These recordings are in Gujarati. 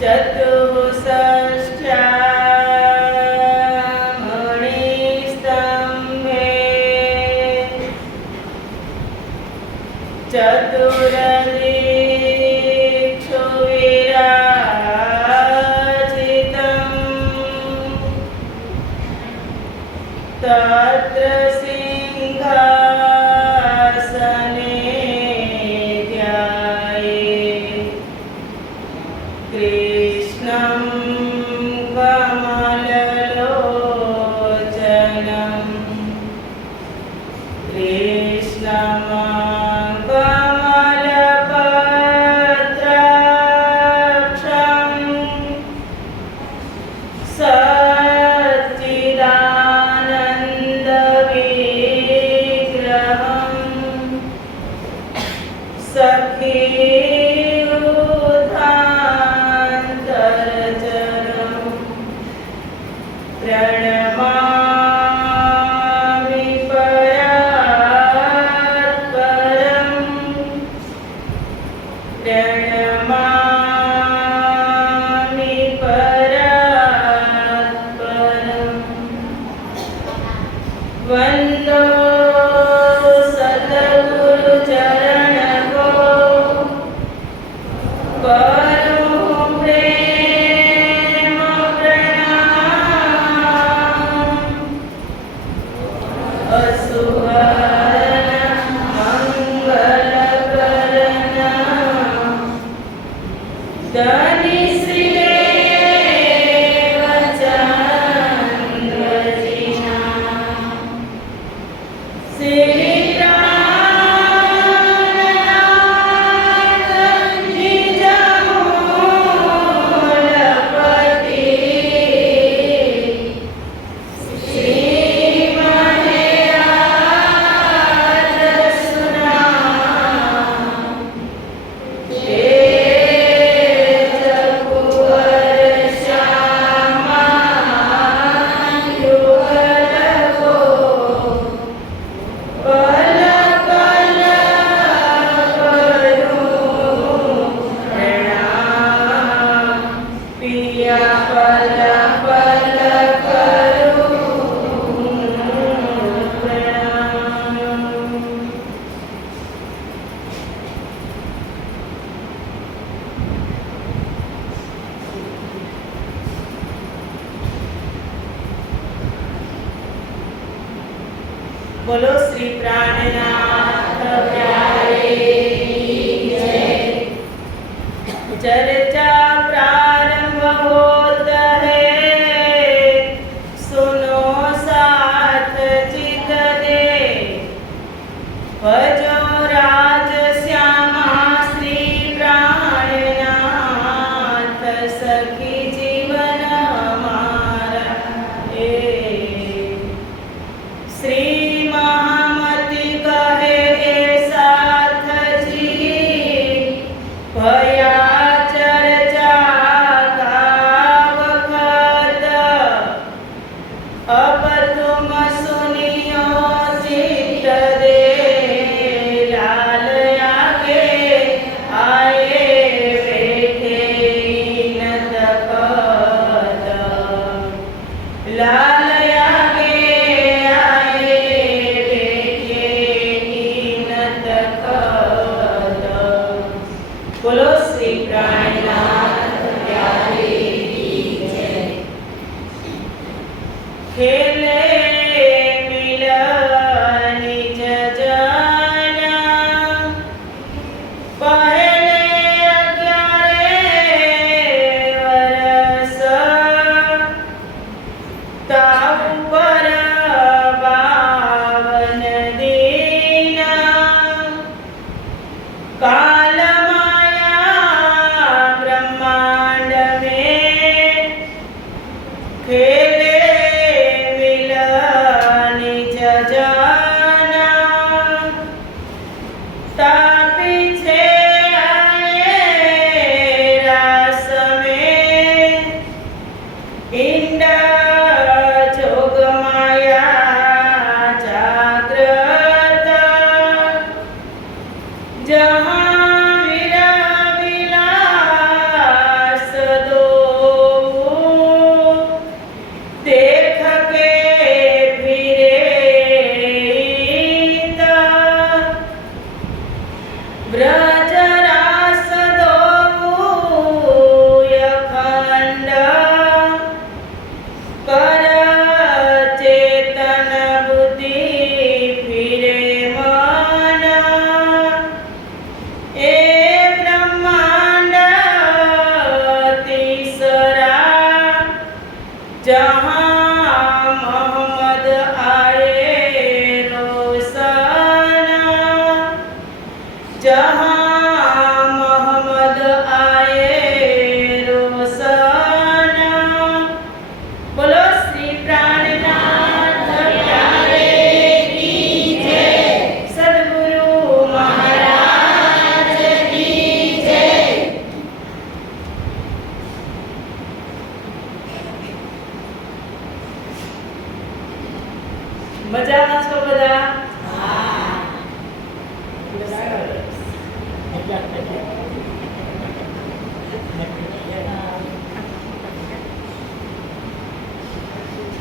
चतुःषष्ट्यामणिस्तम्भे चतुरदिक्षु विराजितम् तत्र सिंहासने ध्याये कृष्णं कमललोचनं कृष्णमकमलपत्राक्षं सच्चिदानन्दविग्रहं सखीयुधान्तरचरं प्रणमामि परात्परं प्रणमामि परात्परम् वन्दो सद्गुरुचरणको करो प्रेम प्रणाम असुहरण मंगलकरण धनी श्रीदेव चन्द्रजिना श्रीप्राणनाथ निजमूलपति श्रीमहेराजसुना बोलो श्री प्राणनाथ प्यारे की जय। चर्चा प्रारंभ होता है, सुनो साथ चित दे। भजो राज श्यामा श्री प्राणनाथ, सखी जीवन हमारा श्री महामति कहे साथ जी, भया चर्चा का वखत। अब तुम सुनियो चित दे, लाल आगे आए बैठे नत कद। लाल बोलो श्री प्राणनाथ प्यारे की जय। खेले मिलन निज जना, पहले 11 वर्ष। ताऊ पर 52 दिन, काल माया ब्रह्मांड में खेले मिलन निज जना। ता पीछे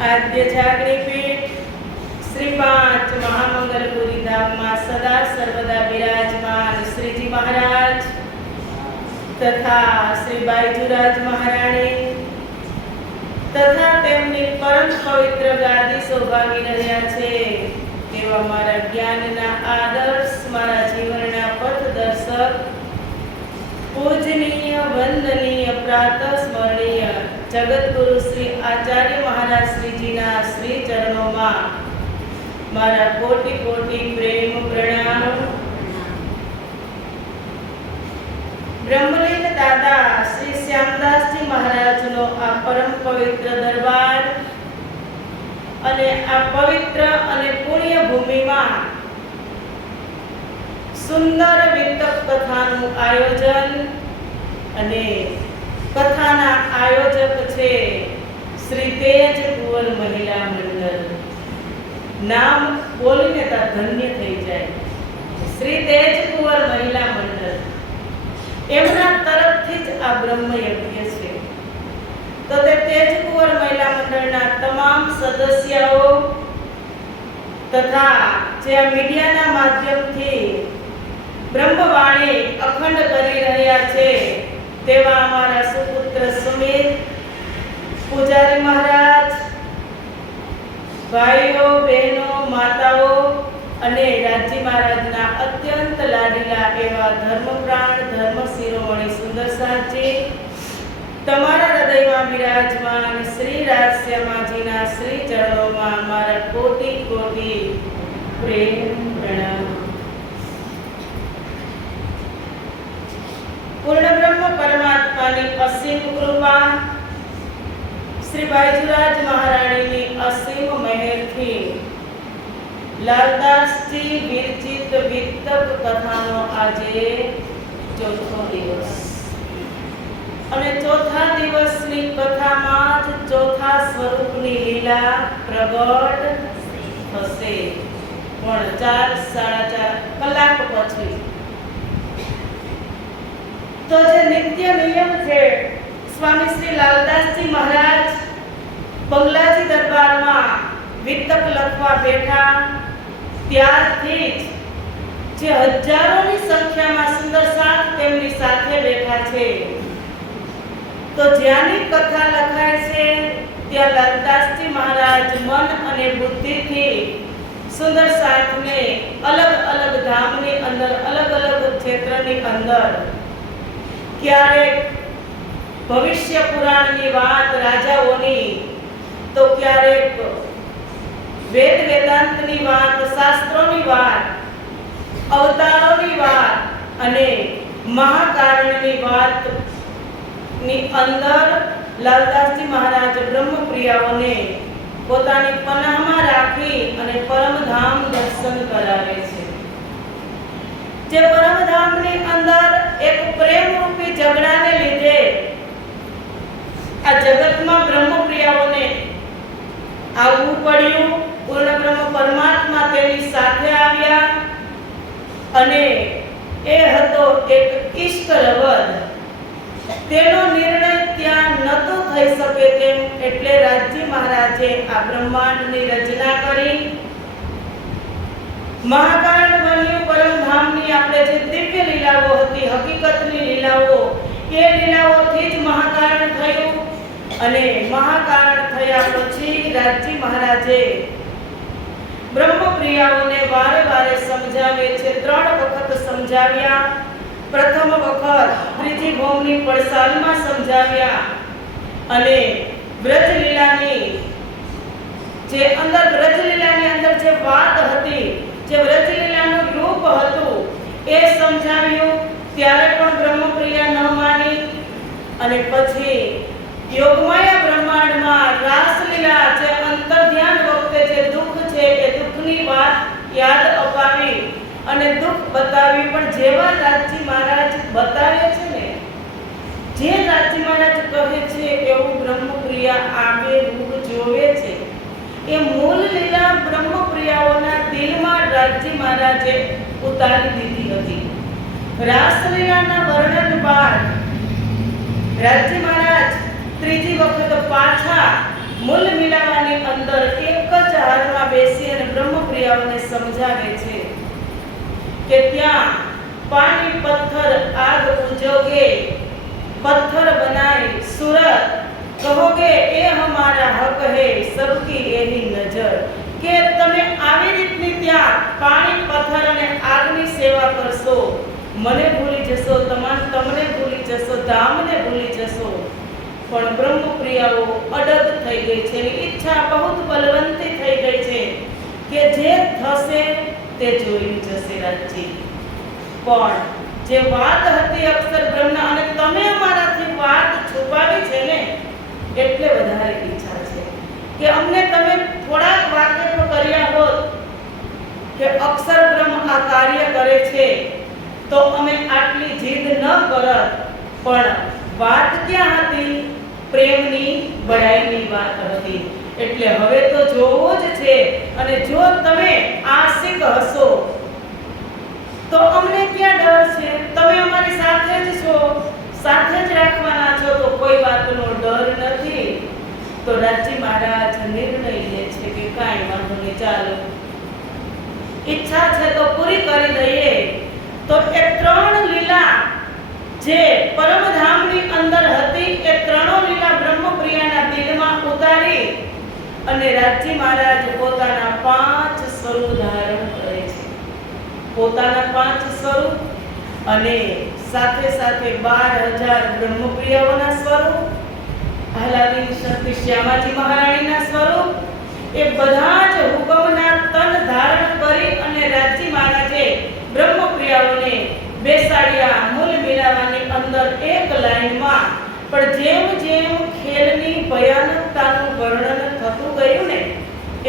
આદ્ય જાગણી પીઠ શ્રી 5 મહામંગલપુરી ધામમાં સદા સર્વદા બિરાજમાન શ્રીજી મહારાજ તથા શ્રી બાઈજુરાજ મહારાણી તથા તેમની પરમ પવિત્ર ગાદી શોભાવી રહ્યા છે એવા મારા જ્ઞાનના આદર્શ, મારા જીવનના પથદર્શક, પૂજનીય વંદનીય પ્રાતઃ સ્મરણીય જગતગુરુ શ્રી આચાર્ય મહારાજ શ્રીજીના શ્રી ચરણોમાં મારા કોટી કોટી પ્રેમ પ્રણામ. બ્રહ્મલીન દાદા શ્રી શ્યામદાસજી મહારાજનો આ પરમ પવિત્ર દરબાર અને આ પવિત્ર અને પુણ્ય ભૂમિમાં સુંદર વિતક કથાનું આયોજન અને કથાના આયોજક છે શ્રી તેજ કુંવર મહિલા મંડળ. નામ બોલીને તો ધન્ય થઈ જાય. શ્રી તેજ કુંવર મહિલા મંડળ એમના તરફથી જ આ બ્રહ્મ યજ્ઞ છે. તો તે તેજ કુંવર મહિલા મંડળના તમામ સદસ્યો તથા જે આ મીડિયાના માધ્યમથી બ્રહ્મવાણી અખંડ કરી રહ્યા છે તેવા અમારા સુપુત્ર સુમિત પૂજારી મહારાજ, ભાઈઓ, બહેનો, માતાઓ અને રાજજી મહારાજના અત્યંત લાડીલા એવા ધર્મપ્રાણ ધર્મ શિરોમણી સુંદર સાહેબજી, તમારા હૃદયમાં બિરાજમાન શ્રી રાજશ્યામાજીના શ્રી ચરણોમાં મારા કોટી કોટી પ્રેમ પ્રણામ. પૂર્ણ બ્રહ્મ પરમાત્માની અસીમ કૃપા, શ્રી બાઈજુરાજ મહારાણીની અસીમ મહેરથી લાલદાસજી વિરચિત વિતક કથાનો આજે ચોથો દિવસ અને ચોથા દિવસની કથામાં જ ચોથા સ્વરૂપની લીલા પ્રગટ થશે. પણ 4-4.5 કલાક પછી તો જે નિત્ય નિયમ છે, સ્વામી શ્રી લાલદાસજી મહારાજ બંગલાજી દરબારમાં વિતક લખવા બેઠા ત્યારથી જ જે હજારોની સંખ્યામાં સુંદર સાથ તેમની સાથે બેઠા છે, તો જ્યાંની કથા લખાય છે ત્યાં લાલદાસજી મહારાજ મન અને બુદ્ધિથી સુંદર સાથને અલગ અલગ ધામની અંદર, અલગ અલગ ક્ષેત્રની અંદર ક્યારેક ભવિષ્ય પુરાણની વાત રાજાઓની, તો ક્યારેક વેદ વેદાંતની વાત, શાસ્ત્રોની વાત, અવતારોની વાત અને મહાકારણની વાત ની અંદર લાલદાસજી મહારાજ બ્રહ્મપ્રિયાઓને પોતાની પનાહમાં રાખી અને પરમધામ દર્શન કરાવે છે. જે પરમધામની અંદર એક પ્રેમ રૂપી ઝઘડાને લીધે આ જગતમાં બ્રહ્મપ્રિયાઓને આવવું પડ્યું. પૂર્ણ બ્રહ્મ પરમાત્મા તેની સાથે આવ્યા અને એ હતો એક ઈષ્ટવદ. તેનો નિર્ણય ત્યાં નતો થઈ શકે તેમ, એટલે રાજજી મહારાજે આ બ્રહ્માંડની રચના કરી. મહાકાળ બન્યું. પરમધામની આપણે જે દિવ્ય લીલાઓ હતી, હકીકતની લીલાઓ, એ લીલાઓથી જ મહાકાળ થયું. અને મહાકાળ થયા પછી રાજજી મહારાજે બ્રહ્મપ્રિયાઓને વારે વારે સમજાવે છે. 3 વખત સમજાવ્યા. પ્રથમ વખત ત્રીજી ભૌમની પડસાલમાં સમજાવ્યા અને વ્રજલીલાની જે અંદર, વ્રજલીલાની અંદર જે વાત હતી, જે વ્રજલીલાનું રૂપ હતું, એ સમજાવ્યું. ત્યારે પણ બ્રહ્મપ્રિયા ન માની અને પછી યોગમાયા બ્રહ્માંડમાં રાસલીલા, જે અંતર્ધ્યાન વખતે જે દુઃખ છે એ દુઃખની વાત યાદ અપાવી અને દુઃખ બતાવી. પણ જેવા રાજજી મહારાજ બતાવે છે ને, જે રાજજી મહારાજ કહે છે એવું બ્રહ્મપ્રિયા આગે રૂપ જોવે છે. એ મૂળ લીલા બ્રહ્મપ્રિયાઓના દિલમાં રાજજી મહારાજે ઉતારી દીધી હતી. રાસલીલાના વર્ણન બાદ રાજ્ય મહારાજ ત્રીજી વખત પાછા મૂલ મિલાવાની અંદર એક જ હારમાં બેસી અને બ્રહ્મપ્રિયાઓને સમજાવે છે કે ત્યાં पानी पत्थर आग पूजोगे, पत्थर बनाए सूरत, कहोगे ए हमारा हक है, सबकी यही नजर के तमे આવી રીતની ત્યાં પાણી પથ્થર અને આગની સેવા કરશો, મને ભૂલી જશો, તમને ભૂલી જશો, ધામને ભૂલી જશો. પણ બ્રહ્મપ્રિયાઓ અડગ થઈ ગઈ છે, ઈચ્છા બહુ બલવંતી થઈ ગઈ છે કે જે થશે તે જોઈ જશે રાજજી. પણ જે વાત હતી અક્ષર બ્રહ્મના અને તમે અમારાથી વાત છુપાવી છે ને એટલે વધારે ઈચ્છા છે કે અમને તમે થોડાક વાકેફ કર્યા હોત કે અક્ષર બ્રહ્મ આ કાર્ય કરે છે તો અમે આટલી જીદ ન કરત. પણ વાત ક્યાં હતી? પ્રેમની બડાઈની વાત હતી. એટલે હવે તો જોવું જ છે. અને જો તમે આશિક હશો તો અમને ક્યાં ડર છે? તમે અમારી સાથે જ છો, સાથે જ રાખવાના છો, તો કોઈ વાતનો ડર નથી. તો રાજજી મહારાજ નિર્ણય લે છે કે કાંઈ વાંધો નહીં, ચાલો ઈચ્છા છે તો પૂરી કરી દઈએ. તો એ ત્રણ લીલા જે પરમધામની અંદર હતી એ ત્રણો લીલા બ્રહ્મપ્રિયાના દિલમાં ઉતારી અને રાજજી મહારાજ પોતાના 5 સ્વરૂપ ધારણ કરે છે. પોતાના 5 સ્વરૂપ અને સાથે સાથે 12,000 બ્રહ્મપ્રિયાઓના સ્વરૂપ, આહલાદીન શક્તિ શ્યામાજી મહારાણીના સ્વરૂપ, એ બધા જ હુકમના તન ધારણ કરી અને રાજજી મહારાજે બ્રહ્મપ્રિયાઓને બેસાડ્યા મૂલ મિલાવાની અંદર એક લાઈનમાં. પણ જેમ જેમ ખેલની ભયાનકતાનું વર્ણન થતું ગયું ને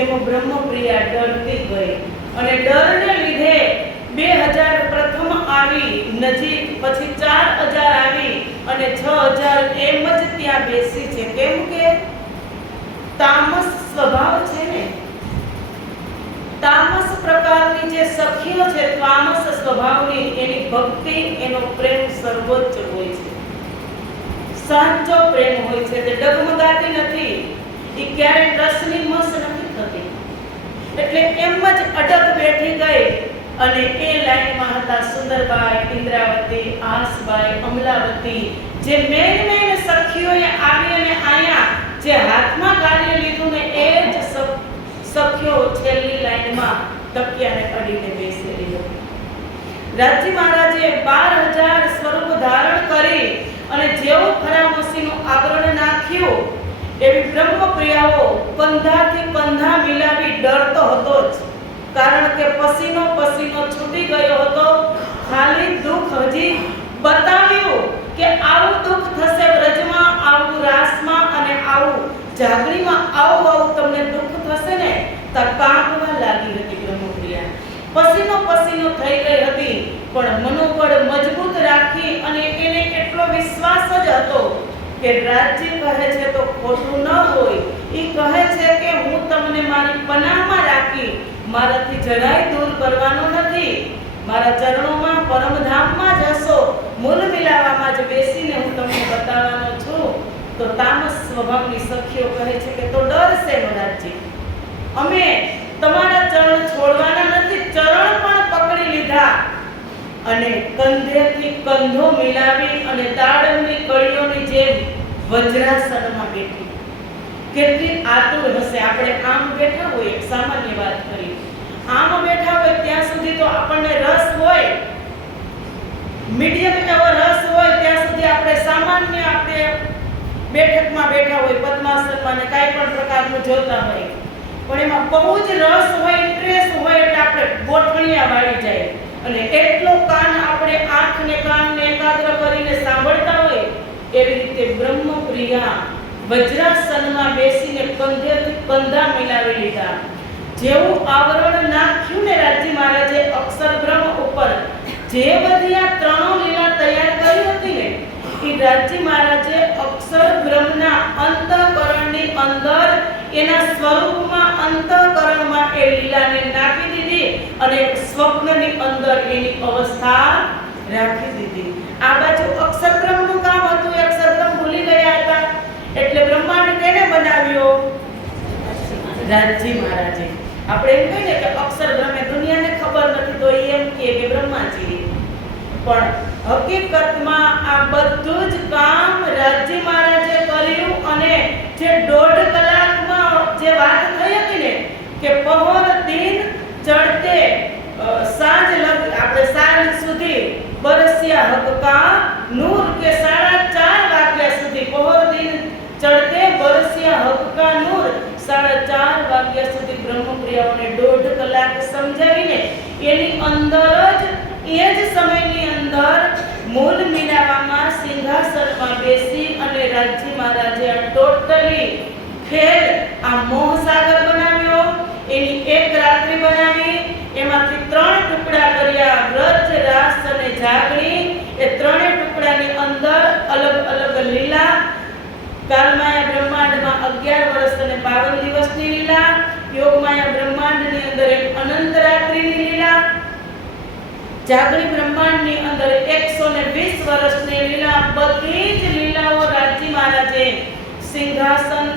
એમ બ્રહ્મપ્રિયા ડરતી ગઈ અને ડરને લીધે 2000 પ્રથમ આવી નજીક, પછી 4000 આવી અને 6000 એમ જ ત્યાં બેસી છે. કેમ કે તામસ સ્વભાવ છે ને, તામસ પ્રકારની જે સખીઓ છે તામસ સ્વભાવની, એની ભક્તિ, એનો પ્રેમ સર્વોચ્ચ હોય છે, સાચો પ્રેમ હોય છે. તે ડગમગાતી નથી, એ ક્યારેય રસની મસ નથી થતી. એટલે એમ જ અડગ બેઠી ગઈ અને એ લાઈનમાં હતા સુંદરબાઈ, ઇન્દ્રાવતી, આસબાઈ, અમલાવતી, જે મેન સખીઓએ આવી અને આયા જે હાથમાં કાર્ય લીધું ને એ જ સખીઓ છેલ્લી લાઈનમાં તકિયાને અડીને બેસેલી હતી. રાજજી મહારાજે 12,000 સ્વરૂપ ધારણ કરી અને જેવું ખરામોશીનું આવરણ નાખ્યું એવી બ્રહ્મપ્રિયાઓ કંધાથી કંધા મિલાવી ડરતો હતો જ. કારણ કે પસીનો છૂટી ગયો હતો. ખાલી દુઃખ હજી બતાવ્યું કે આવું દુઃખ થશે વ્રજમાં, આવું રાસમાં અને આવું જાગણીમાં, આવું તમને દુઃખ થશે ને તો કાંપવા લાગી હતી બ્રહ્મપ્રિયા. પસીનો થઈ ગઈ હતી પણ મનોબળ મજબૂત રાખી અને એને એટલો વિશ્વાસ જ હતો કે રાજજી કહે છે તો ખોટું ન હોય. એ કહે છે કે હું તમને મારી પનાહમાં રાખી મારાથી જરાય દૂર કરવાનો નથી. મારા ચરણોમાં પરમધામમાં જ હશો, મૂલ મિલાવામાં જ બેસીને હું તમને બતાવવાનો છું. તો તામસ સ્વભાવની સખીઓ કહે છે કે તો ડરશે મહારાજજી, અમે તમારા ચરણ છોડવાના નથી. ચરણ પણ પકડી લીધા અને કંધેથી કંધો મિલાવી અને દાડમની કળીઓની જેમ વજ્રાસનમાં બેઠી. કેટલી આતુર હશે! આપણે આમ બેઠા હોય, સામાન્ય વાત કરી, આમ બેઠા હોય ત્યાં સુધી તો આપણને રસ હોય, મીડિયમ એવો રસ હોય ત્યાં સુધી આપણે સામાન્ય આપણે બેઠકમાં બેઠા હોય, પદ્માસનમાં ને કાંઈ પણ પ્રકારનું જોતા હોય. પણ એમાં બહુ જ રસ હોય, ઇન્ટરેસ્ટ હોય એટલે આપણે ગોઠણિયા વાળી જાય અને એટલો કાન આપણે આંખ ને કાનને એકાગ્ર કરીને સાંભળતા હોય. એવી રીતે બ્રહ્મપ્રિયા વજ્રાસનમાં બેસીને કંધેથી કંધા મિલાવી લીધા. જેવું આવરણ નાખ્યું ને રાજજી મહારાજે અક્ષર બ્રહ્મ ઉપર, જે બધી આ ત્રણો લીલા તૈયાર કરી હતી ને એ રાજજી મહારાજે અક્ષર બ્રહ્મના અંતઃકરણની અંદર, એના સ્વરૂપમાં અંતઃકરણમાં એ લીલાને નાખી દીધી અને સ્વપ્નની અંદર એની અવસ્થા રાખી દીધી. આ બાજુ અક્ષરબ્રહ્મનું કામ હતું, અક્ષરબ્રહ્મ ભૂલી ગયા હતા, એટલે બ્રહ્માંડ કેને બનાવ્યો? રાજી મહારાજે. આપણે એમ કહીએ કે અક્ષરબ્રહ્મે દુનિયાને ખબર નથી તો એમ કહે કે બ્રહ્માજી, પણ હકીકતમાં આ બધું જ કામ રાજી મહારાજે કર્યું. અને જે 1.5 કલાકમાં જે વાત થઈ હતી ને કે પહોર દિન ચડતે સાંજ લગ આપણે સાંજ સુધી બરસ્યા હક કા નૂર, કે 4:30 વાગ્યા સુધી પહોર દિન ચડતે બરસ્યા હક કા નૂર, 4:30 વાગ્યા સુધી બ્રહ્મપ્રિયાઓને 1.5 કલાક સમજાવીને એની અંદર જ એ જ સમયની અંદર મૂળ મિલાવામાં સિંહાસનમાં બેસી અને રાજી મહારાજે ટોટલી ખેલ આ મોહસાગર બનાવ્યો. એની એક રાત્રિ બનાવી, એમાંથી 3 ટુકડા કર્યા, વ્રજ, રાસ અને જાગણી. એ 3 ટુકડાની અંદર અલગ અલગ લીલા. કાલમાયા બ્રહ્માંડમાં 11 વર્ષ અને 52 દિવસની લીલા, યોગમાયા બ્રહ્માંડની અંદર એક અનંત રાત્રિની લીલા, જાગણી બ્રહ્માંડની અંદર 120 વર્ષની લીલા. બધી જ લીલાઓ રાજી મહારાજે સિંહાસન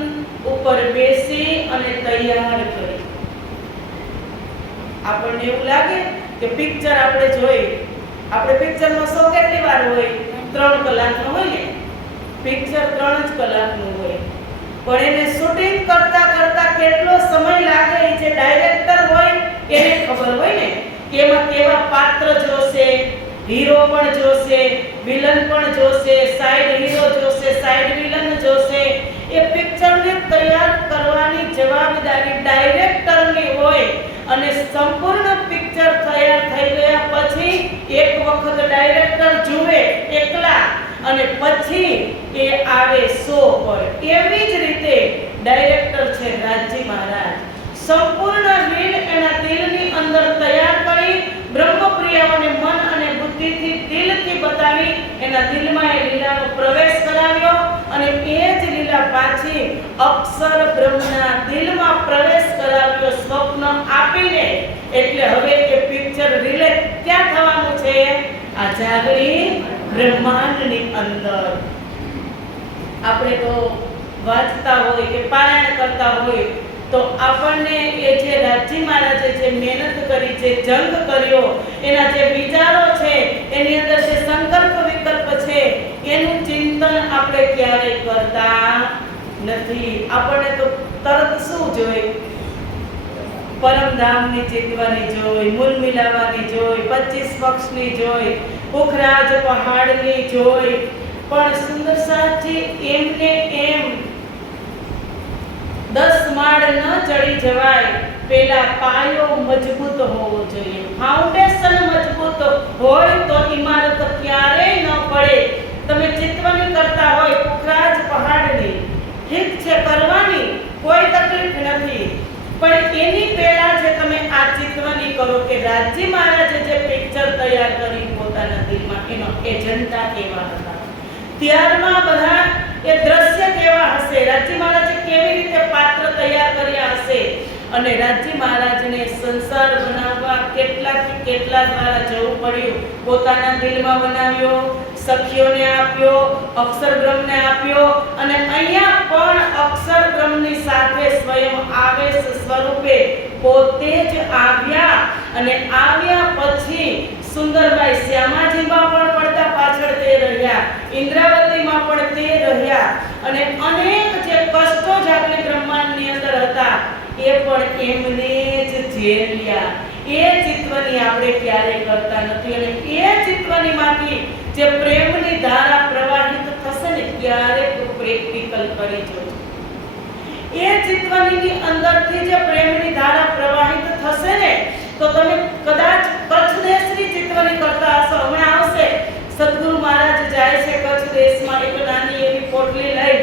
ઉપર બેસી અને તૈયાર કરી. આપણને એવું લાગે કે પિક્ચર આપણે જોઈ, આપણે પિક્ચરનો શો કેટલી વાર હોય? 3 કલાકનો હોય ને. પિક્ચર 3 જ કલાકનું હોય, પણ એને શૂટિંગ કરતા કરતા કેટલો સમય લાગે એ જે ડાયરેક્ટર હોય એને ખબર હોય ને કે એમાં કેવા પાત્ર જોશે, હીરો પણ જોશે, વિલન પણ જોશે, સાઈડ હીરો જોશે, સાઈડ વિલન જોશે. એ પિક્ચરને તૈયાર કરવાની જવાબદારી ડાયરેક્ટરની હોય. અને સંપૂર્ણ પિક્ચર તૈયાર થઈ ગયા પછી એક વખત ડાયરેક્ટર જુએ એકલા અને પછી એ આવે શો પર. એવી જ રીતે ડાયરેક્ટર છે રાજી મહારાજ. સંપૂર્ણ લીલ એના દિલની અંદર તૈયાર કરી બ્રહ્મપ્રિયાઓને મન અને બુદ્ધિથી દિલથી બતાવી એના દિલમાં એ લીલાનો પ્રવેશ કરાવ્યો. અને એ જ લીલા પાછી અક્ષર બ્રહ્મના દિલમાં પ્રવેશ કરાવ્યો સ્વપ્ન આપીને. એટલે હવે એ પિક્ચર રિલેટ ક્યાં થવાનું છે? આ જાગણી બ્રહ્માંડની અંદર. આપણે તો વાંચતા હોય કે પારાયણ કરતા હોય તો આપણને એ જે રાજી મહારાજે જે મહેનત કરી, જે જંગ કર્યો, એના જે વિચારો છે, એની અંદર જે સંકલ્પ વિકલ્પ છે, એનું ચિંતન આપણે ક્યારેય કરતા નથી. આપણને તો તરત શું જોઈ? પરમધામની જીતવાની જોઈ, મૂલ મિલાવાની જોઈ, 25 પક્ષની જોઈ, પુખરાજ પહાડની જોઈ. પણ સુંદર સાહેબજી એમને એમ 10 માળ ન ચડી જવાય, પેલા પાયો મજબૂત હોવો જોઈએ. ફાઉન્ડેશન મજબૂત હોય તો ઇમારત ક્યારેય ન પડે. તમે ચિતવણી કરતા હોય પુખરાજ પહાડની, ઠીક છે, કરવાની કોઈ તકલીફ નથી, પણ એની પહેલા જે તમે આ ચિતવણી કરો કે રાજી મહારાજે જે પિક્ચર તૈયાર કરી પોતાના દિલમાં, એનો એજન્ડા કેવા હતા, ત્યારમાં બધા એ દ્રશ્ય કેવા હશે, રાજી મહારાજે કેવી રીતે પાત્ર તૈયાર કર્યા હશે. અને રાજી મહારાજને સંસાર બનાવવા કેટલાથી કેટલા દ્વારા જવું પડ્યું. પોતાના દિલમાં બનાવ્યો, સખીઓને આપ્યો, અક્ષરબ્રહ્મને આપ્યો, અને અહીંયા પણ અક્ષરબ્રહ્મની સાથે સ્વયં આવેશ સ્વરૂપે પોતે જ આવ્યા. અને આવ્યા પછી સુંદરબાઈ શ્યામાજીમાં પણ પડતા પાછળ તે રહ્યા, ઇન્દ્રાવતીમાં પણ તે રહ્યા, અને અનેક જે કષ્ટો જાગૃત બ્રહ્માંડની અંદર હતા એ પણ એમને જ ઝેલ્યા. એ ચિત્રની આપણે ક્યારે કરતા નથી. અને એ ચિત્રનીમાંથી જે પ્રેમની ધારા પ્રવાહિત થશે ને, ક્યારેક પ્રેક્ટિકલ કરી જોજો. એ ચિત્રની અંદરથી જે પ્રેમની ધારા પ્રવાહિત થશે ને, તો તમે કદાચ કચ્છ દેશની ચિત્રની કરતા હશો. હમણાં આવશે સદગુરુ મહારાજ જાય છે કચ્છ દેશમાં એક નાની એવી પોટલી લઈ,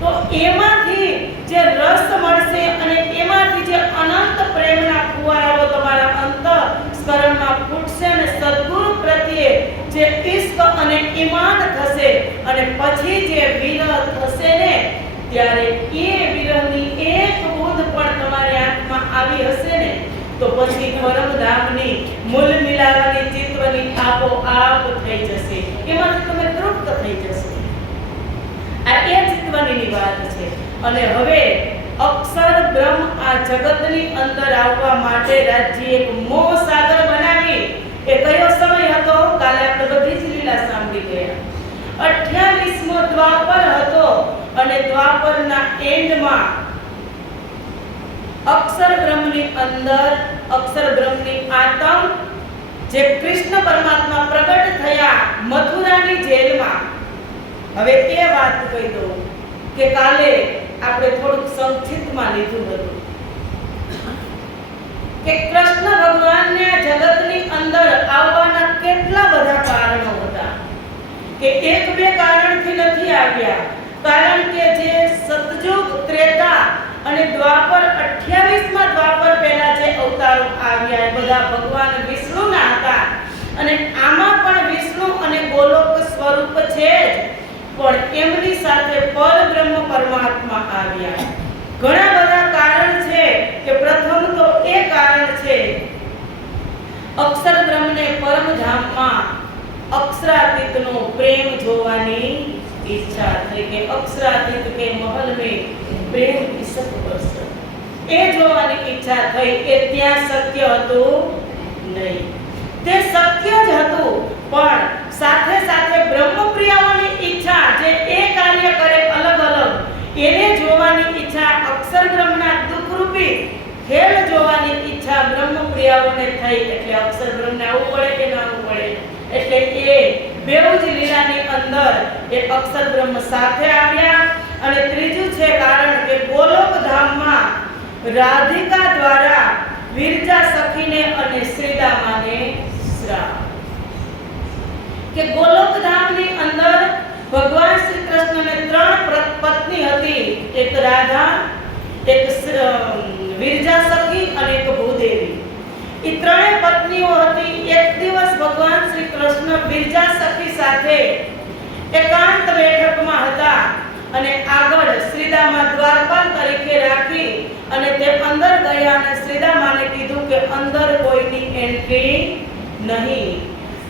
તો એમાંથી જે રસ મળશે અને એમાંથી જે અનંત પ્રેમના ફુવારાઓ તમારા અંતઃકરણમાં ફૂટશે અને સદગુરુ પ્રત્યે જે ઇશ્ક અને ઈમાન થશે, અને પછી જે વિરહ થશે ને, ત્યારે એ વિરહની એક બૂંદ પણ તમારી આંખમાં આવી હશે ને, તો પછી પરમધામની મૂલ મિલાવાની ચિત્રની જીવનની આપોઆપ થઈ જશે, એમાંથી તમે તૃપ્ત થઈ જશો. આ એ જીવનની વાત છે. અને હવે અક્ષર બ્રહ્મ આ જગતની અંદર આવવા માટે રાજ્ય એક મોહ સાગર બનાવી. એ કયો સમય હતો? કાલે આપણે બધી જ લીલા સાંભળી ગયા. 28મો દ્વાપર હતો અને દ્વાપરના એન્ડમાં અક્ષર બ્રહ્મની અંદર અક્ષર બ્રહ્મની આત્મ જે કૃષ્ણ પરમાત્મા પ્રગટ થયા મથુરાની જેલમાં. હવે એ વાત કહી દઉં કે કાલે આપણે થોડુંક સંક્ષિપ્તમાં લીધું હતું કે કૃષ્ણ ભગવાનને જગતની અંદર આવવાના કેટલા બધા કારણો હતા કે એક બે કારણથી નથી આવ્યા. કારણ કે જે સતયુગ, ત્રેતા અને દ્વાપર 28મા દ્વાપર પહેલા જે અવતારો આવ્યા એ બધા ભગવાન વિષ્ણુના હતા. અને આમાં પણ વિષ્ણુ અને ગોલોક સ્વરૂપ છે જ, પણ એમની સાથે પરબ્રહ્મ પરમાત્મા આવ્યા. ઘણા બધા કારણ છે કે પ્રથમ તો એ કારણ છે અક્ષર બ્રહ્મને પરમધામમાં અક્ષરાતીતનો પ્રેમ જોવાની ઈચ્છા થઈ કે અક્ષરાતીત કે મહલ में પ્રેમ ઈસક બરસ એ જોવાની ઈચ્છા થઈ. એ ત્યાં શક્ય હતું નહીં. તે શક્ય જ હતું પણ સાથે સાથે બ્રહ્મપ્રિયાઓની ઈચ્છા જે એ કાર્ય કરે અલગ અલગ એને જોવાની ઈચ્છા, અક્ષર બ્રહ્મના દુઃખરૂપી ખેલ જોવાની ઈચ્છા બ્રહ્મપ્રિયાઓને થઈ. એટલે અક્ષર બ્રહ્મને આવવું પડે કે ના આવવું પડે. એટલે એ બેઉ જ લીલાની અંદર એ અક્ષર બ્રહ્મ સાથે આવ્યા. અને ત્રીજું છે કારણ કે ગોલોક ધામમાં રાધિકા દ્વારા વિરજા સખીને અને શ્રીદામાને શ્રાપ કે ગોલોક ધામની અંદર ભગવાન શ્રી કૃષ્ણને 3 પત્ની હતી. એક રાધા, એક વિરજા સખી અને એક ભૂદેવી. એ ત્રણેય પત્નીઓ હતી. એક દિવસ ભગવાન શ્રી કૃષ્ણ વિરજા સખી સાથે એકાંત બેઠકમાં હતા અને આગળ શ્રીદામા દ્વારપાલ તરીકે રાખી અને તે અંદર ગયા અને શ્રીદામાને કીધું કે અંદર કોઈની એન્ટ્રી નહીં.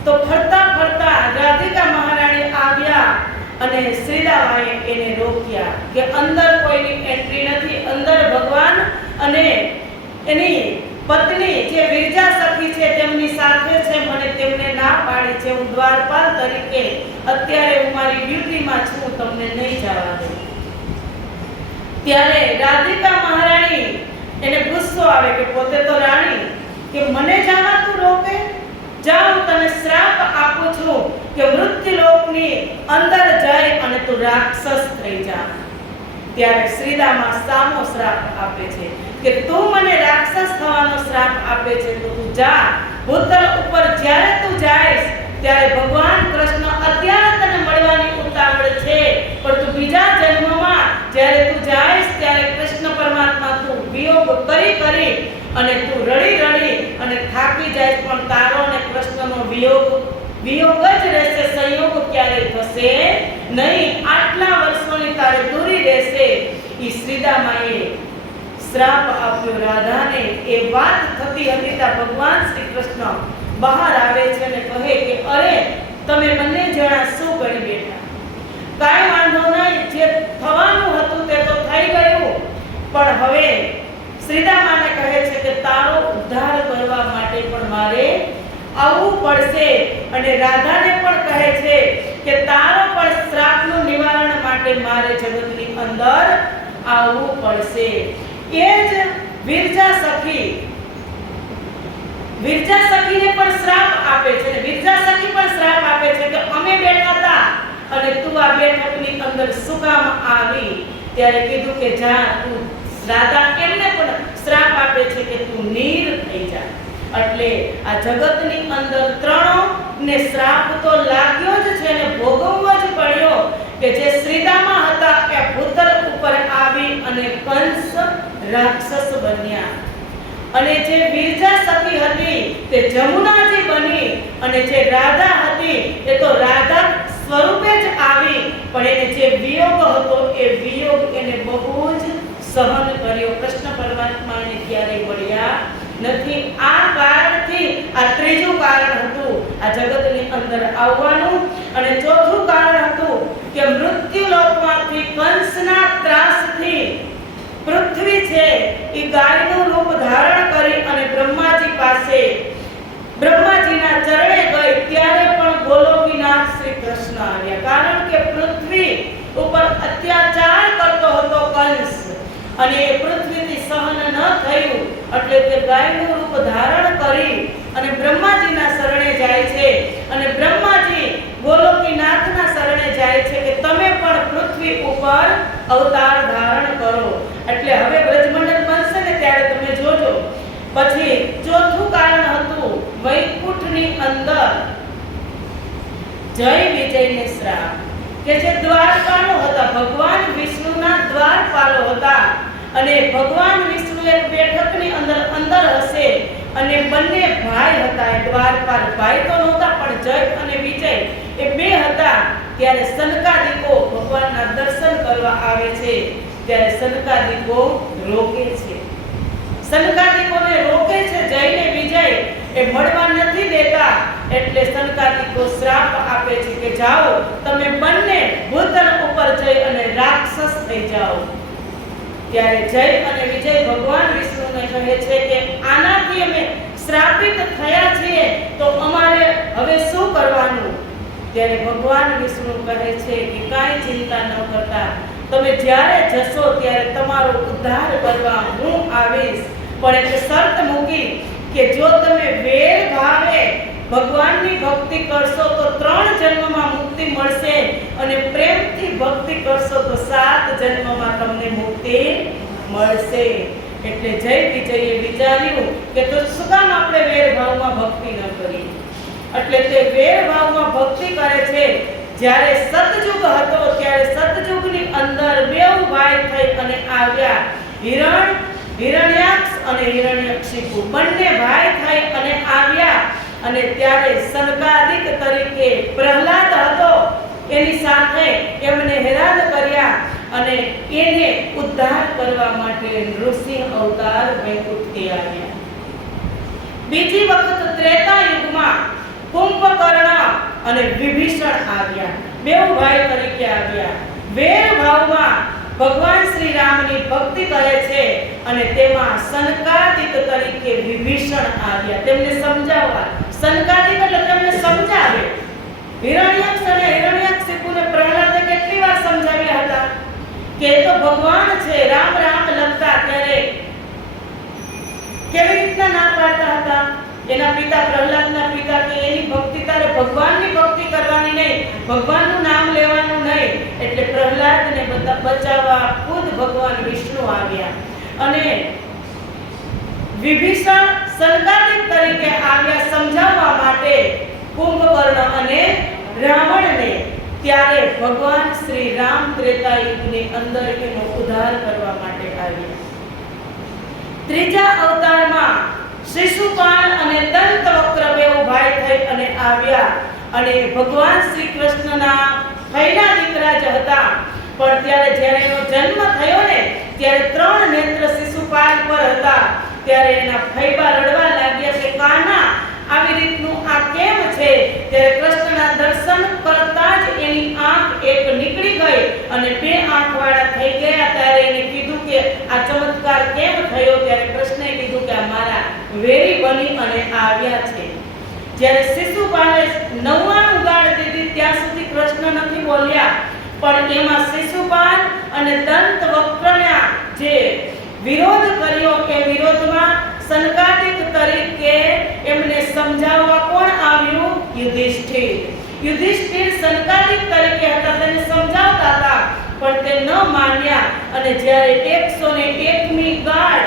તો ફરતા ફરતા રાધિકા મહારાણી આવ્યા અને શ્રીદામાએ એને રોક્યા કે અંદર કોઈની એન્ટ્રી નથી. અંદર ભગવાન અને એની પત્ની જે વિરજા સખી છે તેમની સાથે છે. મને તેમને ના પાડી છે. હું દ્વારપાલ તરીકે અત્યારે હું મારી ડ્યુટીમાં છું, તમને નહીં જવા દઉં. ત્યારે રાધિકા મહારાણી એને ગુસ્સો આવે કે પોતે તો રાણી કે મને જવા તું રોકે? જા, હું તને શ્રાપ આપું છું કે મૃત્યુલોકની અંદર જઈ અને તું રાક્ષસ થઈ જા. ત્યારે શ્રીદામા સામો શ્રાપ આપે છે કે તું મને રાક્ષસ થવાનો શ્રાપ આપે છે તો તું જા. ભૂતલ ઉપર જ્યારે તું જાઈશ ત્યારે ભગવાન કૃષ્ણ અત્યારે તને મળવાની ઉતાવળ છે, પણ તું બીજા જન્મમાં જ્યારે તું જાઈશ ત્યારે કૃષ્ણ પરમાત્મા તું વિયોગ કરી કરી અને તું રડી રડી અને થાકી જાય પણ તારો અને કૃષ્ણનો વિયોગ જ રહેશે. સંયોગ ક્યારેય થશે નહીં. આટલા વર્ષોની તારે દૂરી રહેશે. ઈ શ્રીદામાએ શ્રાપ આપ્યો રાધાને. એ વાત થતી હતી ત્યાં ભગવાન શ્રી કૃષ્ણ બહાર આવે છે અને કહે કે અરે તમે બંને જણા શું કરી બેઠા? કાંઈ વાંધો નહીં, જે થવાનું હતું તે તો થઈ ગયું, પણ હવે શ્રીદામાને કહે છે કે તારો ઉદ્ધાર કરવા માટે પણ મારે આવવું પડશે. અને રાધાને પણ કહે છે કે તારો પણ શ્રાપનું નિવારણ માટે મારે જગતની અંદર આવવું પડશે. એ જ વિરજા સખીને પણ શ્રાપ આપે છે. વિરજા સખી પણ શ્રાપ આપે છે કે અમે બેઠા હતા અને તું આ બેઠકની અંદર શું કામ આવી? ત્યારે કીધું કે જા તું. રાધા એમને પણ શ્રાપ આપે છે કે તું નીર થઈ જા. એટલે આ જગતની અંદર ત્રણોને શ્રાપ તો લાગ્યો જ છે અને ભોગવવો જ પડ્યો કે જે શ્રીદામા હતા કે ભૂતલ ઉપર આવી અને કંસ રાક્ષસ બન્યા. અને જે વિરજા સખી હતી તે જમુનાજી બની અને જે રાધા હતી એ તો રાધા સ્વરૂપે જ આવી, પણ એને જે વિયોગ હતો એ વિયોગ એને બહુ જ સહન કર્યો. કૃષ્ણ પરમાત્માને ક્યારેય મળ્યા નથી. આ કારણથી આ ત્રીજું કારણ હતું આ જગતની અંદર આવવાનું. અને ચોથું કારણ હતું કે મૃત્યુલોકમાંથી કંસના ત્રાસથી પૃથ્વી છે એ ગાયનું રૂપ ધારણ કરી અને બ્રહ્માજી પાસે બ્રહ્માજીના ચરણે ગઈ. ત્યારે પણ ગોલોકીનાથ શ્રી કૃષ્ણ આવ્યા. કારણ કે પૃથ્વી ઉપર અત્યાચાર કરતો હતો કંસ અને એ પૃથ્વીથી સહન ન થયું એટલે તે ગાયનું રૂપ ધારણ કરી અને બ્રહ્માજીના શરણે જાય છે. અને બ્રહ્માજી ગોલોકીનાથના શરણે જાય છે કે તમે પણ પૃથ્વી ઉપર અવતાર ધારણ કરો. એટલે હવે બ્રજમંડળ બનશે ને ત્યારે તમે જોજો. પછી ચોથું કારણ હતું વૈકુંઠની અંદર જય વિજયને શ્રાપ કે જે દ્વારપાલો હતા, ભગવાન વિષ્ણુના દ્વારપાલો હતા. અને ભગવાન વિષ્ણુ એક બેઠકની અંદર હશે અને બંને ભાઈ હતા. એ દ્વારપાલ ભાઈ તો નહોતા પણ જય અને વિજય એ બે હતા. ત્યારે સનકાદિકો ભગવાનના દર્શન કરવા આવે છે. ત્યારે સનકાદિકો રોકે છે, સનકાદિકોને રોકે છે. જયને વિજય એ મળવા નથી દેતા. એટલે સનકાદિકો શ્રાપ આપે છે કે જાઓ તમે બંને ભૂતલ ઉપર જઈ અને રાક્ષસ થઈ જાઓ. ત્યારે જય અને વિજય ભગવાન વિષ્ણુને કહે છે કે આનાથી અમે શ્રાપિત થયા છીએ તો અમારે હવે શું કરવાનું? ત્યારે ભગવાન વિષ્ણુ કહે છે કે કાંઈ ચિંતા ન કરતા, તમે જ્યારે જશો ત્યારે તમારો ઉદ્ધાર કરવા હું આવીશ. પણ એક શરત મૂકી કે જો તમે વેર ભાવે ભગવાનની ભક્તિ કરશો તો 3 જન્મમાં મુક્તિ મળશે અને પ્રેમથી ભક્તિ કરશો તો 7 જન્મમાં તમને મુક્તિ મળશે. એટલે જય વિજયે વિચાર્યું કે તો શું કામ આપણે વેર ભાવમાં ભક્તિ ન કરીએ? એટલે તે વેર ભાવમાં ભક્તિ કરે છે. જ્યારે સતયુગ હતો ત્યારે સતયુગની અંદર બે ભાઈ થઈ અને આવ્યા હિરણ્યાક્ષ અને હિરણ્યકશિપુ. બંને ભાઈ થઈ અને આવ્યા. અને ત્યારે સનકાદિક તરીકે પ્રહલાદ હતો એની સાથે એમને હેરાન કર્યા અને એને ઉદ્ધાર કરવા માટે નૃસિંહ અવતાર વૈકુંઠથી આવ્યા. બીજી વખત ત્રેતા યુગમાં કુંભકર્ણ અને વિભીષણ આવ્યા. બે ભાઈ તરીકે આવ્યા. વેર ભાવમાં ભગવાન શ્રી રામની ભક્તિ કરે છે અને તેમાં સનકાદિક તરીકે વિભીષણ આવ્યા તેમને સમજાવવા. સનકાદિક એટલે તેમને સમજાવે. હિરણ્યાક્ષ અને હિરણ્યકશિપુને પ્રહલાદે કેટલી વાર સમજાવ્યા હતા કે એ તો ભગવાન છે. રામ રામ લખતા ત્યારે કેવી રીતના ના પાડતા હતા એના પિતા, પ્રહલાદના પિતા કે એની ભક્તિ તારે ભગવાનની ભક્તિ કરવાની નહીં, ભગવાનનું નામ લેવાનું નહીં. એટલે પ્રહલાદને બચાવવા ખુદ ભગવાન વિષ્ણુ આવ્યા અને વિભીષણ સનકાદિક તરીકે આવ્યા સમજાવવા માટે કુંભકર્ણ અને રાવણને. ત્યારે ભગવાન શ્રી રામ ત્રેતા યુગની અંદર એનો ઉદ્ધાર કરવા માટે આવ્યા. ત્રીજા અવતારમાં શિશુપાલ અને દંતવક્ર બે ભાઈ થઈ અને આવ્યા અને ભગવાન શ્રી કૃષ્ણના પહેલા દીકરા જ હતા. પણ ત્યારે જ્યારે એનો જન્મ થયો ને ત્યારે 3 નેત્ર શિશુપાલ પર હતા. ત્યારે એના ફૈબા રડવા લાગ્યા કે કાના આવી રીતનું આ કેમ છે? ત્યારે કૃષ્ણના દર્શન કરતા જ એની આંખ એક નીકળી ગઈ અને 2 આંખવાળા થઈ ગયા. ત્યારે એને કીધું કે આ ચમત્કાર કેમ થયો? ત્યારે કૃષ્ણએ કીધું કે આ મારા વેરી બની અને આવ્યા છે. જ્યારે શિશુપાલે 99 ગાળ દીધી ત્યાં સુધી કૃષ્ણ નથી બોલ્યા. પણ એમાં શિશુપાલ અને દંતવક્રના જે વિરોધ કર્યો કે વિરોધમાં સનકાદિક તરીકે એમને સમજાવવા કોણ આવ્યું? યુધિષ્ઠિર. યુધિષ્ઠિર સનકાદિક તરીકે હતા, તેને સમજાવતા હતા પણ તે ન માન્યા. અને જ્યારે 101મી ગાળ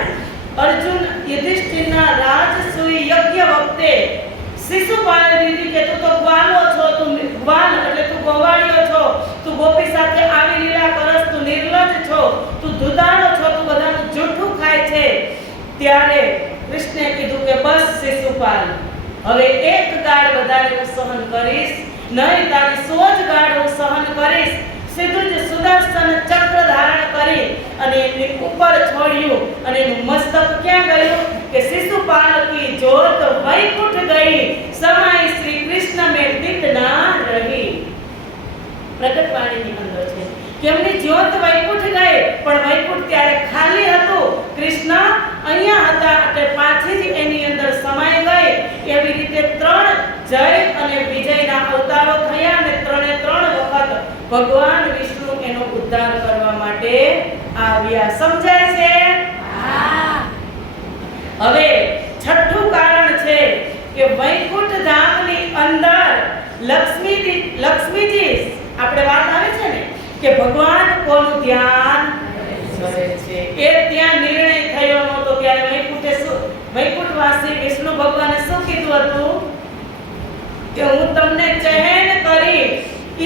અર્જુન યુધિષ્ઠિરના રાજસૂય યજ્ઞ વખતે શિશુપાલે દીધી કે તું તો ગ્વાલો છો, તું ગ્વાલ એટલે તું ગોવાળિયો છો, તું ગોપી સાથે આવી લીલા કરસ, તું નિર્લજ્જ છો, તું ધુદાળો છો, તું બધાનું જૂઠું ખાય છે. ત્યારે કૃષ્ણે કીધું કે બસ શિશુપાલ, હવે 1 ગાળ વધારે હું સહન કરીશ નહીં, તારી 100 ગાળ હું સહન કરીશ. સીધું જ સુદર્શન ચક્ર ધારણ કરી અને એમની ઉપર છોડ્યું અને એનું મસ્તક ક્યાં ગયું कि शिशुपाल की जोत वैकुंठ गई, समाई श्री कृष्ण में दित ना रही। પ્રગટવાણીની અંદર છે કે એમની જ્યોત વૈકુંઠ ગઈ, પણ વૈકુંઠ ત્યારે ખાલી હતું, કૃષ્ણ અહીંયા હતા એટલે પાછી જ એની અંદર સમાઈ ગઈ। એવી રીતે ત્રણ જય અને વિજયના અવતારો થયા અને ત્રણે ત્રણ વખત ભગવાન વિષ્ણુ એનો ઉદ્ધાર કરવા માટે આવ્યા। સમજાય છે? હવે છઠ્ઠું કારણ છે કે વૈકુંઠ ધામની અંદર લક્ષ્મીજી આપણે વાત આવે છે ને કે ભગવાન કોનું ધ્યાન કરે છે, એ ત્યાં નિર્ણય થયો નહોતો। ત્યારે વૈકુંઠવાસી વિષ્ણુ ભગવાને શું કીધું હતું કે હું તમને ચહેન કરી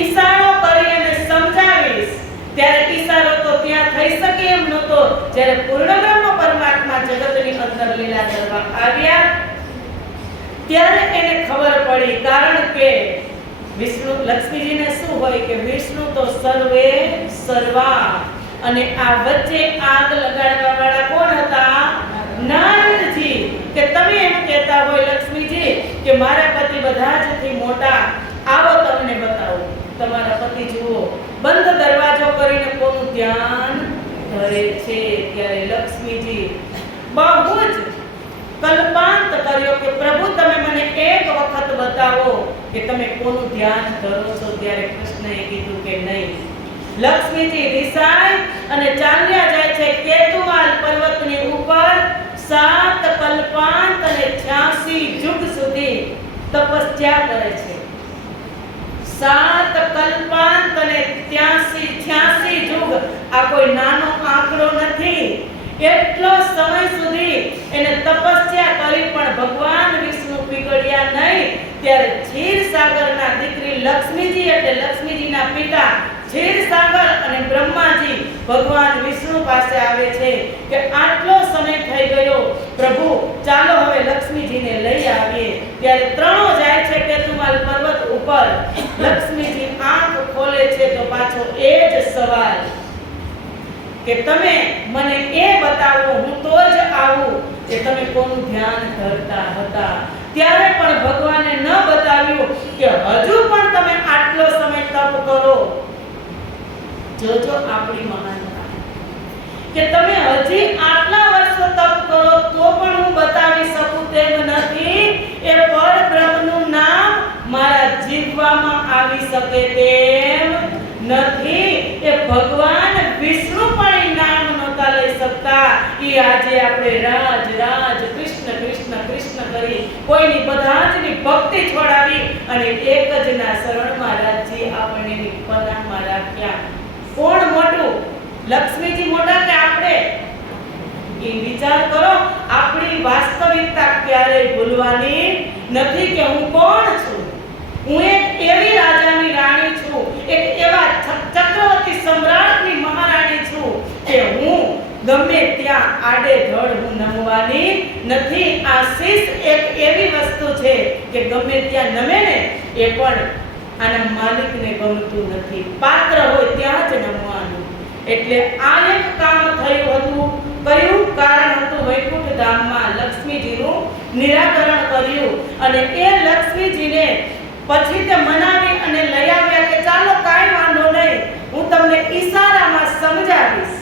ઈશારો કરી અને સમજાવીશ। ત્યારે ઈશારો તો ત્યાં થઈ શકે એમ નહોતો। જ્યારે પૂર્ણ બ્રહ્મ પરમાત્મા જગતની અંદર લીલા કરવા આવ્યા ત્યારે એને ખબર પડી, કારણ કે વિષ્ણુ લક્ષ્મીજીને શું હોય કે વિષ્ણુ તો સર્વે સર્વા, અને આ વચ્ચે આગ લગાડવા વાળા કોણ હતા? નારદજી। કે તમે એમ કહેતા હોય લક્ષ્મીજી કે મારા પતિ બધા જથી મોટા, આવો તમને બતાવું। તમારા પતિ જુઓ બંધ દરવાજો કરીને કોનું ધ્યાન ધરે છે। ત્યારે લક્ષ્મીજી બહુ જ કલ્પાંત કર્યો કે પ્રભુ તમે મને એક વખત બતાવો કે તમે કોનું ધ્યાન ધરો છો। ત્યારે કૃષ્ણએ કીધું કે નહીં। લક્ષ્મીજી રિસાય અને ચાલ્યા જાય છે કેતુમાલ પર્વતની ઉપર। 7 કલ્પાંત અને 86 યુગ સુધી તપસ્યા કરે છે। 7 કલ્પાંત અને 86 યુગ આ કોઈ નાનો આંકડો નથી। એટલો સમય સુધી એને તપસ્યા કરી પણ ભગવાન વિષ્ણુ પીગળ્યા નહીં। ત્યારે ક્ષીરસાગરના દીકરી લક્ષ્મીજી એટલે લક્ષ્મીજીના પિતા ક્ષીરસાગર અને બ્રહ્માજી ભગવાન વિષ્ણુ પાસે આવે છે કે આટલો સમય થઈ ગયો પ્રભુ, ચાલો હવે લક્ષ્મીજીને લઈ આવીએ। ત્યારે ત્રણો જાય છે કેતુમાલ પર્વત ઉપર। લક્ષ્મીજી આંખ ખોલે છે તો પાછો એ જ સવાલ કે તમે મને એ બતાવો, હું તો જ આવું કે તમે કોનું ધ્યાન ધરતા હતા। ત્યારે પણ ભગવાને ન બતાવ્યું કે હજુ પણ તમે આટલો સમય તપ કરો। જોજો આપણી મહાનતા કે તમે હજી આટલા વર્ષો તપ કરો તો પણ હું બતાવી શકું તેમ નથી। એ પરબ્રહ્મનું નામ મારા જીવવામાં આવી શકે તેમ નથી। એ ભગવાન વિષ્ણુ પણ એ નામ નહોતા લઈ શકતા। એ આજે આપણે રાજ રાજ કૃષ્ણ કૃષ્ણ કૃષ્ણ કરી કોઈની બધા જની ભક્તિ છોડાવી અને એક જ ના શરણમાં રાજજી આપણને પનાહમાં રાખ્યા। કોણ મોટું? લક્ષ્મીજી મોટા કે આપણે? એ વિચાર કરો। આપણી વાસ્તવિકતા ક્યારેય ભૂલવાની નથી કે હું કોણ છું। હું એક એવી રાજાની રાણી છું, એક એવા ચક્રવર્તી સમ્રાટની મહારાણી છું કે હું ગમે ત્યાં આડે ધડ હું નમવાની નથી। આ શીશ એક એવી વસ્તુ છે કે ગમે ત્યાં નમે ને એ પણ આના માલિકને ગમતું નથી। પાત્ર હોય ત્યાં જ નમવાનું। એટલે આ એક કામ થયું હતું। કયું કારણ હતું? વૈકુંઠ ધામમાં લક્ષ્મીજીનું નિરાકરણ કર્યું અને એ લક્ષ્મીજીને પછી તે મનાવી અને લઈ આવ્યા કે ચાલો કાંઈ વાંધો નહીં, હું તમને ઈશારામાં સમજાવીશ।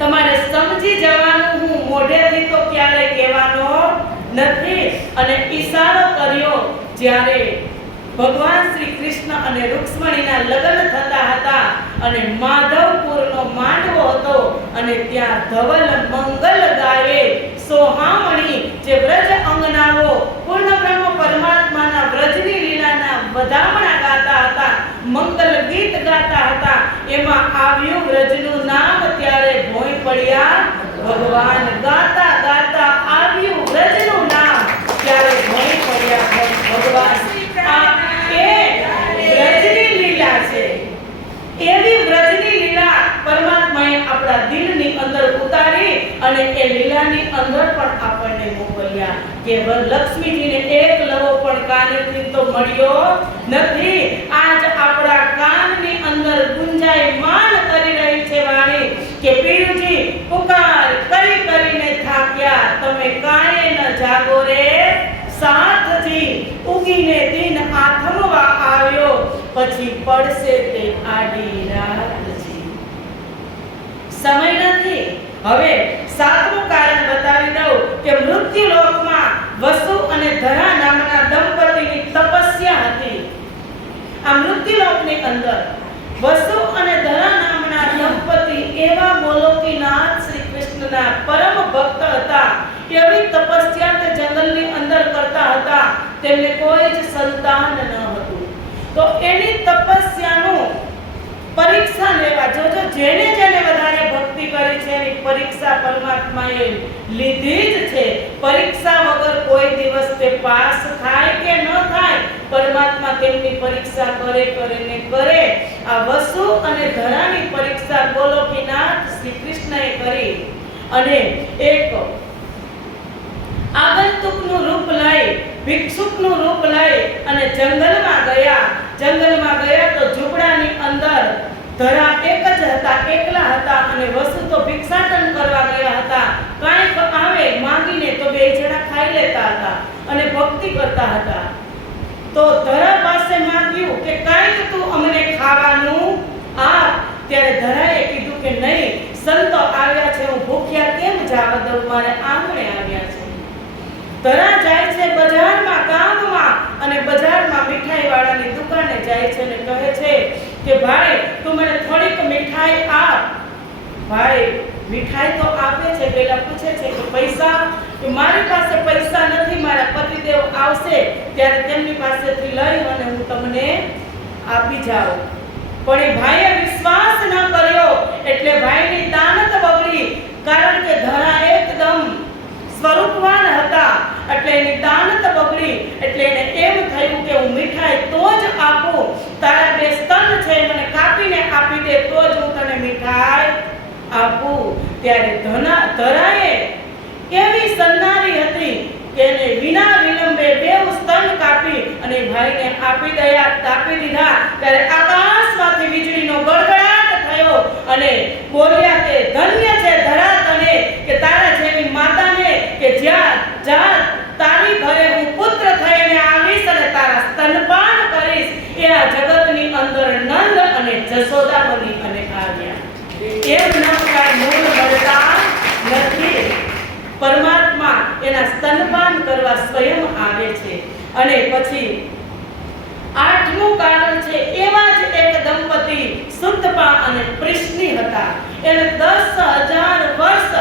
તમારે સમજી જવાનું, હું મોઢેથી તો ક્યારેય કહેવાનો નથી। અને ઈશારો કર્યો જ્યારે ભગવાન શ્રી કૃષ્ણ અને રૂક્ષ્મણીના લગ્ન થતા હતા અને માધવપુરનો માંડવો હતો અને ત્યાં ધવલ મંગલ ગાયે સોહામણી જે વ્રજ અંગનાઓ પૂર્ણ બ્રહ્મ પરમાત્માના વ્રજની લીલાના વધામણા ગાતા હતા, મંગલ ગીત ગાતા હતા। એમાં આવ્યું વ્રજનું નામ। ત્યારે ભોંય પડ્યા ભગવાન। ગાતા ગાતા આવ્યું વ્રજનું નામ, ત્યારે ભોંય પડ્યા ભગવાન। વ્રજની લીલા છે। એવી વ્રજની લીલા પરમાત્માએ આપણા દિલની અંદર ઉતારી અને એ લીલાની અંદર પણ આપણને મોકલ્યા કે લક્ષ્મીજીને એક લવો પણ કાનેથી તો મળ્યો નથી। આજ આપણા કાનની અંદર ગુંજાયમાન કરી રહી છે વાણી કે પીરુજી પુકાર કરી કરીને થાક્યા, પડશે તે આડી રાતજી. સમય નથી. હવે સાતમું કારણ બતાવી દઉં કે મૃત્યુલોકમાં વસુ અને ધરા નામના દંપતીની તપસ્યા હતી. આ મૃત્યુલોકની અંદર વસુ અને ધરા નામના દંપતી એવા ગોલોકીનાથ શ્રી કૃષ્ણના પરમ ભક્ત હતા. એવી તપસ્યા તે જંગલની અંદર કરતા હતા. તેમને કોઈ જ સંતાન ન હતું. તો એની તપસ્યાનું પરીક્ષા લેવા જોજો, જેને જેને વધારે ભક્તિ કરી છે એની પરીક્ષા પરમાત્માએ લીધી જ છે. પરીક્ષા વગર કોઈ દિવસ તે પાસ થાય કે ન થાય, પરમાત્મા તેમની પરીક્ષા કરે. આ વસુ અને ધરાની પરીક્ષા ગોલોકીનાથ શ્રી કૃષ્ણએ કરી અને એક આગંતુકનું રૂપ લઈ, ભિક્ષુકનું રૂપ લઈ અને જંગલમાં ગયા તો ઝૂંપડાની અંદર ધરા એક જ હતા, એકલા હતા અને વસુ તો ભિક્ષાટન કરવા ગયા હતા. કાંઈક આવે માંગીને તો બે જણા ખાઈ લેતા હતા અને ભક્તિ કરતા હતા. તો ધરા પાસે માંગ્યું કે કાંઈક તું અમને ખાવાનું આપ. ત્યારે ધરાએ કીધું કે નહીં, સંતો આવ્યા છે, હું ભૂખ્યા કેમ જવા દઉં, મારે આંગણે આવ્યા છે. ધરા જાય છે બજારમાં, ગામમાં, અને બજારમાં મીઠાઈ વાળાની દુકાને જાય છે અને કહે છે કે ભાઈ તું મને થોડીક મીઠાઈ આપ. ભાઈ મીઠાઈ તો આપે છે, પેલા પૂછે છે કે પૈસા, કે મારી પાસે પૈસા નથી, મારા પતિદેવ આવશે ત્યારે તેમની પાસેથી લઈ અને હું તમને આપી જાઉં. પણ એ ભાઈએ વિશ્વાસ ન કર્યો એટલે ભાઈની દાનત બગડી. કારણ કે ધરા એકદમ સ્વરૂપવાન હતા એટલે એની દાનત બગડી. એટલે એને એમ થયું કે હું મીઠાઈ તો જ આપું, તારા બે સ્તન છે મને કાપીને આપી દે તો જ હું તને મીઠાઈ આપું. ત્યારે ધરાએ એવી સન્નારી હતી કે એને વિના વિલંબે બે સ્તન કાપી અને ભાઈને આપી દીધા. ત્યારે આકાશમાંથી વીજળીનો ગડગડાટ થયો અને બોલ્યા કે ધન્ય છે ધરા તને કે તારા જેવી માતાને કે જ્યાં તારી ઘરે હું પુત્ર થઈને આવીશ અને તારા સ્તનપાન કરીશ. એ આ જગતની અંદર નંદ અને જશોદા બની અને આવ્યા. એમ ન કાંઈ મૂળ મળતા નથી. પરમાત્મા એના સ્તનપાન કરવા સ્વયં આવે છે. અને પછી આઠમું કારણ છે, એવા જ એક દંપતી સુતપા અને પ્રિશ્ની હતા. એને 10,000 વર્ષ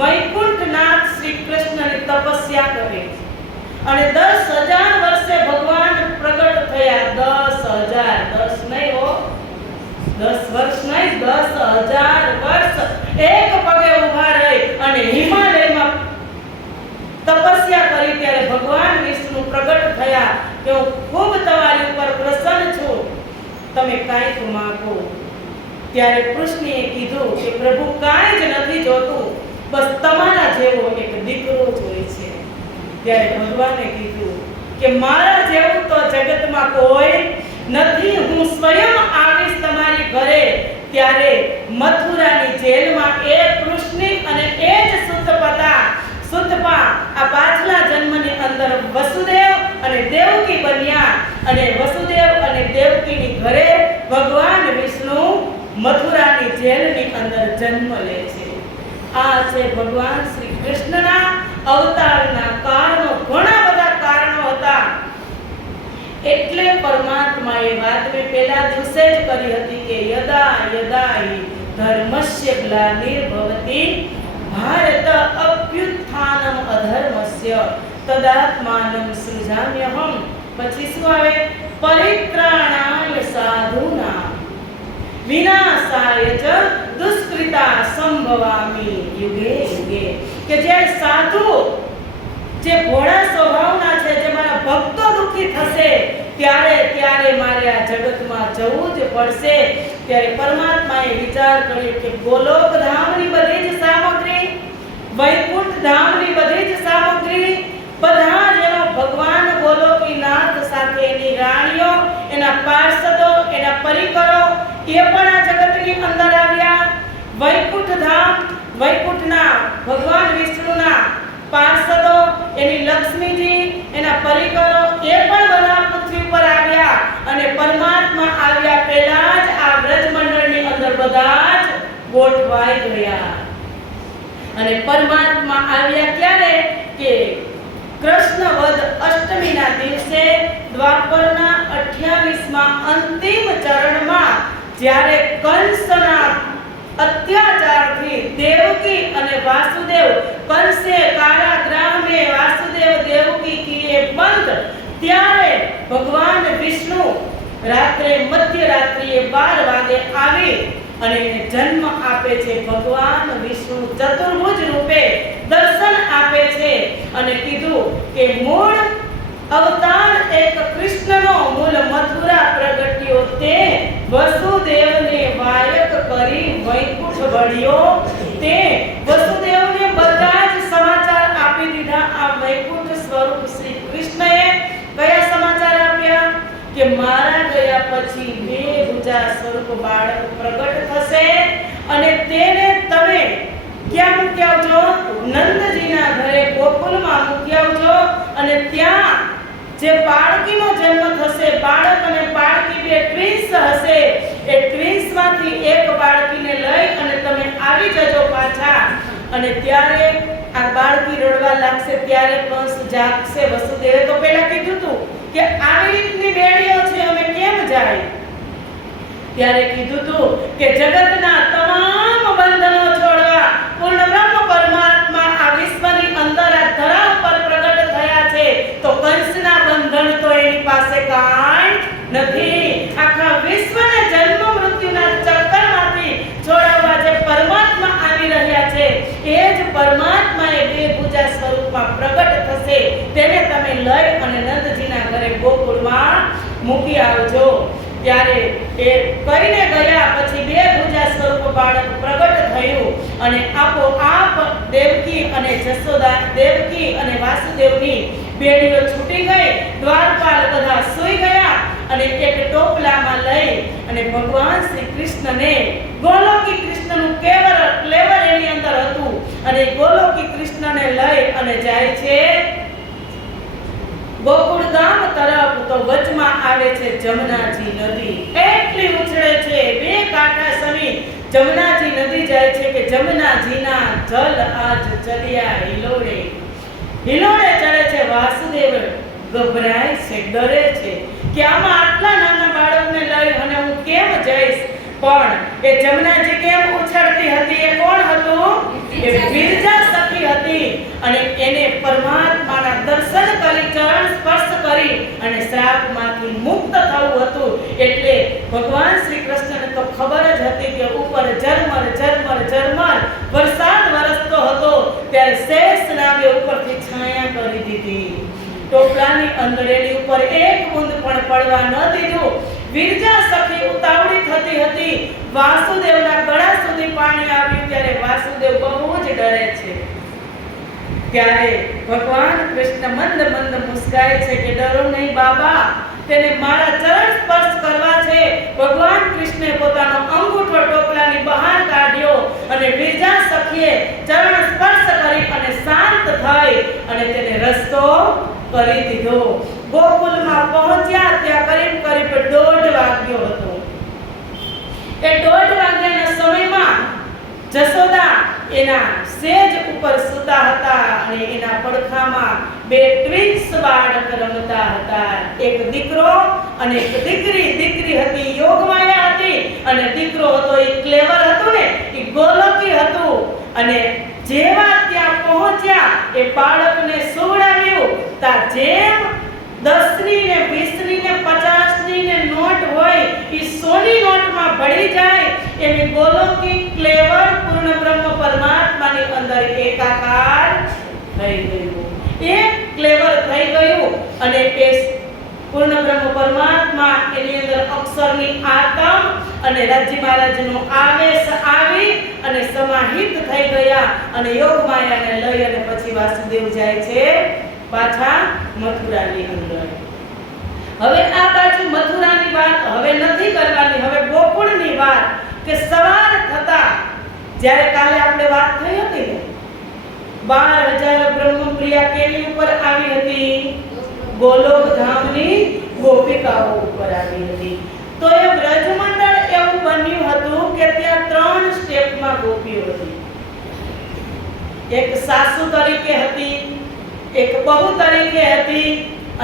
વૈકુંઠનાથ શ્રી કૃષ્ણની તપસ્યા કરી અને 10,000 વર્ષે ભગવાન પ્રગટ થયા. 10,000, 10 નહીં હો, 10 વર્ષ નહીં, 10,000 વર્ષ એક પગે ઊભા રહી અને હિમાલયમાં તપસ્યા કરી. ત્યારે ભગવાન વિષ્ણુ પ્રગટ થયા કે હું ખૂબ તમારી ઉપર પ્રસન્ન છું, તમે કાંઈક માંગો. ત્યારે કૃષ્ણએ કીધું કે પ્રભુ કાંઈ જ નથી જોતું, બસ તમારા જેવો એક દીકરો જોઈએ છે. ત્યારે ભગવાને કીધું કે મારા જેવું તો જગતમાં કોઈ નથી, હું સ્વયં આવીશ તમારી ઘરે. ત્યારે મથુરાની જેલમાં એ કૃષ્ણ અને એ જ સુતપા આ પાછલા જન્મની અંદર વસુદેવ અને દેવકી બન્યા અને વસુદેવ અને દેવકીની ઘરે ભગવાન વિષ્ણુ મથુરાની જેલની અંદર જન્મ લે છે. આ છે ભગવાન શ્રી કૃષ્ણના અવતારના કારણો. ઘણા બધા કારણો હતા. એટલે પરમાત્માએ વાત મેં પહેલા દિવસે જ કરી હતી કે યદા યદા હિ ધર્મસ્ય ગ્લાનિર્ભવતિ ભારત અભ્યુત્થાનમ અધર્મસ્ય તદાત્માનં સૃજામ્યહમ. પછી શું આવે? પરિત્રાણાય સાધુનાં વિનાશાય ચ દુષ્કૃતા સંભવામિ યુગે યુગે. કે જે સાધુ, જે ભોળા સ્વભાવના છે, જે મારા ભક્તો દુખી થશે ત્યારે મારે આ જગતમાં જવું જ પડશે. ત્યારે પરમાત્માએ વિચાર કર્યો કે ગોલોક ધામની બધી જ સામગ્રી, વૈકુંઠ ધામની બધી જ સામગ્રી, બધા જ એનો ભગવાન ગોલોકીનાથ સાથે એની રાણીઓ, એના પાર્ષદો, એના પરિકરો એ પણ આ જગતની અંદર આવ્યા. વૈકુંઠ ધામ, વૈકુંઠના ભગવાન વિષ્ણુના પાર્ષદો, એની લક્ષ્મીજી, એના પરિકરો એ પણ બધા પૃથ્વી પર આવ્યા અને પરમાત્મા આવ્યા પહેલા જ આ વ્રજમંડળની અંદર બધા જ ગોઠવાઈ ગયા. અને પરમાત્મા આવ્યા ક્યારે કે કૃષ્ણ વધ અષ્ટમીના દિવસે દ્વાપરના 28માં અંતિમ ચરણમાં જ્યારે કંસના અત્યાચારથી દેવકી અને વાસુદેવ, કંસે કારાગૃહમે વાસુદેવ દેવકી કીએ બંધ, ત્યારે ભગવાન વિષ્ણુ રાત્રે મધ્યરાત્રિએ 12 વાગે આવી અને એને જન્મ આપે છે. ભગવાન વિષ્ણુ ચતુર્ભુજ રૂપે દર્શન આપે છે અને કીધું કે મૂળ અવતાર એક કૃષ્ણનો મૂળ મથુરા પ્રગટ્યો, તે વસુદેવને વાયક કરી વૈકુંઠ વળ્યો, તે વસુદેવને બધા જ સમાચાર આપી દીધા. આ વૈકુંઠ સ્વરૂપ શ્રી કૃષ્ણએ કયા સમાચાર આપ્યા કે મારા ગયા પછી 2 ભુજા સ્વરૂપ બાળક પ્રગટ થશે અને તેને તમે ક્યાં મૂકી આવજો? નંદજીના ઘરે ગોકુલમાં મૂકી આવજો અને ત્યાં જે બાળકીનો જન્મ થશે, બાળક અને બાળકી 2 ટ્વિન્સ હશે, એ ટ્વિન્સમાંથી એક બાળકીને લઈ અને તમે આવી જજો પાછા. અને ત્યારે આ બાળકી રડવા લાગશે ત્યારે કંસ જાગશે. વસુદેવે તો પહેલા કીધું હતું કે આવી રીતની બેડીઓ છે, અમે કેમ જાય? ત્યારે કીધું હતું કે જગતના તમામ બંધનો છોડવા પૂર્ણ બ્રહ્મ પરમાત્મા આ વિશ્વની અંદર આ ધરા પર પ્રગટ થયા છે, તો કંસના બંધન તો એની પાસે કાંઈ નથી. આખા વિશ્વને જન્મ મૃત્યુના ચક્કરમાંથી છોડાવવા જે પરમાત્મા આવી રહ્યા છે, એ જ પરમાત્માએ 2 ભુજા સ્વરૂપમાં પ્રગટ થશે, તેને તમે લઈ અને નંદજીના ઘરે ગોકુળમાં મૂકી આવજો. ત્યારે એ કહીને ગયા પછી 2 ભુજા સ્વરૂપ બાળક પ્રગટ થયું અને આપોઆપ દેવકી અને જશોદા, દેવકી અને વાસુદેવની બેડીઓ છૂટી ગઈ. દ્વારપાલ બધા સૂઈ ગયા અને એક ટોપલામાં લઈ અને ભગવાન શ્રી કૃષ્ણને, ગોલોકી કૃષ્ણનું ક્લેવર એની અંદર હતું અને ગોલોકી કૃષ્ણને લઈ અને જાય છે ગોકુળ ગામ તરફ. તો વચમાં આવે છે જમનાજી નદી. એટલી ઉછળે છે, 2 કાંઠા સમી જમનાજી નદી જાય છે કે જમનાજીના જલ આજ ચલ્યા હિલોડે. હિલોડે ચડે છે. વાસુદેવ ગભરાય છે, ડરે છે કે આમાં આટલા નાના બાળકને લઈ અને હું કેમ જઈશ? પણ એ જમનાજી કેમ ઉછળતી હતી? એ કોણ હતું? એ વિરજા સખી હતી અને એને પરમાત્માના દર્શન કરી, ચરણ સ્પર્શ કરી અને શ્રાપમાંથી મુક્ત થવું હતું. એટલે ભગવાન શ્રી કૃષ્ણને તો ખબર જ હતી કે ઉપર ઝરમર ઝરમર ઝરમર વરસાદ વરસતો હતો, ત્યારે શેષ નાગે ઉપરથી છાયા કરી દીધી. ટોપલાની અંદર એની ઉપર એક બૂંદ પણ પડવા ન દીધું. વિરજા સખી ઉતાવળી થતી હતી. વાસુદેવના ગળા સુધી પાણી આવ્યું ત્યારે વાસુદેવ બહુ જ ડરે છે. ત્યારે ભગવાન કૃષ્ણ મંદ મંદ મુસ્કાય છે કે ડરો નહીં બાબા, તેને મારા ચરણ સ્પર્શ કરવા છે. ભગવાન કૃષ્ણે પોતાનો અંગૂઠો ટોપલાની બહાર કાઢ્યો અને વિરજા સખીએ ચરણ સ્પર્શ કરી અને શાંત થઈ અને તેને રસ્તો કરી દીધો. ગોકુલમાં પહોંચ્યા ત્યાં કરીબ 1:30 વાગ્યો હતો. એ 1:30 વાગ્યાના સમયમાં જશોદા એના સેજ ઉપર સૂતા હતા અને એના પડખામાં 2 ટ્વિન્સ બાળક રમતા હતા. એક દીકરો અને એક દીકરી. દીકરી હતી યોગમાયા હતી અને દીકરો હતો એ ક્લેવર હતું ને, એ ગોલોકી હતું. અને જેવા ત્યાં પહોંચ્યા એ બાળકને સુવડાવ્યું. તા જેમ 10ની ને 20ની ને 50ની ને નોટ હોય એ સોની નોટમાં ભળી જાય એવી ગોલોકી ક્લેવર પૂર્ણ બ્રહ્મ પરમાત્માની અંદર એકાકાર થઈ ગયું. એક ક્લેવર થઈ ગયું અને એ પૂર્ણ બ્રહ્મ પરમાત્મા એની અંદર અક્ષરની આતમ અને રાજ્ય મહારાજનો આવેશ આવી અને સમાહિત થઈ ગયા અને યોગ માયાને લઈ અને પછી વાસુદેવ જાય છે પાછા મથુરાની અંદર. હવે આ બાજુ મથુરાની વાત હવે નથી કરવાની, હવે ગોકુળની વાત. કે સવાર થતા જ્યારે કાલે આપણે વાત થઈ હતી ને 12,000 બ્રહ્મપ્રિયા કેની ઉપર આવી હતી? ગોલોક ધામની ગોપિકાઓ ઉપર આવી હતી. તો એ વ્રજમંડળ એવું બન્યું હતું કે ત્યાં 3 સ્ટેપમાં ગોપીઓ હતી. એક સાસુ તરીકે હતી, એક બહુ તરીકે હતી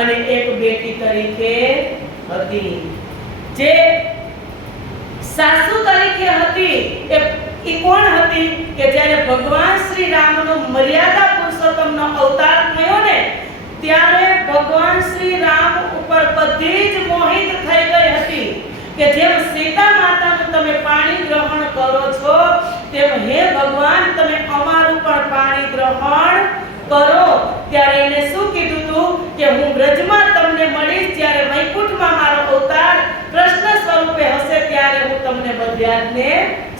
અને એક બેટી તરીકે હતી. જે સાસુ તરીકે હતી એ કોણ હતી કે જ્યારે ભગવાન શ્રી રામનો મર્યાદા પુરુષોત્તમનો અવતાર થયો ને ત્યારે ભગવાન શ્રી રામ ઉપર બધી જ મોહિત થઈ ગઈ હતી કે જેમ સીતા માતાનું તમે પાણી ગ્રહણ કરો છો તેમ હે ભગવાન તમે અમારું પણ પાણી ગ્રહણ કરો. ત્યારે એને શું કીધું તું કે હું વ્રજમાં તમને મળીશ, જ્યારે વૈકુંઠમાં મારો અવતાર કૃષ્ણ સ્વરૂપે હશે ત્યારે હું તમને બધાને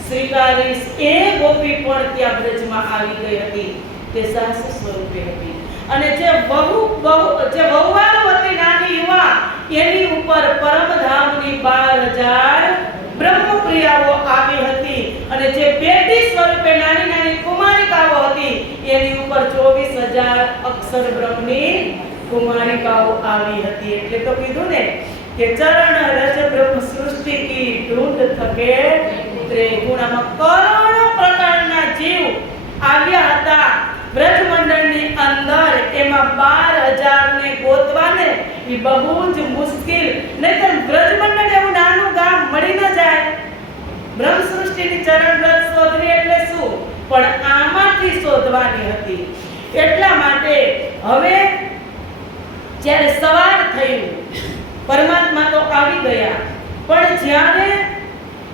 સ્વીકારીશ. એ ગોપી પણ ત્યાં વ્રજમાં આવી ગઈ હતી, તે સાસુ સ્વરૂપે હતી. અને જે વહુવાળો હતી નાની યુવા એની ઉપર પરમધામની 12,000 બ્રહ્મપ્રિયાઓ આવી હતી. અને જે બેટી સ્વરૂપે નાની નાની કુમારિકાઓ હતી એની ઉપર 24,000 અક્ષર બ્રહ્મની કુમારિકાઓ આવી હતી. એટલે તો કીધું ને કે ચરણ રજ બ્રહ્મ સૃષ્ટિ કી ઢૂંઢ થકે ઉતરે ગુણામાં કરોડો પ્રકારના જીવ આવ્યા હતા વ્રજમંડળની અંદર. એમાં 12,000 ને ગોતવાને એ બહુ જ મુશ્કેલ. નહીતર વ્રજમંડળ એવું નાનું ગામ મળી ન જાય. બ્રહ્મ સૃષ્ટિની ચરણ રજ શોધવી એટલે શું, પણ આમાંથી શોધવાની હતી. એટલા માટે હવે જ્યારે સવાર થયું પરમાત્મા તો આવી ગયા, પણ જ્યારે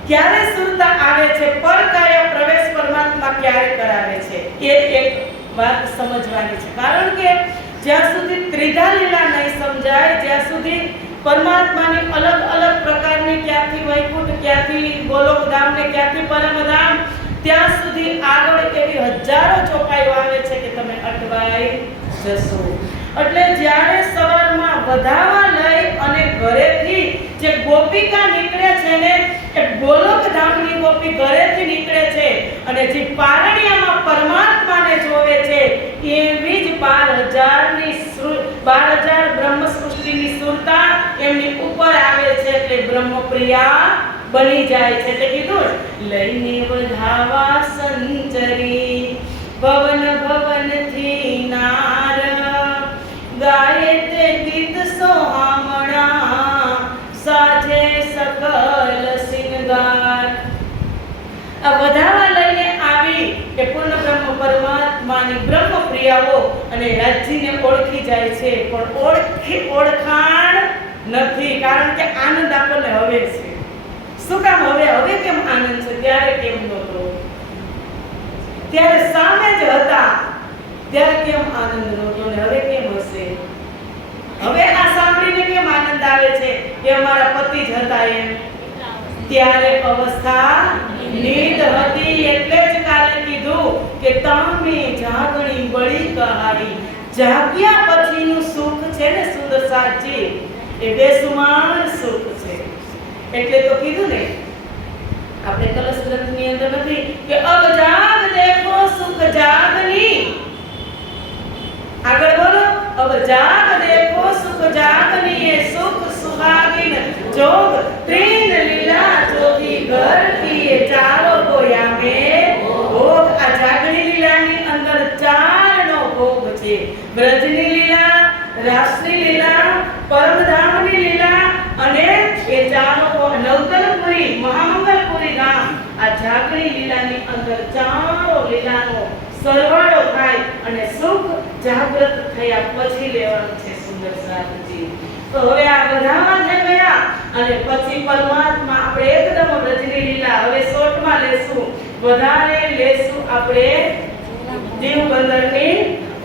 ક્યારે સુરતા આવે છે, પરકાય પ્રવેશ પરમાત્મા ક્યારે કરાવે છે એ એક વાત સમજવાની છે. કારણ કે જ્યાં સુધી ત્રિધા લીલા નહીં સમજાય, જ્યાં સુધી પરમાત્માની અલગ અલગ પ્રકારની ક્યાંથી વૈકુંઠ, ક્યાંથી ગોલોકધામ ને ક્યાંથી પરમધામ, ત્યાં સુધી આગળ એવી હજારો ચોપાઈઓ આવે છે કે તમે અટવાઈ જશો. એટલે જ્યારે સવારમાં વધાવા લઈ અને ઘરેથી જે ગોપિકા નીકળે છે ને એ ગોલોકધામની ગોપી ઘરેથી નીકળે છે અને જે પારણિયામાં પરમાત્માને જોવે છે એવી જ 12,000 બ્રહ્મ સૃષ્ટિની સુરતા એમની ઉપર આવે છે. એટલે બ્રહ્મપ્રિયા બની જાય છે. એટલે કીધું લઈને વધાવા સંચરી ભવન ભવનથી નાર ગાય તે ગીત સોહામણા સાજે સકલ સિંગાર. આ વધાવા લઈને આવી કે પૂર્ણ બ્રહ્મ પરમાત્માની બ્રહ્મપ્રિયાઓ અને રાજ્યને ઓળખી જાય છે, પણ ઓળખાણ નથી. કારણ કે આનંદ આપણને હવે છે. શું કામ હવે કેમ આનંદ છે, ત્યારે કેમ નહોતો, ત્યારે સામે જ હતા ત્યારે કેમ આનંદ નહોતો ને હવે કેમ હશે. હવે આ સાંભળીને કેમ આનંદ આવે છે કે અમારા પતિ જ હતા એમ. ત્યારે અવસ્થા નીંદ હતી. એટલે જ કાલે કીધું કે તામે જાગણી બળી કહાડી. જાગ્યા પછીનું સુખ છે ને સુંદર સાચી એ બેસુમાર સુખ છે. એટલે તો કીધું ને આપણે કલશ ગ્રંથની અંદર નથી કે અબ જાગ દેખો સુખ જાગની. આગળ બોલો અબ જાગ દેખો સુખ જાગની એ સુખ સુહાગીન જોગ ત્રીન લીલા ચોથી ઘર કી એ ચારો ગોયા મે ભોગ. આ જાગણી લીલાની અંદર 4 નો ભોગ છે. વ્રજની લીલા, રાસની લીલા, પરમધામની લીલા અને એ ચારો નવતરપુરી મહામંગલપુરી ધામ. આ જાગણી લીલાની અંદર 4 લીલાનો સરવાળો થાય અને સુખ જાગૃત થયા પછી લેવાનું છે. સુંદર સાધજી તો હવે આ બધામાં થઈ ગયા અને પછી પરમાત્મા આપણે એકદમ વ્રજની લીલા હવે શોર્ટમાં લેશું, વધારે લેશું આપણે દીવ બંદરની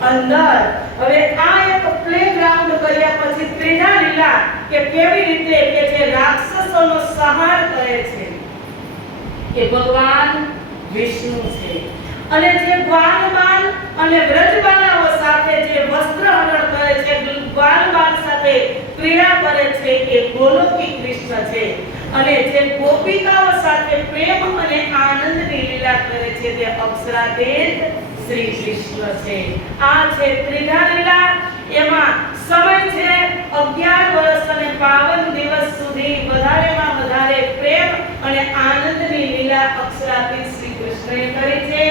અંદર. હવે આ એક પ્લેગ્રાઉન્ડ કર્યા પછી ત્રીજા લીલા કે કેવી રીતે કે જે રાક્ષસોનો સંહાર કરે છે એ ભગવાન વિષ્ણુ છે. અને જે ગ્વાલબાલ અને વ્રજબાલાઓ સાથે જે વસ્ત્રહરણ કરે છે, ગ્વાલબાલ સાથે ક્રીડા કરે છે એ ગોલોકી કૃષ્ણ છે. અને જે ગોપિકાઓ સાથે પ્રેમ અને આનંદની લીલા કરે છે તે અપ્સરાતીત શ્રી કૃષ્ણ છે. આ છે ત્રીજા લીલા. એમાં સમય છે 11 વર્ષ અને 52 દિવસ સુધી વધારેમાં વધારે પ્રેમ અને આનંદની લીલા અક્ષરાતીત શ્રી કૃષ્ણએ કરી છે.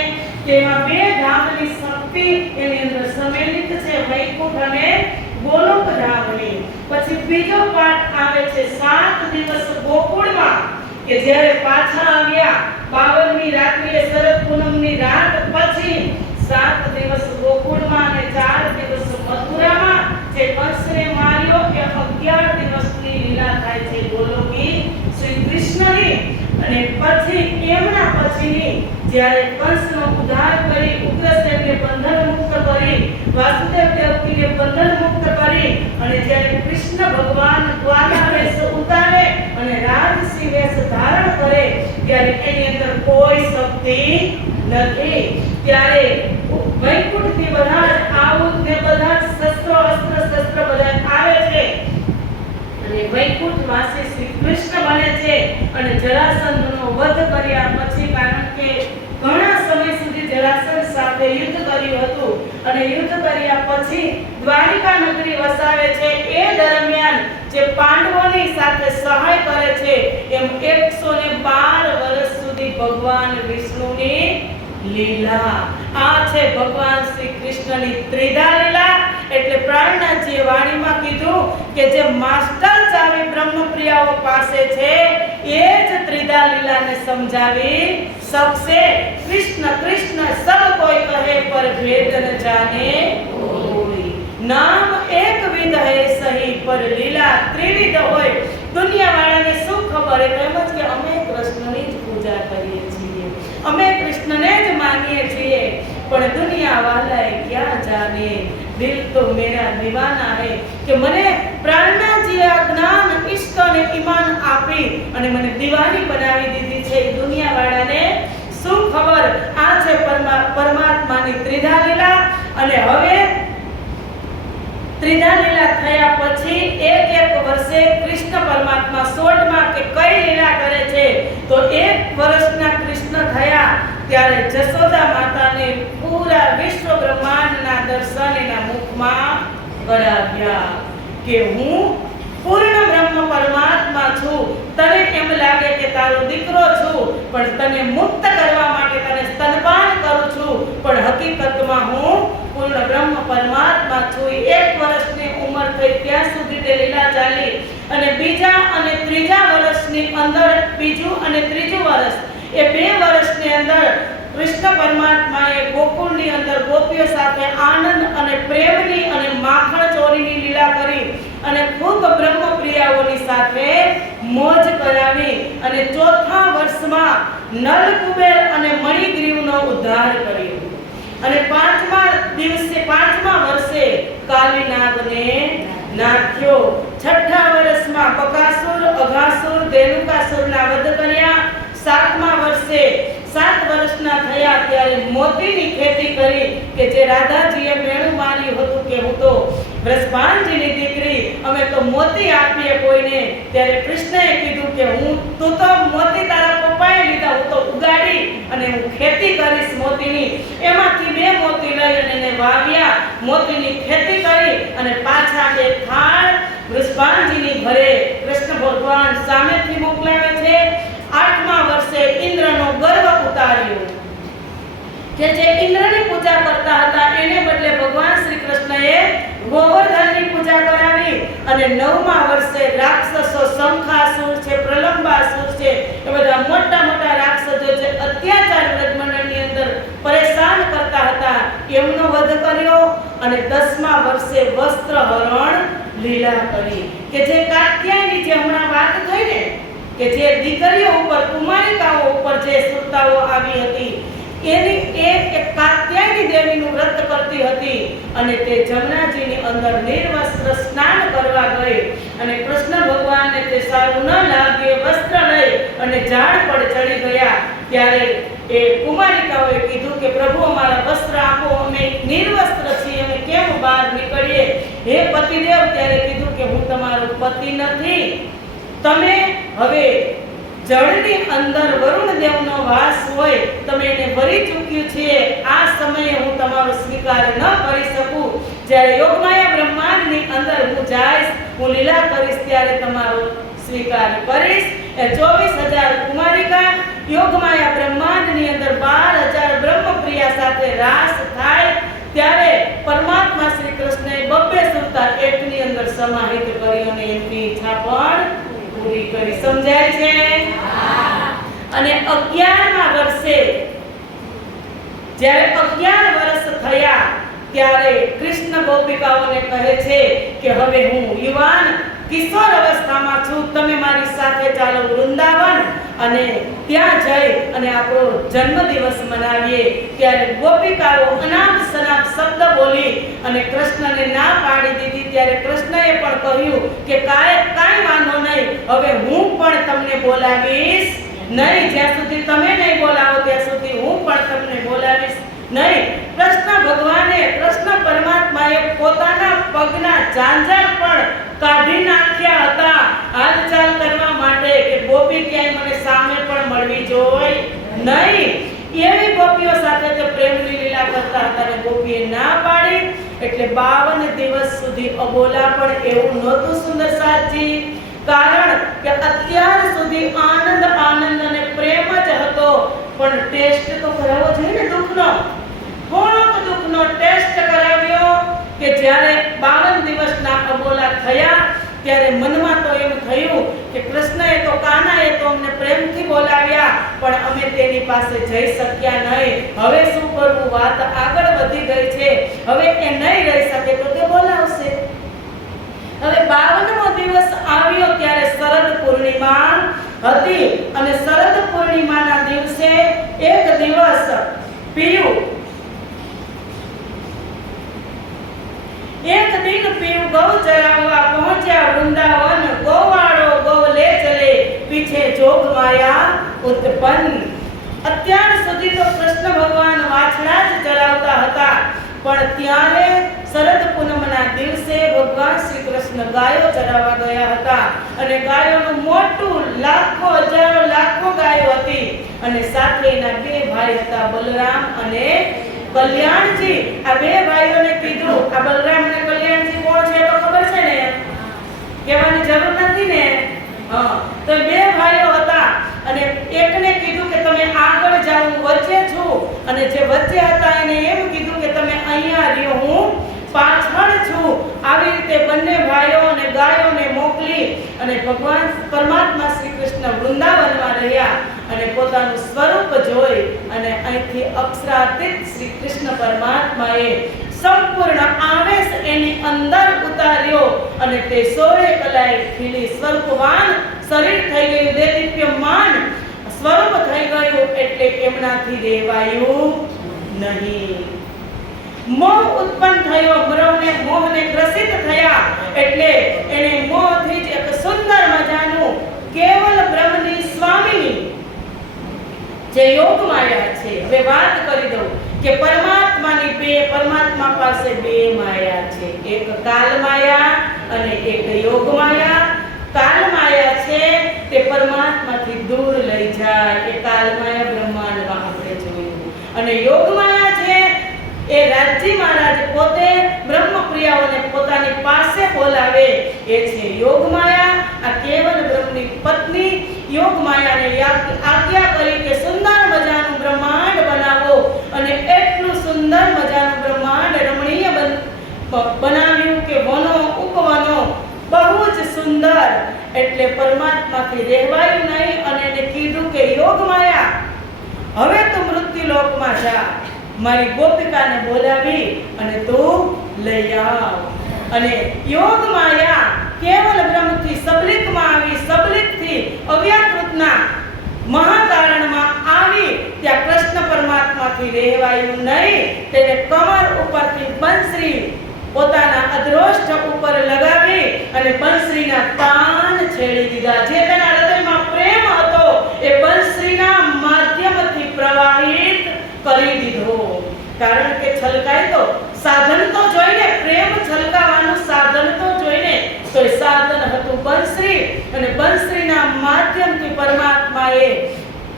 તેમાં બે ધામની શક્તિ એની અંદર સમેલિત છે, વૈકુંઠ અને ગોલોક ધામની. પછી બીજો પાઠ આવે છે 7 દિવસ ગોકુળમાં, કે જ્યારે પાછા આવ્યા 52મી રાત્રિએ શરદ પૂનમની રાત પછી 7 દિવસ ગોકુળમાં અને 4 દિવસ મથુરામાં જે કંસને માર્યો એ 11 દિવસની લીલા થાય છે ગોલોકી શ્રી કૃષ્ણની. અને પછી એમના પછીની જ્યારે કંસનો ઉદ્ધાર કરી, ઉગ્રસેનને બંધન મુક્ત કરી, વાસુદેવ દેવકીને બંધન મુક્ત કરી અને જ્યારે કૃષ્ણ ભગવાન દ્વારકા વેશ ઉતારે અને રાજસિંહ વેશ ધારણ કરે ત્યારે એની અંદર કોઈ શક્તિ નથી. ત્યારે વૈકુંઠથી બધા જ આવુત ને બધા જ શસ્ત્ર બધા આવે છે અને વૈકુંઠ વાસી શ્રી કૃષ્ણ બને છે. અને જરાસંધનો વધ કર્યા પછી, કારણ કે ઘણા સમય સુધી જરાસંધ સાથે યુદ્ધ કર્યું હતું અને યુદ્ધ કર્યા પછી દ્વારિકા નગરી વસાવે છે. એ દરમિયાન જે પાંડવોની સાથે સહાય કરે છે એમ 112 વર્ષ સુધી ભગવાન વિષ્ણુની લીલા. આ છે ભગવાન શ્રી કૃષ્ણની ત્રિધા લીલા. એટલે પ્રાણનાથજીએ વાણીમાં કીધું કે જે માસ્ટર ચાવી બ્રહ્મપ્રિયાઓ પાસે છે એ જ ત્રિધા લીલાને સમજાવી શકશે. કૃષ્ણ કૃષ્ણ સબ કોઈ કહે પર ભેદ ન જાને કોઈ, નામ એક વિધ હૈ સહી પર લીલા ત્રિવિધ હોય. દુનિયા વાળાને શું ખબર? એમ જ કે અમે કૃષ્ણની જ પૂજા કરીએ છીએ, અમે કૃષ્ણને જ માનીએ છીએ, પણ દુનિયા વાલાએ ક્યાં જાને, દિલ તો મેરા દીવાના હે. કે મને પ્રાણનાથજીએ આ જ્ઞાન, ઇશ્ક અને ઈમાન આપી અને મને દીવાની બનાવી દીધી છે, દુનિયા વાળાને શું ખબર? આ છે પરમાત્માની ત્રિધા લીલા. અને હવે ત્રિધા લીલા થયા પછી એક વર્ષે કૃષ્ણ પરમાત્મા 16માં કે કઈ લીલા કરે છે તો 1 વર્ષના કૃષ્ણ થયા ત્યારે જશોદા માતાને પૂરા વિશ્વ બ્રહ્માંડના દર્શન એના મુખમાં કરાવ્યા કે હું પૂર્ણ બ્રહ્મ પરમાત્મા છું. તને એમ લાગે કે તારો દીકરો છું, પણ તને મુક્ત કરવા માટે તને સ્તનપાન કરું છું, પણ હકીકતમાં હું પૂર્ણ બ્રહ્મ પરમાત્મા છું. 1 વર્ષની ઉંમર થઈ ત્યાં સુધી તે લીલા ચાલી. અને બીજા અને ત્રીજા વર્ષની અંદર, બીજું અને ત્રીજું વર્ષ, એ 2 વર્ષની અંદર કૃષ્ણ પરમાત્માએ ગોકુળની અંદર ગોપીઓ સાથે આનંદ અને પ્રેમની અને માખણ ચોરીની લીલા કરી અને ખૂબ બ્રહ્મપ્રિયાઓની સાથે મોજ કરાવી. અને ચોથા વર્ષમાં નલકુબેર અને મણિગ્રીવનો ઉદ્ધાર કર્યો. અને 5મા વર્ષે કાલીનાગને નાખ્યો. 6થા વર્ષમાં બકાસુર, અઘાસુર, ધેનુકાસુરના વધ કર્યા. 7મા વર્ષે 7 વર્ષના થયા ત્યારે મોતીની ખેતી કરી કે જે રાધાજીએ મેણું માર્યું હતું કે હું તો વૃષભાનજીની દીકરી, અમે તો મોતી આપીએ કોઈને. ત્યારે કૃષ્ણએ કીધું કે તું તો મોતી તારા પપ્પાએ લીધા, હું તો ઉગાડી અને હું ખેતી કરીશ મોતીની. એમાંથી 2 મોતી લઈ અને એને વાવ્યા, મોતીની ખેતી કરી અને પાછા 2 થાળ વૃષભાનજીની ઘરે કૃષ્ણ ભગવાન સામેથી મોકલાવે છે. 8મા વર્ષે ઇન્દ્રનો ગર્વ ઉતાર્યો કે જે ઇન્દ્રની પૂજા કરતા હતા એને બદલે ભગવાન શ્રી કૃષ્ણએ ગોવર્ધનની પૂજા કરાવી. અને 9મા વર્ષે રાક્ષસો, શંખાસુર છે, પ્રલંબાસુર છે, એ બધા મોટા મોટા રાક્ષસો જે અત્યાચાર વ્રજમંડળની અંદર પરેશાન કરતા હતા એમનો વધ કર્યો. અને 10મા વર્ષે વસ્ત્રહરણ લીલા કરી કે જે કાત્યાયની જે હમણાં વાત થઈ ને કે જે દીકરીઓ ઉપર, કુમારિકાઓ ઉપર જે સુરતાઓ આવી હતી એની એક કાત્યાયની દેવીનું વ્રત કરતી હતી. અને તે જમનાજીની અંદર નિર્વસ્ત્ર સ્નાન કરવા ગઈ અને કૃષ્ણ ભગવાનને તે સારું ન લાગ્યું, વસ્ત્ર લઈ અને ઝાડ પર ચડી ગયા. ત્યારે એ કુમારિકાઓએ કીધું કે પ્રભુ અમારા વસ્ત્ર આપો, અમે નિર્વસ્ત્ર છીએ, અમે કેમ બહાર નીકળીએ? હે પતિદેવ, ત્યારે કીધું કે હું તમારો પતિ નથી, તમે હવે જળની અંદર વરુણ દેવનો વાસ હોય, તમે એને ભરી ચૂક્યું છે, આ સમયે હું તમારો સ્વીકાર ન કરી શકું. જ્યારે યોગમાયા બ્રહ્માંડની અંદર હું જઈશ, હું લીલા કરીશ, ત્યારે તમારો સ્વીકાર કરીશ. એ 24,000 કુમારિકા યોગમાયા બ્રહ્માંડની અંદર 12,000 બ્રહ્મપ્રિયા સાથે રાસ થાય, ત્યારે પરમાત્મા શ્રી કૃષ્ણએ 200 સુરતા એકની અંદર સમાહિત કરી અને એમની ઈચ્છા પણ પૂરી કરી. સમજાય છે? અને 11મા વર્ષે જ્યારે 11 વર્ષ થયા ત્યારે કૃષ્ણ ગોપિકાઓને કહે છે કે હવે હું યુવાન કિશોર અવસ્થામાં છું, તમે મારી સાથે ચાલો વૃંદાવન અને ત્યાં જઈ અને આપણો જન્મદિવસ મનાવીએ. ત્યારે ગોપિકાઓ અનાપ શનાપ શબ્દ બોલી અને કૃષ્ણને ના પાડી દીધી. ત્યારે કૃષ્ણએ પણ કહ્યું કે કાંઈ વાંધો નહીં, હવે હું પણ તમને બોલાવીશ નહીં, જ્યાં સુધી તમે નહીં બોલાવો ત્યાં સુધી હું પણ તમને બોલાવીશ નહીં. કૃષ્ણ ભગવાને, કૃષ્ણ પરમાત્માએ પોતાના પગના ઝાંઝર પણ કાઢી નાખ્યા હતા હાલચાલ કરવા માટે કે ગોપી ક્યાંય મને સામે પણ મળવી જોઈએ નહીં. એવી ગોપીઓ સાથે તે પ્રેમની લીલા કરતા હતા અને ગોપીએ ના પાડી. એટલે 52 દિવસ સુધી અબોલા પણ એવું નહોતું સુંદર સાજી. કારણ કે અત્યાર સુધી આનંદ અને પ્રેમ જ હતો, પણ ટેસ્ટ તો કરાવવો જોઈએ ને દુઃખનો. થોડોક દુઃખનો ટેસ્ટ કરાવ્યો કે જ્યારે 52 દિવસના અબોલા થયા ત્યારે મનમાં તો એમ થયું કે કૃષ્ણએ તો કાનાએ તો અમને પ્રેમથી બોલાવ્યા, પણ અમે તેની પાસે જઈ શક્યા નહીં. હવે શું કરવું? વાત આગળ વધી ગઈ છે, હવે એ નહીં રહી શકે તો તે બોલાવશે. હવે 52મો દિવસ આવ્યો ત્યારે શરદ પૂર્ણિમા હતી અને શરદ પૂર્ણિમાના દિવસે એક દિવસ પીયું ગૌ ચરાવવા પહોંચ્યા વૃંદાવન. ગોવાળો ગૌ લે ચલે, પીછે જોગ માયા ઉત્પન્ન. અત્યાર સુધી તો કૃષ્ણ ભગવાન વાછડા જ ચરાવતા હતા, પણ ત્યારે શરદ પૂનમના દિવસે ભગવાન શ્રી કૃષ્ણ ગાયો ચરાવવા ગયા હતા અને ગાયોનું મોટું લાખો હજારો લાખો ગાયો હતી અને સાથે એના 2 ભાઈ હતા, બલરામ અને કલ્યાણજી. આ 2 ભાઈઓને કીધું, આ બલરામ અને કલ્યાણજી કોણ છે તો ખબર છે ને, કહેવાની જરૂર નથી ને. તો 2 ભાઈઓ હતા અને એકને કીધું કે તમે આગળ જાઓ, હું વચ્ચે છું, અને જે વચ્ચે હતા એને એમ કીધું કે તમે અહીંયા રહ્યો, હું પાછળ છું. આવી રીતે બંને ભાઈઓ અને ગાયોને મોકલી અને ભગવાન પરમાત્મા શ્રી કૃષ્ણ વૃંદાવનમાં રહ્યા અને પોતાનું સ્વરૂપ જોઈ અને અહીંથી અપ્સરાતીત શ્રી કૃષ્ણ પરમાત્માએ સંપૂર્ણ આવેશ એની અંદર ઉતાર્યો અને તે 16 કલાએ ખીલી સ્વરૂપવાન શરીર થઈ ગયું, દેદીપ્યમાન સ્વરૂપ થઈ ગયું. એટલે એમનાથી રહેવાયું નહીં. મોહ ઉત્પન્ન થયો, મોહને ગ્રસિત થયા એટલે એને મોહથી જ એક સુંદર મજાનું કેવલ બ્રહ્મની સ્વામીની જે યોગ માયા છે. હવે વાત કરી દઉં કે પરમાત્મા પાસે 2 માયા છે, એક કાલ માયા અને એક યોગ માયા. કાલ માયા છે તે પરમાત્માથી દૂર લઈ જાય, એ કાલ માયા બ્રહ્માંડમાં આપણે જોયું. અને યોગ માયા છે એ રાજજી મહારાજ પોતે બ્રહ્મપ્રિયાઓને પોતાની પાસે બોલાવે, એ છે યોગ માયા. આ કેવલ બ્રહ્મની પત્ની યોગ માયાને આજ્ઞા કરી કે સુંદર મજાનું બ્રહ્માંડ બનાવો અને એટલું સુંદર મજાનું બ્રહ્માંડ રમણીય બનાવ્યું કે વનો ઉપવનો બહુ જ સુંદર. એટલે પરમાત્માથી રહેવાયું નહીં અને એને કીધું કે યોગ માયા હવે તું મૃત્યુલોકમાં જા, મારી ગોપિકાને બોલાવી અને તું લઈ આવ. અને યોગ માયા કેવલ બ્રહ્મથી સબલિકમાં આવી, સબલિકથી અવ્યાકૃતના મહાકારણમાં આવી, ત્યાં કૃષ્ણ પરમાત્માથી રહેવાયું નહીં. તેને કમર ઉપરથી બંસરી પોતાના અધરોષ્ઠ ઉપર લગાવી અને બંસરીના તાન છેડી દીધા. જે તેના હૃદયમાં પ્રેમ હતો એ બંસરીના માધ્યમથી પ્રવાહિત કરી દીધો. કારણ કે છલકાય તો સાધન તો જોઈને, પ્રેમ છલકાવાનું સાધન તો જોઈને, તો એ સાધન હતું બંસરી. અને બંસરીના માધ્યમથી પરમાત્માએ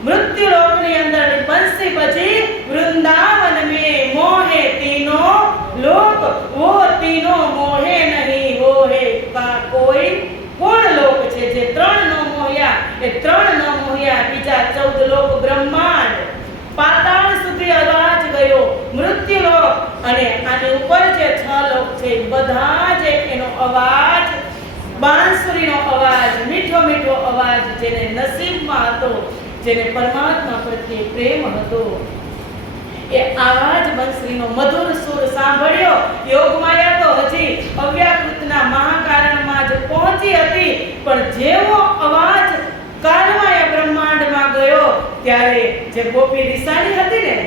મૃત્યુલોકની અંદર બંસરી બજી વૃંદાવન में मोहे तीनों लोक वो એ 3 ન મોહ્યા, બીજા 14 લોક બ્રહ્માંડ પાતાળ સુધી અવાજ ગયો, મૃત્યુલોક અને આની ઉપર જે 6 લોક છે બધા જ એનો અવાજ, બાંસુરીનો અવાજ, મીઠો મીઠો અવાજ, જેને નસીબમાં હતો, જેને પરમાત્મા પ્રત્યે પ્રેમ હતો, એ આવાજ બંસરીનો મધુર સુર સાંભળ્યો. યોગમાયા તો હજી અવ્યાકૃતના મહાકારણમાં જ પહોંચી હતી, પણ જેવો અવાજ કાલમાયા બ્રહ્માંડમાં ગયો ત્યારે જે ગોપી રિસાણી હતી ને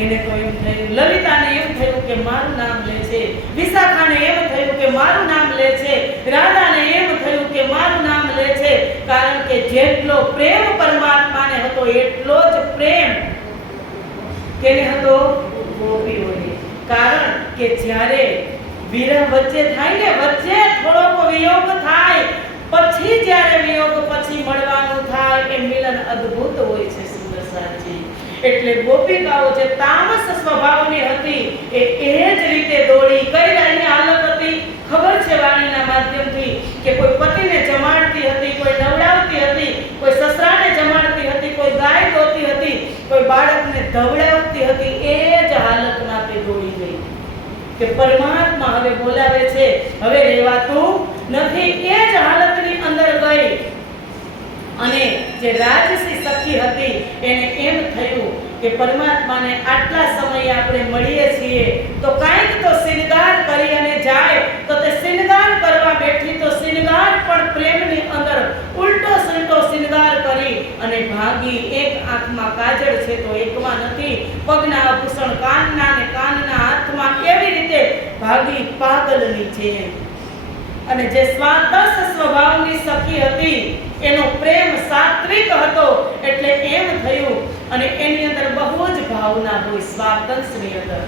એને તો એમ થયું, લલિતાને એમ થયું કે મારું નામ લે છે, વિશાખાને એમ થયું કે મારું નામ લે છે, રાધાને એમ થયું કે મારું નામ લે છે, કારણ કે જેટલો પ્રેમ પરમાત્માને હતો એટલો જ પ્રેમ કેને હતો? ગોપીઓને. કારણ કે જ્યારે વિરહ વચ્ચે થાય ને, વચ્ચે થોડોક વિયોગ થાય, પછી જ્યારે વિયોગ પછી મળવાનું થાય એ મિલન અદ્ભુત હોય છે. સુંદર સાચી. એટલે ગોપિકાઓ જે તામસ સ્વભાવની હતી એ જ રીતે દોડી કઈ એની હાલત હતી ખબર છે વાણીના માધ્યમથી, કે કોઈ પતિને જમાડતી હતી, કોઈ નવડાવતી હતી, કોઈ સસરાને જમાડતી હતી, કોઈ ગાય દોતી હતી, કોઈ બાળકને ધવડાવતી હતી. એ જ હાલતમાં તે દોડી ગઈ કે પરમાત્મા હવે બોલાવે છે, હવે રહેવાતું નથી. એ જ હાલતની અંદર ગઈ અને જે રાજસી સખી હતી એને એમ થયું કે પરમાત્માને આટલા સમયે આપણે મળીએ છીએ તો કાંઈક તો શૃંગાર કરી અને જાય. તો તે શૃંગાર કરવા બેઠી તો શૃંગાર પણ પ્રેમની અંદર ઉલટો સુલટો શૃંગાર કરી અને ભાગી. એક આંખમાં કાજળ છે તો એકમાં નથી, પગના આભૂષણ કાનના ને કાનના હાથમાં, એવી રીતે ભાગી પાગલની જેમ. અને જે સ્વાતસ સ્વભાવની સખી હતી એનો પ્રેમ સાત્વિક હતો, એટલે એમ થયું, અને એની અંદર બહુ જ ભાવના હોય સ્વાતંસની અંદર,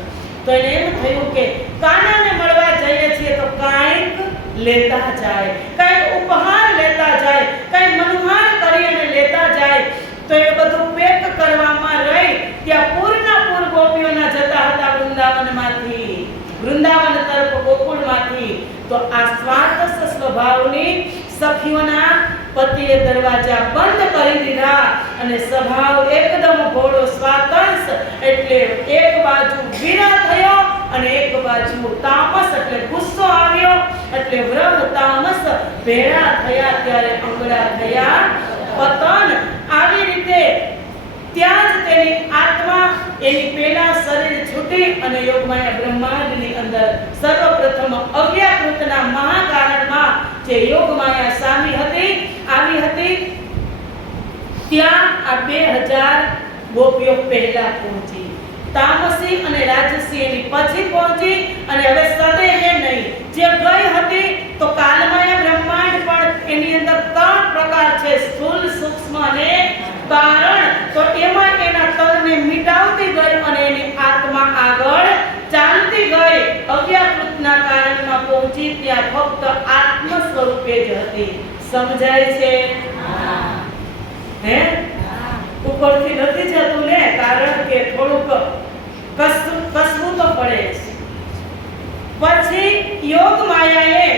તો એને એમ થયું કે કાનાને મળવા જઈએ છીએ તો કાંઈક લેતા જાય, કાંઈક ઉપહાર લેતા જાય, કાંઈક મનોહાર કરી અને લેતા જાય. તો એ બધું પેક કરવામાં રહી ત્યાં પૂરના પૂર ગોપીઓના જતા હતા વૃંદાવનમાંથી, વૃંદાવન તરફ ગોકુળમાંથી. તો આ સ્વાતસ સ્વભાવની સખીઓના પતિએ દરવાજા બંધ કરી દીધા અને સ્વભાવ એકદમ ઘોડો સ્વાતંસ, એટલે એક બાજુ વિરહ થયો અને એક બાજુ તામસ એટલે ગુસ્સો આવ્યો, એટલે વ્રહ તામસ ભેળા થયા ત્યારે અંગડા થયા પતન. આવી રીતે ત્યાં જ તેની આત્મા એની પેલા શરીર છૂટી અને યોગમાયા બ્રહ્માંડની અંદર સર્વપ્રથમ અવ્યાકૃતના મહાકારણમાં જે યોગમાયા સામી હતી આવી હતી, ત્યાં આ 2000 ગોપીઓ પહેલા પહોંચી. તામસી અને રાજસી એની પછી પહોંચી. અને હવે સદૈવ નહીં, જે ગઈ હતી તો કાલમાયા બ્રહ્માંડ પણ એની અંદર 3 પ્રકાર છે, સ્થૂલ, સૂક્ષ્મ અને કારણ. તો એમાં એના તલને મિટાવતી ગઈ અને એની આત્મા આગળ ચાલતી ગઈ. અવ્યાકૃતના કારણમાં પહોંચી ત્યાં ફક્ત આત્મ સ્વરૂપે જ હતી. સમજાય છે? હે ઉપરથી નથી જતું ને, કારણ કે થોડુંક કસવું તો પડે છે. પછી યોગ માયાએ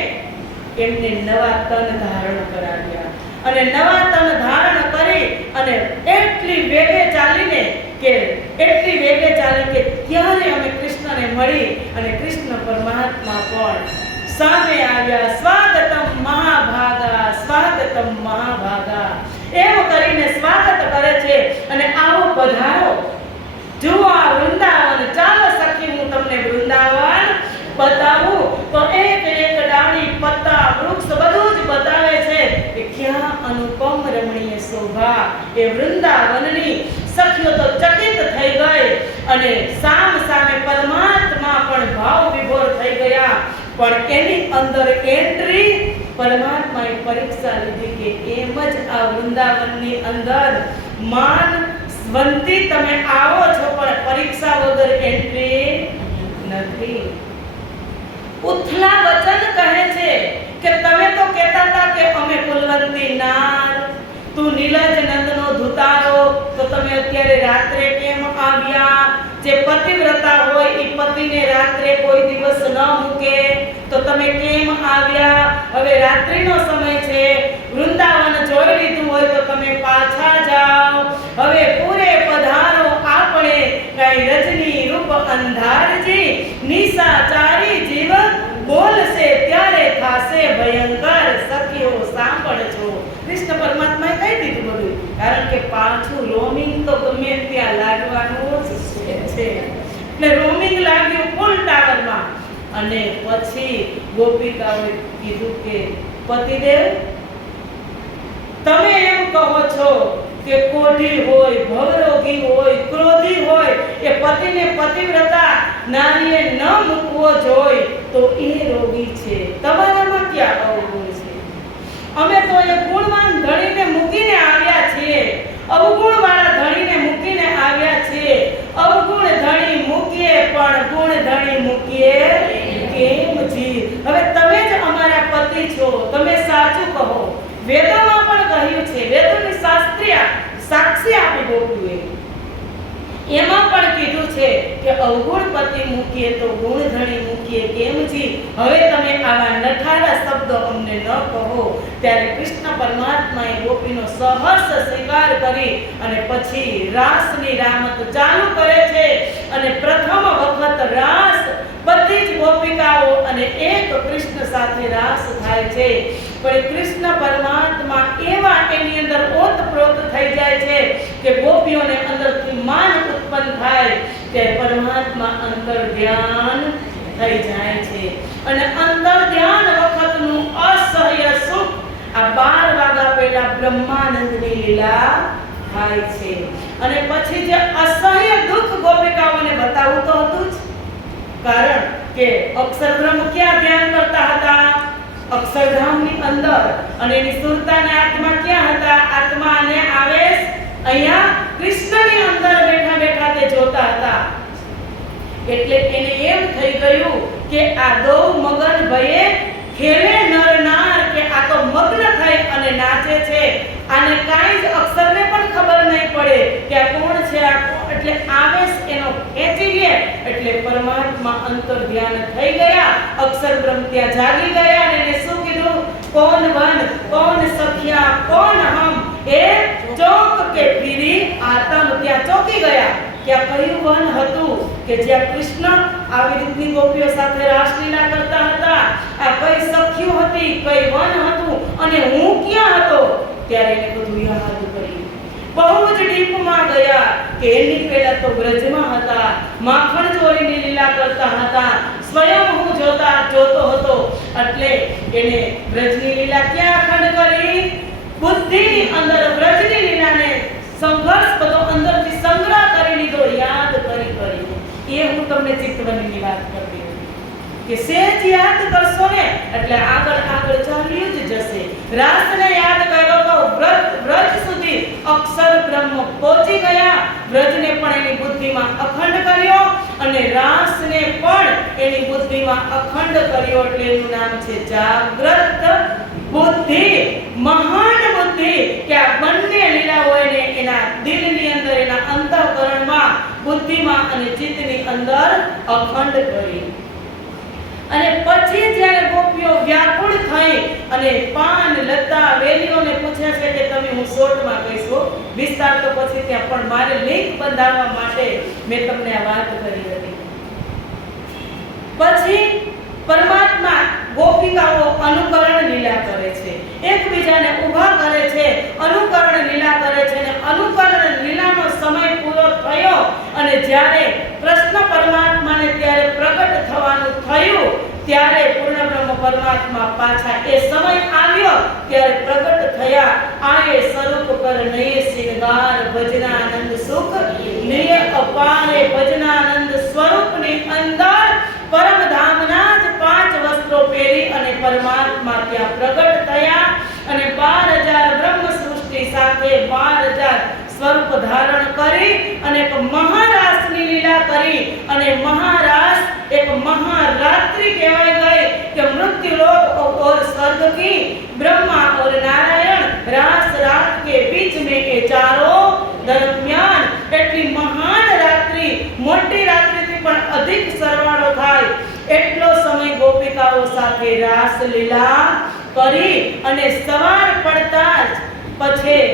એમને નવા તન ધારણ કરાવ્યા અને નવા તન ધારણ કરી અને એટલી વેગે ચાલીને કે ત્યારે અમે કૃષ્ણને મળી અને કૃષ્ણ પરમાત્મા પણ સામે આવ્યા. સ્વાગતમ મહાભાગા, સ્વાગતમ મહાભાગા એમ કરીને સ્વાગત કરે છે અને આવો પધારો, જુઓ આ વૃંદાવન, ચાલો સખી હું તમને વૃંદાવન બતાવું. તો એક એક ડાળી, પત્તા, વૃક્ષ બધું જ બતાવે છે કે ક્યાં અનુપમ રમણીય શોભા એ વૃંદાવનની. સખીઓ તો ચકિત થઈ ગઈ અને સામ સામે પરમાત્મા પણ ભાવ વિભોર થઈ ગયા. પણ એની અંદર એન્ટ્રી પરમાત્માએ પરીક્ષા લીધી કે એમ જ આ વૃંદાવનની અંદર માન સ્વંતી તમે આવો છો પણ પરીક્ષા વગર એન્ટ્રી નથી. ઉથલા વચન કહે છે કે તમે તો કહેતા હતા કે અમે કુલવંતી નાર, તું નીલજ નંદનો ધુતારો, તો તમે અત્યારે રાત્રે કેમ આવ્યા? જે પતિવ્રતા હોય એ પતિને રાત્રે કોઈ દિવસ ન મૂકે, તો તમે કેમ આવ્યા? હવે રાત્રિનો સમય છે, વૃંદાવન જોઈ લીધું હોય તો તમે પાછા જાઓ, હવે પૂરે પધારો આપણે કઈ રજની રૂપ અંધારજી, નિશાચારી જીવ બોલશે ત્યારે થાશે ભયંકર, સખીઓ સાંભળજો. કૃષ્ણ પરમાત્માએ કહી દીધું બધું, કારણ કે પાછું રોમિંગ તો ગમે ત્યાં લાગવાનું જ છે. એટલે રોમિંગ લાગ્યું ફૂલ ટાવરમાં, અને પછી ગોપિકાઓએ કીધું કે પતિદેવ, તમે એમ કહો છો કે કોઢી હોય, ભવરોગી હોય, ક્રોધી હોય, એ પતિને પતિવ્રતા નારીએ ન મૂકવો જોઈએ તો એ રોગી છે, તમારામાં ક્યાં અવગુણ છે? અમે તો એ ગુણવાન ધણીને મૂકીને આવ્યા છીએ, અવગુણ વાળા ધણીને મૂકીને આવ્યા છીએ. અવગુણ ધણી મૂકીએ પણ ગુણ ધણી મૂકીએ કેમ જી? હવે તમે જ અમારા પતિ છો, તમે સાચું કહો. વેદોમાં પણ કહ્યું છે, વેદોની શાસ્ત્રીય સાક્ષી આપી ગોપીએ એમાં પણ કીધું છે કે અવગુણ પતિ મૂકીએ તો ગુણ ધણી મૂકીએ કેમ જી? હવે તમે આવા નઠારા શબ્દો અમને ન કહો. ત્યારે કૃષ્ણ પરમાત્માએ ગોપીનો સહર્ષ સ્વીકાર કરી અને પછી રાસની રામત ચાલુ કરે છે. અને પ્રથમ વખત રાસ બધી જ ગોપિકાઓ અને એક કૃષ્ણ સાથે રાસ થાય છે. પણ કૃષ્ણ પરમાત્મા એવા એની અંદર ઓતપ્રોત થઈ જાય છે કે ગોપીઓને અંદરથી માન ઉત્પન્ન થાય કે પરમાત્મા અંતર ધ્યાન થઈ જાય છે. અને અંતર ધ્યાન વખતનું અસહ્ય સુખ આ 12 વાગ્યા પહેલા બ્રહ્માનંદની લીલા થાય છે. અને પછી જે અસહ્ય દુઃખ ગોપિકાઓને બતાવું તો હતું જ, કારણ કે અક્ષરબ્રહ્મ ક્યાં ધ્યાન કરતા હતા? અક્ષરધામની અંદર. અને એની સુરતાના આત્મા ક્યાં હતા? આત્મા અને આવેશ અહીંયા કૃષ્ણની અંદર બેઠા બેઠા તે જોતા હતા. એટલે એને એમ થઈ ગયું કે આ દો મગન ભયે ખેલે નર નાર, કે આ તો મગ્ન થઈ અને નાચે છે, આને કાંઈ જ અક્ષરને પણ ખબર નહીં પડે કે આ કોણ છે, આ કોણ. એટલે આવેશ એનો ખેંચી લે એટલે પરમાત્મા અંતર ધ્યાન થઈ ગયા. અક્ષર બ્રહ્મ ત્યાં જાગી ગયા અને એને શું કીધું? કોણ વન કોણ સખિયા કોણ હમ, એ ચોક કે ફીરી આતમ. ત્યાં ચોકી ગયા. ત્યાં કયું વન હતું કે જ્યાં કૃષ્ણ આવી રીતની ગોપીઓ સાથે રાસલીલા કરતા હતા? આ કઈ સખીઓ હતી, કઈ વન હતું, અને હું ક્યાં હતો? ત્યારે એને બધું યાદ કર્યું. બહુ જ ડીપમાં ગયા કે એની પહેલા તો બ્રજમાં હતા, માખણ ચોરીની લીલા કરતા હતા, સ્વયં હું જોતો હતો. એટલે એને બ્રજની લીલા ક્યાં અખંડ કરી? બુદ્ધિની અંદર બ્રજની લીલાને સંઘર્ષ બધો અંદરથી સંગ્રહ કરી લીધો, યાદ કરી. એ હું તમને ચિત્તવનની વાત કરતી કે સેજ યાદ કરશો ને એટલે આગળ ચાલ્યું જ જશે. રાસને યાદ કર્યો તો વ્રજ સુધી અક્ષર બ્રહ્મ પહોંચી ગયા. વ્રજને પણ એની બુદ્ધિમાં અખંડ કર્યો અને રાસને પણ એની બુદ્ધિમાં અખંડ કર્યો. એટલે એનું નામ છે જાગ્રત બુદ્ધિ, મહાન બુદ્ધિ. કે આ બંને લીલાઓને એના દિલની અંદર, એના અંતઃકરણમાં, બુદ્ધિમાં અને ચિત્તની અંદર અખંડ કરી. અને પછી જ્યારે ગોપીઓ વ્યાકુળ થઈ અને પાન લતા વેલીઓને પૂછે છે કે તમે, હું શોર્ટમાં કહીશો, વિસ્તાર તો પછી ત્યાં, પણ મારે લિંક બંધાવવા માટે મેં તમને આ વાત કરી હતી. પછી પરમાત્મા ગોપિકાઓ અનુકરણ લીલા કરે છે, એકબીજાને ઊભા કરે છે, અનુકરણ લીલા કરે છે. અને અનુકરણ લીલાનો સમય પૂરો થયો અને જ્યારે કૃષ્ણ પરમાત્માને ત્યારે પ્રગટ થવાનું થયું ત્યારે પૂર્ણ બ્રહ્મ પરમાત્મા પાછા એ સમય આવ્યો ત્યારે પ્રગટ થયા. આએ સ્વરૂપ પર નયે સિંગાર, ભજનાનંદ સુખ નિય અપારે. ભજનાનંદ સ્વરૂપની અંદર પરમધામના જ 5 વસ્ત્રો પહેરી અને પરમાત્મા ત્યાં પ્રગટ થયા. અને 12,000 બ્રહ્મ સૃષ્ટિ સાથે 12,000 સ્વરૂપ ધારણ કરી અને એક મહારાસની લીલા કરી. અને મહારાસ એક મહારાત્રિ કહેવાય ગઈ કે મૃત્યુલોક और स्वर्ग की ब्रह्मा और नारायण रास रात के बीच में ये चारों दरमियान એટલી મહાન રાત્રિ, મોટી રાત્રિથી પણ અધિક સરવાળો થાય એટલો સમય ગોપિકાઓ સાથે રાસ લીલા કરી અને સવાર પડતા જ પછી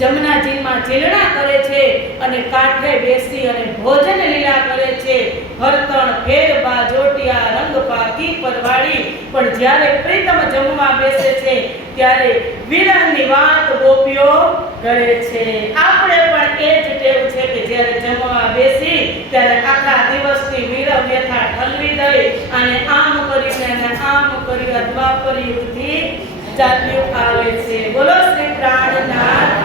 જમનાજીમાં જીલણા કરે છે અને કાંઠે બેસી અને ભોજન લીલા કરે છે. હરતણ ફેરબા જોટિયા રંગ પાકી પરવાડી. પણ જ્યારે પ્રીતમ જમવા બેસે છે ત્યારે વિરહની વાત ગોપીઓ કરે છે. આપણે પણ એ જ ટેવ છે કે જ્યારે જમવા બેસી ત્યારે આખા દિવસની વિરહ વ્યથા ઠલવી દઈ અને આમ કરીને દ્વાપર યુગથી ચાલ્યું આવે છે. બોલો શ્રી પ્રાણનાથ.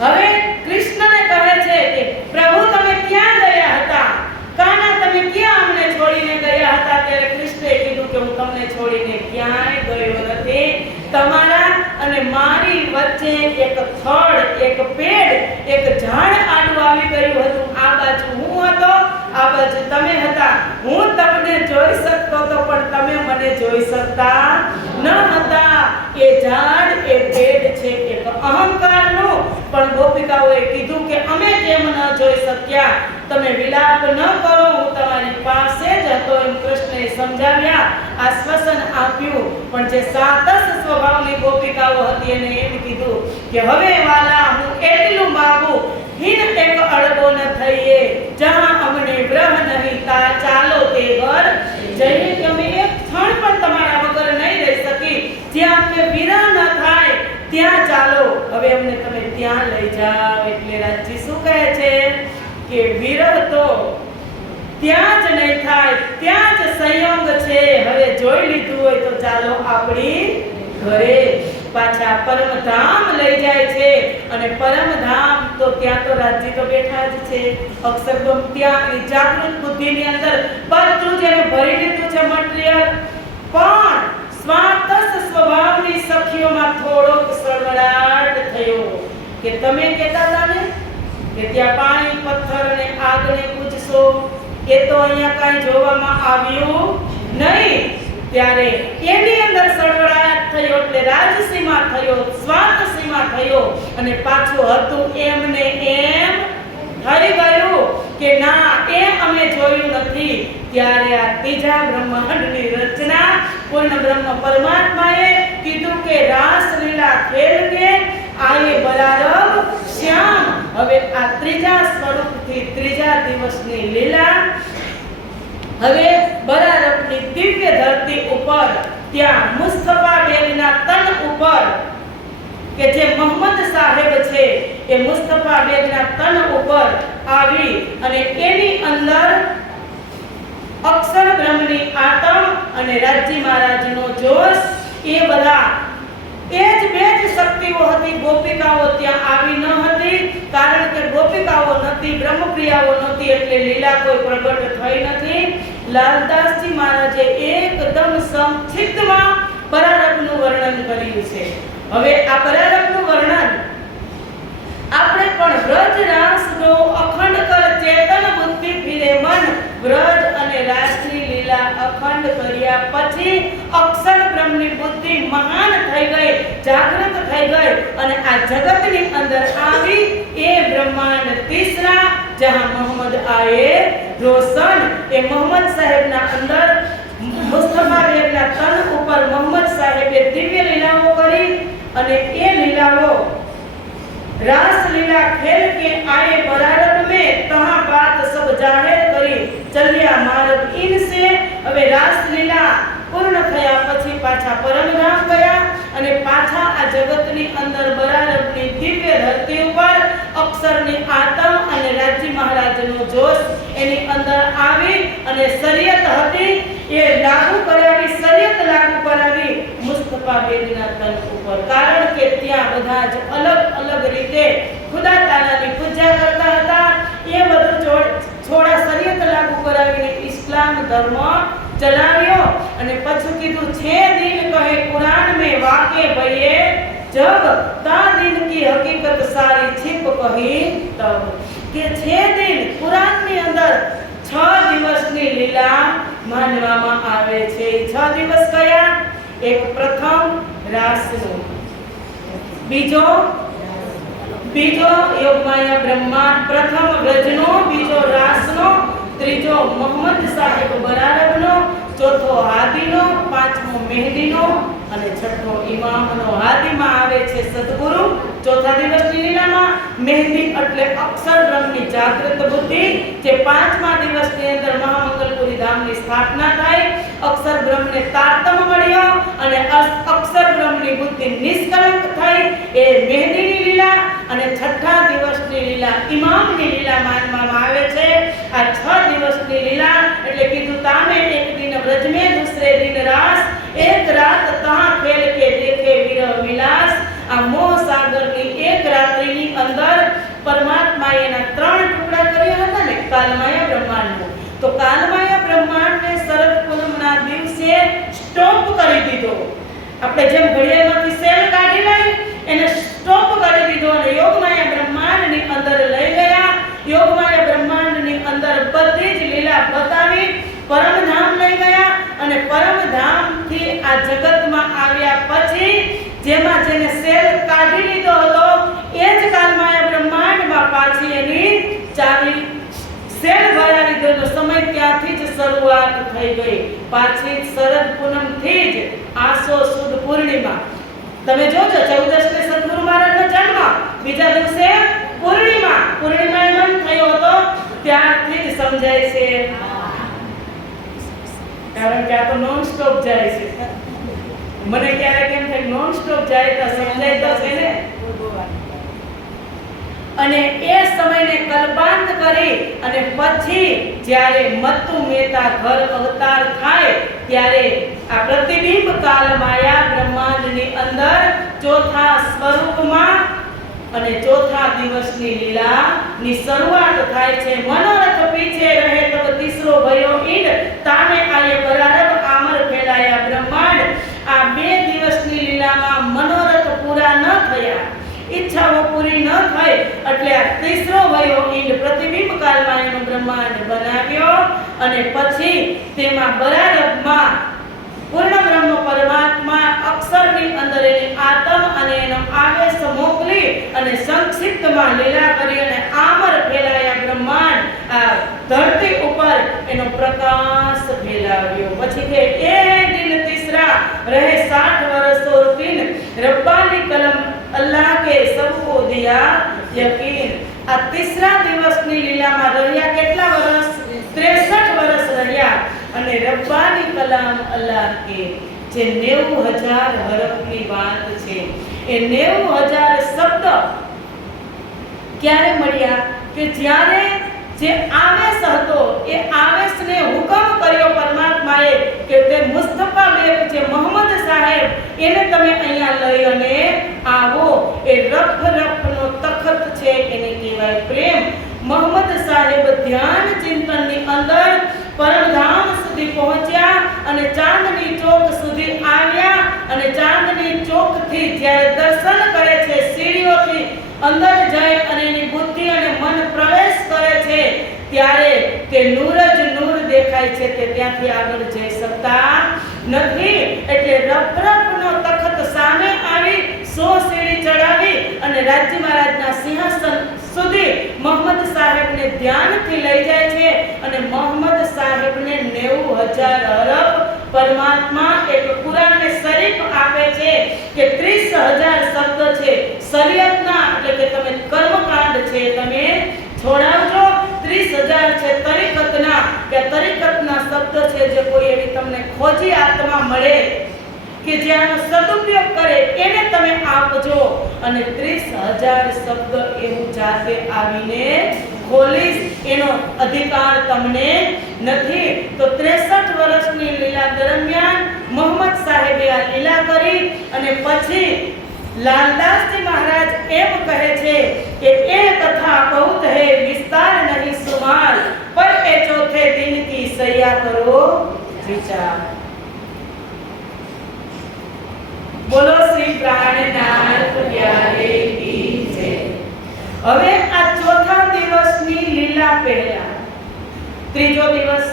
હવે કૃષ્ણને કહે છે કે પ્રભુ તમે ક્યાં ગયા હતા? કાના તમે ક્યાં અમને છોડીને ગયા હતા? ત્યારે કૃષ્ણએ કીધું કે હું તમને છોડીને ક્યાંય ગયો નથી. તમારા અને મારી વચ્ચે એક થડ, એક પેડ, એક ઝાડ આડું આવી ગયું હતું. આ બાજુ હું હતો, આ બાજુ તમે હતા. હું તમને જોઈ શકતો હતો પણ તમે મને જોઈ શકતા ન હતા. એ ઝાડ, એ પેડ છે એક અહંકારનું. પણ ગોપિકાઓએ કીધું કે અમે કેમ ન જોઈ શક્યા? તમે વિલાપ ન કરો, હું તમારી પાસે જ હતો એમ કૃષ્ણએ સમજાવ્યા, આશ્વાસન આપ્યું. પણ જે સાતસ સ્વભાવની ગોપિકાઓ હતી એને એમ કીધું કે હવે વાલા હું એટલું માગું, હિન એક અડબો ન થઈએ, જ્યાં અમને વ્રહ નહીં તા ચાલો તે ઘર જઈએ. કે અમે એક ક્ષણ પણ તમારા વગર નહીં રહી શકી. જ્યાં અમને વિરહ ન થાય ત્યાં ચાલો, હવે અમને તમે ત્યાં લઈ જાઓ. એટલે રાજજી શું કહે છે કે વિરહ તો ત્યાં જ નહીં થાય, ત્યાં જ સંયોગ છે. હવે જોઈ લીધું હોય તો ચાલો આપણી ઘરે. પાછા પરમધામ લઈ જાય છે. અને પરમધામ તો ત્યાં તો રાજજી તો બેઠા જ છે. અક્ષરધામ ત્યાં જાગૃત બુદ્ધિની અંદર બધું જેને ભરી લીધું છે મટીરીયલ. પણ સ્વાર્થ સ્વભાવની સખીઓમાં થોડોક સળવળાટ થયો કે તમે કહેતા હતા ને કે ત્યાં પાણી, પથ્થર અને આગને પૂજશો, એ તો અહીંયા કાંઈ જોવામાં આવ્યું નહીં. ત્યારે એની અંદર સળવળાટ થયો એટલે રાજસીમાં થયો, સ્વાર્થસીમાં થયો અને પાછું હતું એમને એમ થઈ ગયું કે ના એ અમે જોયું નથી. ત્યારે આ ત્રીજા બ્રહ્માંડની રચના પૂર્ણ બ્રહ્મ પરમાત્માએ કીધું કે રાસ લીલા ખેલ કે આયે બલારબ શ્યામ. હવે આ ત્રીજા સ્વરૂપથી ત્રીજા દિવસની લીલા હવે બરારબની દિવ્ય ધરતી ઉપર ત્યાં મુસ્તફા બેગના તન ઉપર કે જે મોહમ્મદ સાહેબ છે એ મુસ્તફા બેગના તન ઉપર આવી અને એની અંદર અક્ષર બ્રહ્મની આત્મ અને રાજજી મહારાજનો જોશ એ બધા એ જ બે જ શક્તિઓ હતી. ગોપિકાઓ ત્યાં આવી ન હતી કારણ કે ગોપિકાઓ નથી, બ્રહ્મપ્રિયાઓ નથી એટલે લીલા કોઈ પ્રગટ થઈ નથી. લાલદાસજી મહારાજે એકદમ સંક્ષિપ્તમાં પરારબનું વર્ણન કર્યું છે. હવે આ પરારબનું વર્ણન આપણે પણ વ્રજ રાસનો અખંડ કર ચેતન બુદ્ધિ ફિરે મન. વ્રજ અને રાસની લીલા અખંડ કર્યા પછી અક્ષર બ્રહ્મની બુદ્ધિ મહાન થઈ ગઈ, જાગૃત થઈ ગઈ અને આ જગતની અંદર આવી એ બ્રહ્માંડ તીસરા જહાં મોહમ્મદ આયે રોશન. એ મોહમ્મદ સાહેબના અંદર મુસ્તફા બેગના તન ઉપર મોહમ્મદ સાહેબે દિવ્ય લીલાઓ કરી અને એ લીલાઓ रास लीला खेल के आए बरारब में तहां बात सब जाहिर करी चलिया मार्ग इनसे. હવે રાસ લીલા પૂર્ણ થયા પછી પાછા પરમધામ ગયા અને પાછા આ જગતની અંદર બરારબની દિવ્ય ધરતી ઉપર અક્ષરની આત્મ અને રાજજી મહારાજનો જોશ એની અંદર આવી અને શરીયત હતી એ લાગુ કરાવી, શરીયત લાગુ કરાવી મુસ્તફા બેગના તન ઉપર. કારણ કે ત્યાં બધા જ અલગ અલગ રીતે ખુદા તાલાની પૂજા કરતા હતા. એ બધું છોડા શરીયત લાગુ કરાવીને ઇસ્લામ ધર્મ ચલાવ્યો અને પછી કીધું છે દિન કહે કુરાન में वाके भये जब ता दिन की हकीकत सारी छिप कही तब. કે છે દિન કુરાનની અંદર 6 દિવસની લીલા માનવામાં આવે છે. 6 દિવસ કયા? એક પ્રથમ રાસનો, બીજો યોગમાયા બ્રહ્માંડ, પ્રથમ વ્રજનો, બીજો રાસનો, ત્રીજો મોહમ્મદ સાહેબ બરારબનો, ચોથો હાદીનો, પાંચમો મહેંદીનો અને છઠ્ઠો ઇમામનો. હાદીમાં આવે છે સદગુરુ ચોથા દિવસની લીલામાં. મહેંદી એટલે અક્ષર બ્રહ્મની જાગૃત બુદ્ધિ, જે પાંચમા દિવસની અંદર મહામંગલપુરી ધામની સ્થાપના થાય, અક્ષર બ્રહ્મને તારતમ મળ્યો અને અક્ષર બ્રહ્મની બુદ્ધિ નિષ્કલંક થઈ, એ મહેંદીની લીલા. અને છઠ્ઠા દિવસની લીલા ઇમામની લીલા માનવામાં આવે છે. આ 6 દિવસની લીલા એટલે કીધું તામે એક દિન વ્રજ में दूसरे दिन रास, एक रात तहाँ खेल के देखे विरह विलास. આ મોહ સાગરની એક રાત્રિની અંદર પરમાત્માએ એના 3 ટુકડા કર્યા હતા ને, કાલમાયા બ્રહ્માંડનો. તો કાલમાયા બ્રહ્માંડને શરદ પૂનમના દિવસે સ્ટોપ કરી દીધો. આપણે જેમ ઘડિયાળમાંથી સેલ કાઢી લઈ એને સ્ટોપ કરી દીધો અને યોગમાયા બ્રહ્માંડની અંદર લઈ ગયા. યોગમાયા બ્રહ્માંડની અંદર બધી જ લીલા બતાવી પરમધામ લઈ ગયા અને પરમધામથી આ જગતમાં આવ્યા પછી જેમાં જેને સેલ કાઢી લીધો હતો એ જ કાલમાયા બ્રહ્માંડમાં પાછી એની ચાવી સેલ ભરાવી દીધો. સમય ત્યાંથી જ શરૂઆત થઈ ગઈ. પાછી શરદ પૂનમથી જ આસો સુદ પૂર્ણિમા. તમે જોજો 14 સદગુરુ મહારાજનો જન્મ, બીજા દિવસે પૂર્ણિમા. પૂર્ણિમાએ મન થયો હતો ત્યારથી જ સમજાય છે, કારણ કે આ તો નોન સ્ટોપ જાય છે. મને ક્યારેક એમ થાય નોન સ્ટોપ જાય તો સમજાય તો છે ને. અને એ સમયને કલ્પાંત કરી અને પછી જ્યારે મત્તુ મહેતા ઘર અવતાર થાય ત્યારે આ પ્રતિબિંબ કાલ માયા બ્રહ્માંડની અંદર ચોથા સ્વરૂપમાં અને ચોથા દિવસની લીલાની શરૂઆત થાય છે. મનોરથ પીછે રહે તબ તીસરો ભયો ઈંડ, તામે આયે બરારબ આમર ફેલાયા બ્રહ્માંડ. આ 2 દિવસની લીલામાં મનોરથ પૂરા ન થયા, ઈચ્છાઓ પૂરી ન થઈ એટલે આ તીસરો ભયો ઈંડ પ્રતિબિંબ કાલમાયાનો બ્રહ્માંડ બનાવ્યો અને પછી તેમાં બરારબમાં પૂર્ણ બ્રહ્મ પરમાત્મા અક્ષરની અંદર એની આત્મ અને એનો આવેશ મોકલી અને સંક્ષિપ્તમાં લીલા કરી અને આમર ફેલાયા બ્રહ્માંડ આ ધરતી ઉપર એનો પ્રકાશ ફેલાવ્યો. પછી કે એ દિન તીસરા રહે 60 વર્ષ और दिन रब्बानी कलम अल्लाह के सबको दिया यकीन. આ તીસરા દિવસની લીલામાં રહ્યા કેટલા વર્ષ? 63 વર્ષ રહ્યા અને રબ્બાની કલામ અલ્લાહ કે જે 90,000 હરફની વાત છે, એ 90,000 શબ્દ ક્યારે મળ્યા? કે જ્યારે જે આવેશ હતો એ આવેશને હુકમ કર્યો પરમાત્માએ કે તે મુસ્તફા બેગ જે મોહમ્મદ સાહેબ એને તમે અહીંયા લઈ અને આવો. એ રફ રફનો તખત છે એને કહેવાય પ્રેમ. મોહમ્મદ સાહેબ ધ્યાન ચિંતનની અંદર પરમધામ સુધી પહોંચ્યા અને ચાંદની ચોક સુધી આવ્યા અને ચાંદની ચોકથી જ્યારે દર્શન કરે છે, સીડીઓથી અંદર જઈ અને એની બુદ્ધિ અને મન પ્રવેશ કરે છે ત્યારે તે નૂર જ નૂર દેખાય છે, તે ત્યાંથી આગળ જઈ શકતા નથી. એટલે રફરફનો તખત સામે આવી 100 સીડી ચડાવી અને રાજ્ય મહારાજના સિંહાસન સુધી મોહમ્મદ સાહેબને ધ્યાનથી લઈ જાય છે અને મોહમ્મદ સાહેબને 90,000 હરફ પરમાત્મા એક કુરાનને શરીફ આપે છે કે 30,000 શબ્દ છે શરીયતના, એટલે કે તમે કર્મકાંડ છે તમે છોડાવજો. 30,000 છે તરીકતના, કે તરીકતના શબ્દ છે જે કોઈ એવી તમને ખોજી આત્મા મળે કે જેનો સદુપયોગ કરે એને તમે આપજો. અને 30,000 શબ્દ એવું જાતે આવીને ખોલીશ એનો અધિકાર તમને નથી. તો 63 વર્ષની લીલા દરમિયાન મોહમ્મદ સાહેબે આ લીલા કરી અને પછી લાલદાસજી મહારાજ એમ કહે છે કે એ કથા બહુત હે વિસ્તાર નહીં સુમાર, પર એ ચોથે દિન કી સૈયા કરો વિચાર. બોલો શ્રી પ્રાણનાથ પ્યારે કી જય. હવે આ ચોથા દિવસની લીલા પહેલા ત્રીજો દિવસ,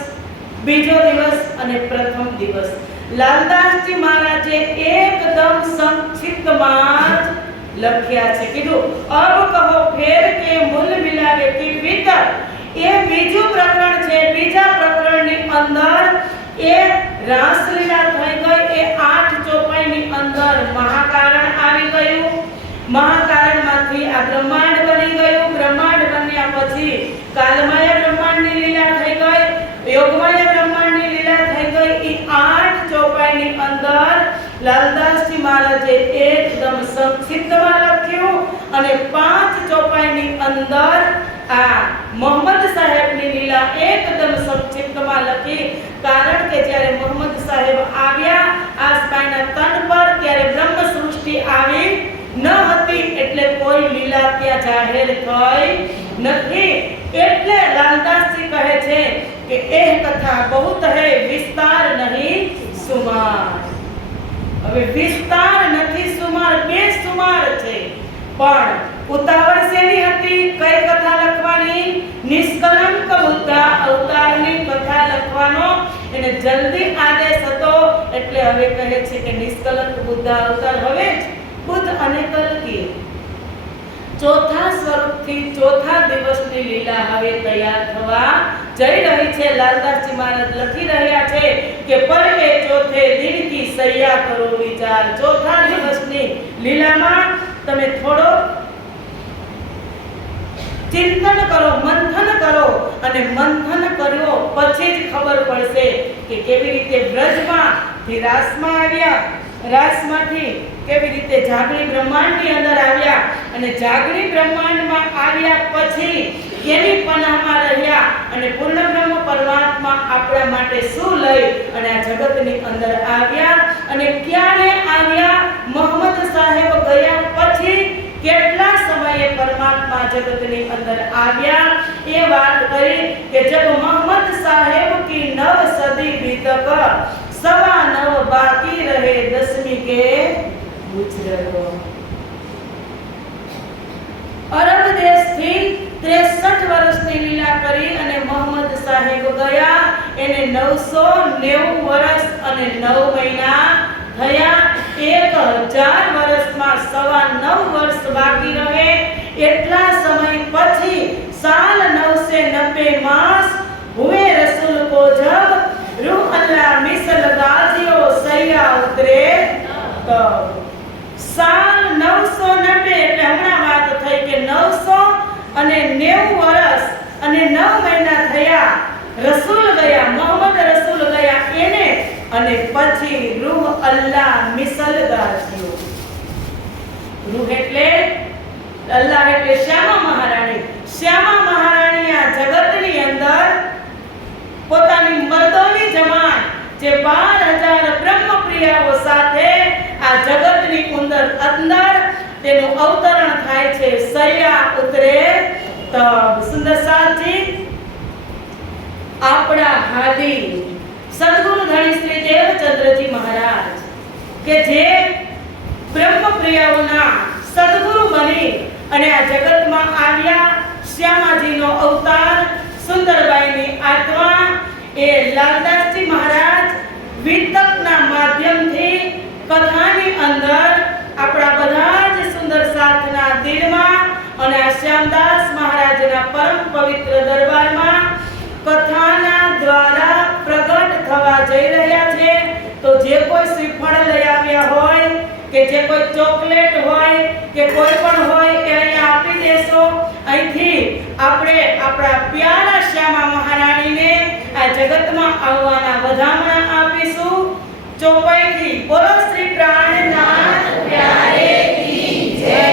બીજો દિવસ અને પ્રથમ દિવસ લાલદાસજી મહારાજે એકદમ સંક્ષિપ્તમાં જ લખ્યા છે. કીધું અબ કહો ફેર કે મૂલ મિલાવે કે ભીતર. એ બીજું પ્રકરણ છે. બીજા પ્રકરણની અંદર એ રાસલીલા થઈ ગઈ એ 8 ચોપાઈની અંદર મહાકારણ આવી ગયું. મહાકારણમાંથી આ બ્રહ્માંડ બની ગયું. બ્રહ્માંડ બન્યા પછી કાલમાય બ્રહ્માંડની લીલા થઈ ગઈ, યોગમાય બ્રહ્માંડની લીલા થઈ ગઈ. એ 8 ચોપાઈની અંદર લાલદાસજી મહારાજે એકદમ સંક્ષિપ્તમાં લખ્યું અને 5 ચોપાઈની અંદર આ મોહમ્મદ સાહેબની લીલા એકદમ સંક્ષિપ્તમાં લખી. કારણ કે જ્યારે મોહમ્મદ સાહેબ આવ્યા આ સ્પાઈના તન પર ત્યારે બ્રહ્મ સૃષ્ટિ આવી ન હતી, એટલે કોઈ લીલા ત્યાં જાહેર થઈ નથી. એટલે લાલદાસજી કહે છે કે એ કથા બહુત હૈ વિસ્તાર નહીં સુમાર. હવે વિસ્તાર નથી સુમાર, બે સુમાર છે. પણ ઉતાવળ શેની હતી? કઈ કથા લખવાની? નિષ્કલંક બુદ્ધ અવતારની કથા લખવાનો એને જલ્દી આદેશ હતો. એટલે હવે કહે છે કે નિષ્કલંક બુદ્ધ અવતાર હવે બુદ્ધ અને કલ્કી ચોથા સ્વરૂપથી ચોથા દિવસની લીલા હવે તૈયાર થવા જઈ રહી છે. લાલદાસજી મહારાજ લખી રહ્યા છે કે પરવે ચોથે દિન કી સૈયા કરો વિચાર. ચોથા દિવસની લીલામાં તમે થોડો ચિંતન કરો, મંથન કરો, અને મંથન કર્યો પછી જ ખબર પડશે કે કેવી રીતે બ્રજમાં થી રાસમાં આવ્યા, રાસમાંથી કેવી રીતે જાગણી બ્રહ્માંડની અંદર આવ્યા, અને જાગણી બ્રહ્માંડમાં આવ્યા પછી કેવી પનાહમાં રહ્યા, અને પૂર્ણ બ્રહ્મ પરમાત્મા આપણા માટે શું લઈ અને આ જગતની અંદર આવ્યા, અને ક્યારે આવ્યા, મોહમ્મદ સાહેબ ગયા પછી કેટલા સમયે પરમાત્મા જગતની અંદર આવ્યા. એ વાત કરી કે જબ મોહમ્મદ સાહેબ કી 9 સદી બીત કર 9.25 બાકી રહે 10वीं के गुजरो. અરબ દેશથી 63 વર્ષની લીલા કરી અને મોહમ્મદ સાહેબ ગયા. એને 990 વર્ષ અને 9 મહિના થયા. 1000 વર્ષમાં 9.25 વર્ષ બાકી રહે. એટલા સમય પછી साल 990 मास हुए रसूल को जब रूह अल्लाह मिसल गाजियो सैया उतरे तो साल 990 એટલે હમણાં વાત થઈ કે 990 વર્ષ અને 9 મહિના થયા. રસૂલ ગયા, મોહમ્મદ રસૂલ ગયા એને, અને પછી રૂહ અલ્લાહ મિસલ ગાજ્યો. રૂહ એટલે અલ્લાહ એટલે શ્યામા મહારાણી. શ્યામા મહારાણી આ જગતની અંદર પોતાની મર્દોની જમાન જે 12,000 બ્રહ્મપ્રિયાઓ સાથે આ જગતની અંદર તેનું અવતરણ થાય છે. સૈયા ઉતરે તબ. સુંદર સાજી આપણા હાદી સદગુરુ ધણી શ્રી દેવચંદ્રજી મહારાજ કે જે બ્રહ્મપ્રિયાઓના સદગુરુ બની અને આ જગતમાં આવ્યા. શ્યામાજીનો અવતાર, સુંદરબાઈની આત્મા, એ લાલદાસજી મહારાજ વિતકના માધ્યમથી કથાની અંદર આપણા બધા જ સુંદર સાથના દિલમાં અને આ શ્યામદાસ મહારાજના પરમ પવિત્ર દરબારમાં કથાના દ્વારા પ્રગટ થવા જઈ રહ્યા છે. તો જે કોઈ શ્રીફળ લઈ આવ્યા હોય કે જે કોઈ ચોકલેટ હોય કે કોઈ પણ હોય એ અહીંયા આપી દેશો. અહીંથી આપણે આપણા પ્યારા શ્યામા મહારાણીને આ જગતમાં આવવાના વધામણા આપીશું. ચોપાઈથી બોલો શ્રી પ્રાણનાથ પ્યારે કી જય.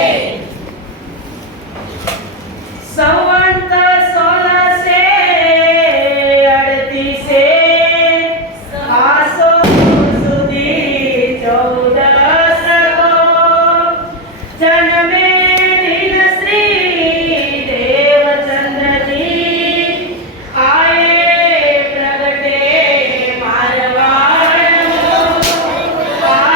સંવંત 1638 આસો સુધી 14 જન્મે દિન શ્રી દેવચંદ્રજી આયે પ્રગટે મારવાડ આ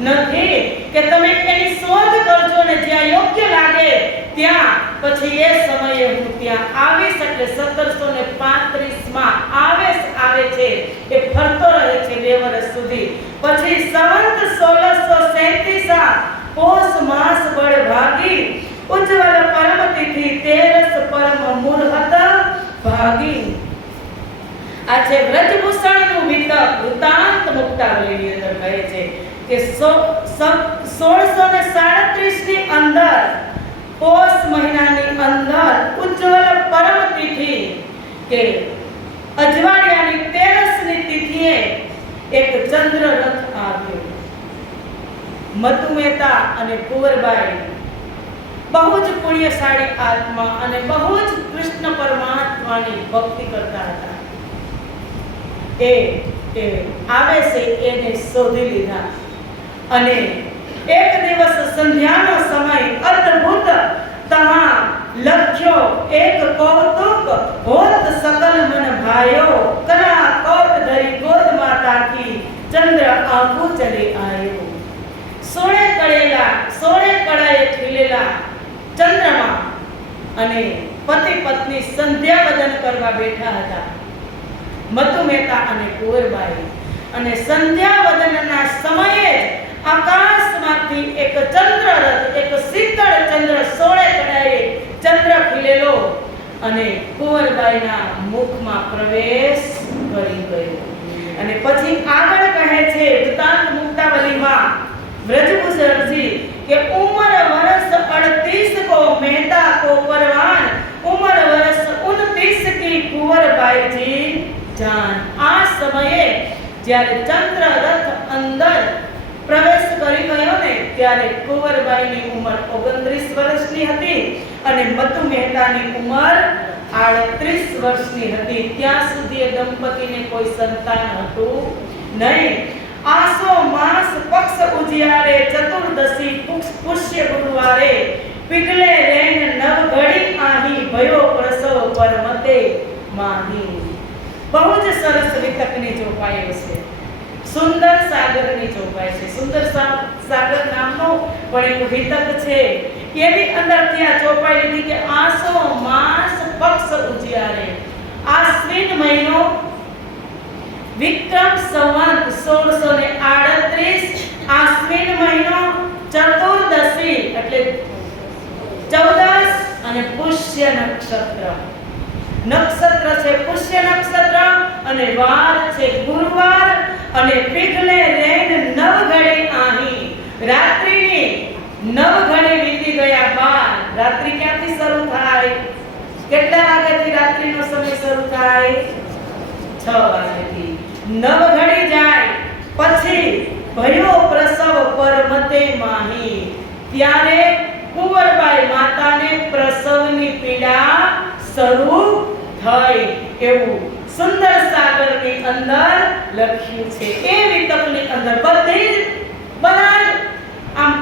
નથી કે તમે એની શોધ કરજો ને જ્યાં યોગ્ય લાગે ત્યાં પછી એ સમયે હું ત્યાં આવીશ, એટલે 1735 આવે છે. એ ફરતો રહે છે 2 વર્ષ સુધી. પછી સંવત 1637 પોષ માસ બળ ભાગી ઉજ્જવલ પરમ તિથિ તેરસ પરમ મુહૂર્ત ભાગી. આ છે વ્રજભૂષણનું વિતક વૃતાંત મુક્તાવલીની અંદર કહે છે કે 1637 ની અંદર પોષ મહિનાની અંદર ઉજ્જવલ પરમ તિથિ કે અજવાળિયાની 13 ની તિથિએ એક ચંદ્ર રથ આવ્યો. મતુ મહેતા અને કુંવરબાઈ બહુ જ પુણ્યશાળી આત્મા અને બહુ જ કૃષ્ણ પરમાત્માની ભક્તિ કરતા હતા. એ આવે છે એને શોધી લીધા અને એક દિવસ સંધ્યાનો સમય અદ્ભુત તહા લખ્યો એક કૌતુક હોત સકલ મન ભાયો કરા કોટ ધરી ગોદ માતા કી ચંદ્ર આંખો ચલે આયો. 16 કળાએ ખીલેલા ચંદ્રમા અને પતિ પત્ની સંધ્યા વદન કરવા બેઠા હતા, મતુ મહેતા અને કુંવરબાઈ. અને સંધ્યા વદનના સમયે આકાશમાંથી એક ચંદ્રરથ, એક શીતળ ચંદ્ર 16 કળાએ ચંદ્ર ખીલેલો અને કુંવરબાઈના મુખમાં પ્રવેશ કરી ગયો. અને પછી આગળ કહે છે વૃતાંત મુક્તાવલીમાં વ્રજભૂષણજી કે ઉમર વર્ષ 38 को मेहता को परवान उमर वर्ष 29 की कुंवरबाई जी जान. આ સમયે જ્યારે ચંદ્ર રથ અંદર પ્રવેશ કરી ગયો ને ત્યારે કુંવરબાઈની ઉંમર 29 વર્ષની હતી અને મતુ મહેતાની ઉંમર 38 વર્ષની હતી. ત્યાં સુધી એ દંપતીને કોઈ સંતાન હતું નહીં. આસો માસ પક્ષ ઉજિયારે ચતુર્દશી પુષ્ય ગુરુવારે पिघले रेन नव घड़ी आही भयो प्रसव पर मते माही. બહુ જ સરસ વિતકની ચોપાઈ છે. સુંદર સાગરની ચોપાઈ છે. સુંદર સાગર નામનો પણ એક વિતક છે. એની અંદર ત્યાં ચોપાઈ લીધી કે આસો માસ પક્ષ ઉજિયારે, આશ્વિન મહિનો વિક્રમ સંવત 1638 આશ્વિન મહિનો ચતુર્દશી એટલે 14 અને પુષ્ય નક્ષત્ર છે પુષ્ય નક્ષત્ર અને વાર છે ગુરુવાર અને પીગલે રેન નવ ઘડી આહી. રાત્રિની 9 ઘડી વીતી ગયા બાદ રાત્રિ ક્યાંથી શરૂ થાય? કેટલા વાગ્યાથી રાત્રિનો સમય શરૂ થાય? 6 વાગ્યાથી. 9 ઘડી જાય પછી ભયો પ્રસવ પર મતે માહી. ત્યારે કુંવરબાઈ માતાને પ્રસવની પીડા શરૂ થઈ એવું સુંદર સાગરની અંદર લખ્યું છે. એ વિતકની અંદર બધા આમ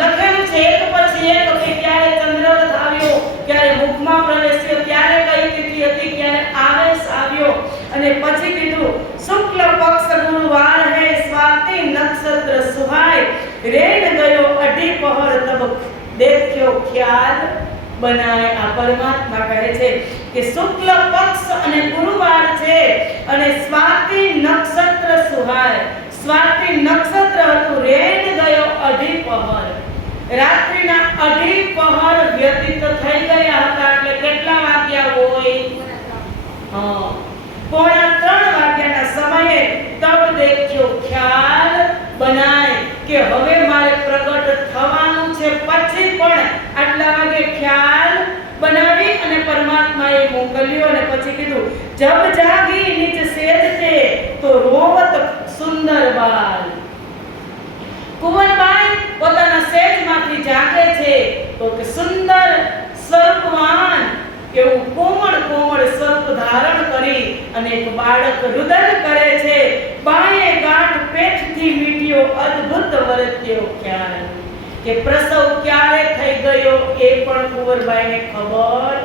લખેલું છે એક પછી એક કે ક્યારે ચંદ્રરથ આવ્યો, ક્યારે મુખમાં પ્રવેશ્યો, ક્યારે કઈ તિથિ હતી, ક્યારે આવેશ આવ્યો અને પછી કીધું શુક્લ પક્ષ ગુરુવાર હે સ્વાતિ નક્ષત્ર સુહાય રેન ગયો અઢી પહર તબ દેખ્યો ખ્યાલ બનાય. આ પરમાત્મા કહે છે કે શુક્લ પક્ષ અને ગુરુવાર છે અને સ્વાતિ નક્ષત્ર સુહાય. સ્વાતિ નક્ષત્ર હતું, રેન ગયો અઢી પહર. રાત્રિના અઢી પહર વ્યતીત થઈ ગયા હતા. એટલે કેટલા વાગ્યા હોય? 2:45 વાગ્યાના સમયે તબ દેખ્યો ખ્યાલ બનાય કે હવે મારે પ્રગટ થવાનું છે. પછી પણ આટલા વાગે ખ્યાલ બનાવી અને પરમાત્માએ મોકલ્યો અને પછી કીધું જબ જાગી નિજ સેજ તે તો રોવત સુંદર બાલ. કુંવરબાઈ પોતાના સેજમાંથી જાગે છે તો કે સુંદર સ્વરૂપવાન એવું કોમળ સ્વરૂપ ધારણ કરી અને એક બાળક રુદન કરે છે. બાએ ગાંઠ પેટથી મીટ્યો અદ્ભુત વર્ત્યો ખ્યાલ. કે પ્રસવ ક્યારે થઈ ગયો એ પણ કુંવરબાઈને ખબર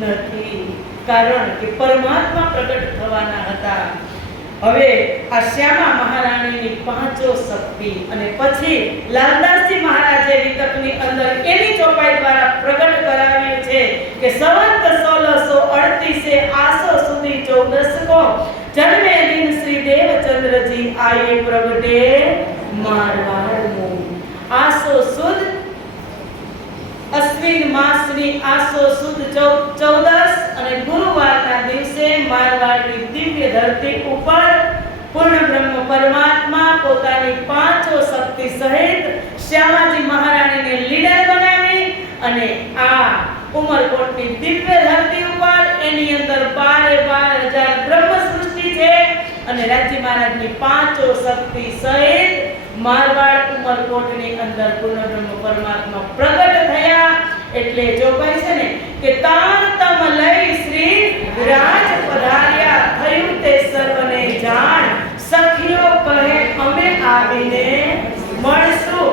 નથી, કારણ કે પરમાત્મા પ્રગટ થવાના હતા. હવે આ શ્યામા મહારાણીની પાંચો શક્તિ અને પછી લાલદાસજી મહારાજ મહારાજે વિતકની અંદર એની ચોપાઈ દ્વારા પ્રગટ કરાવ્યું છે કે સંવત 1638 આસો સુધી 14 को जन्मे दिन श्री देवचंद्र जी आए प्रगटे मारवाड़ में। आसो सुद अश्विन मासनी आसो सुद 14 અને ગુરુવારના દિવસે મારવાડની દિવ્ય ધરતી ઉપર પૂર્ણ બ્રહ્મ પરમાત્મા પોતાની પાંચો શક્તિ સહિત શ્યામાજી મહારાણીને લીડર બનાવી અને આ ઉમરકોટની દિવ્ય ધરતી ઉપર એની અંદર 12,000 બ્રહ્મ સૃષ્ટિ છે અને રાજી મહારાજની પાંચો શક્તિ સહિત મારવાડ ઉમરકોટની અંદર પૂર્ણ બ્રહ્મ પરમાત્મા પ્રગટ થયા। એટલે જો કહે છે ને કે તાન તમ લઈ શ્રી વિરાજ પધાર્યા થયું તે સર્વને જાણ સખીઓ કહે અમે આવીને મળશું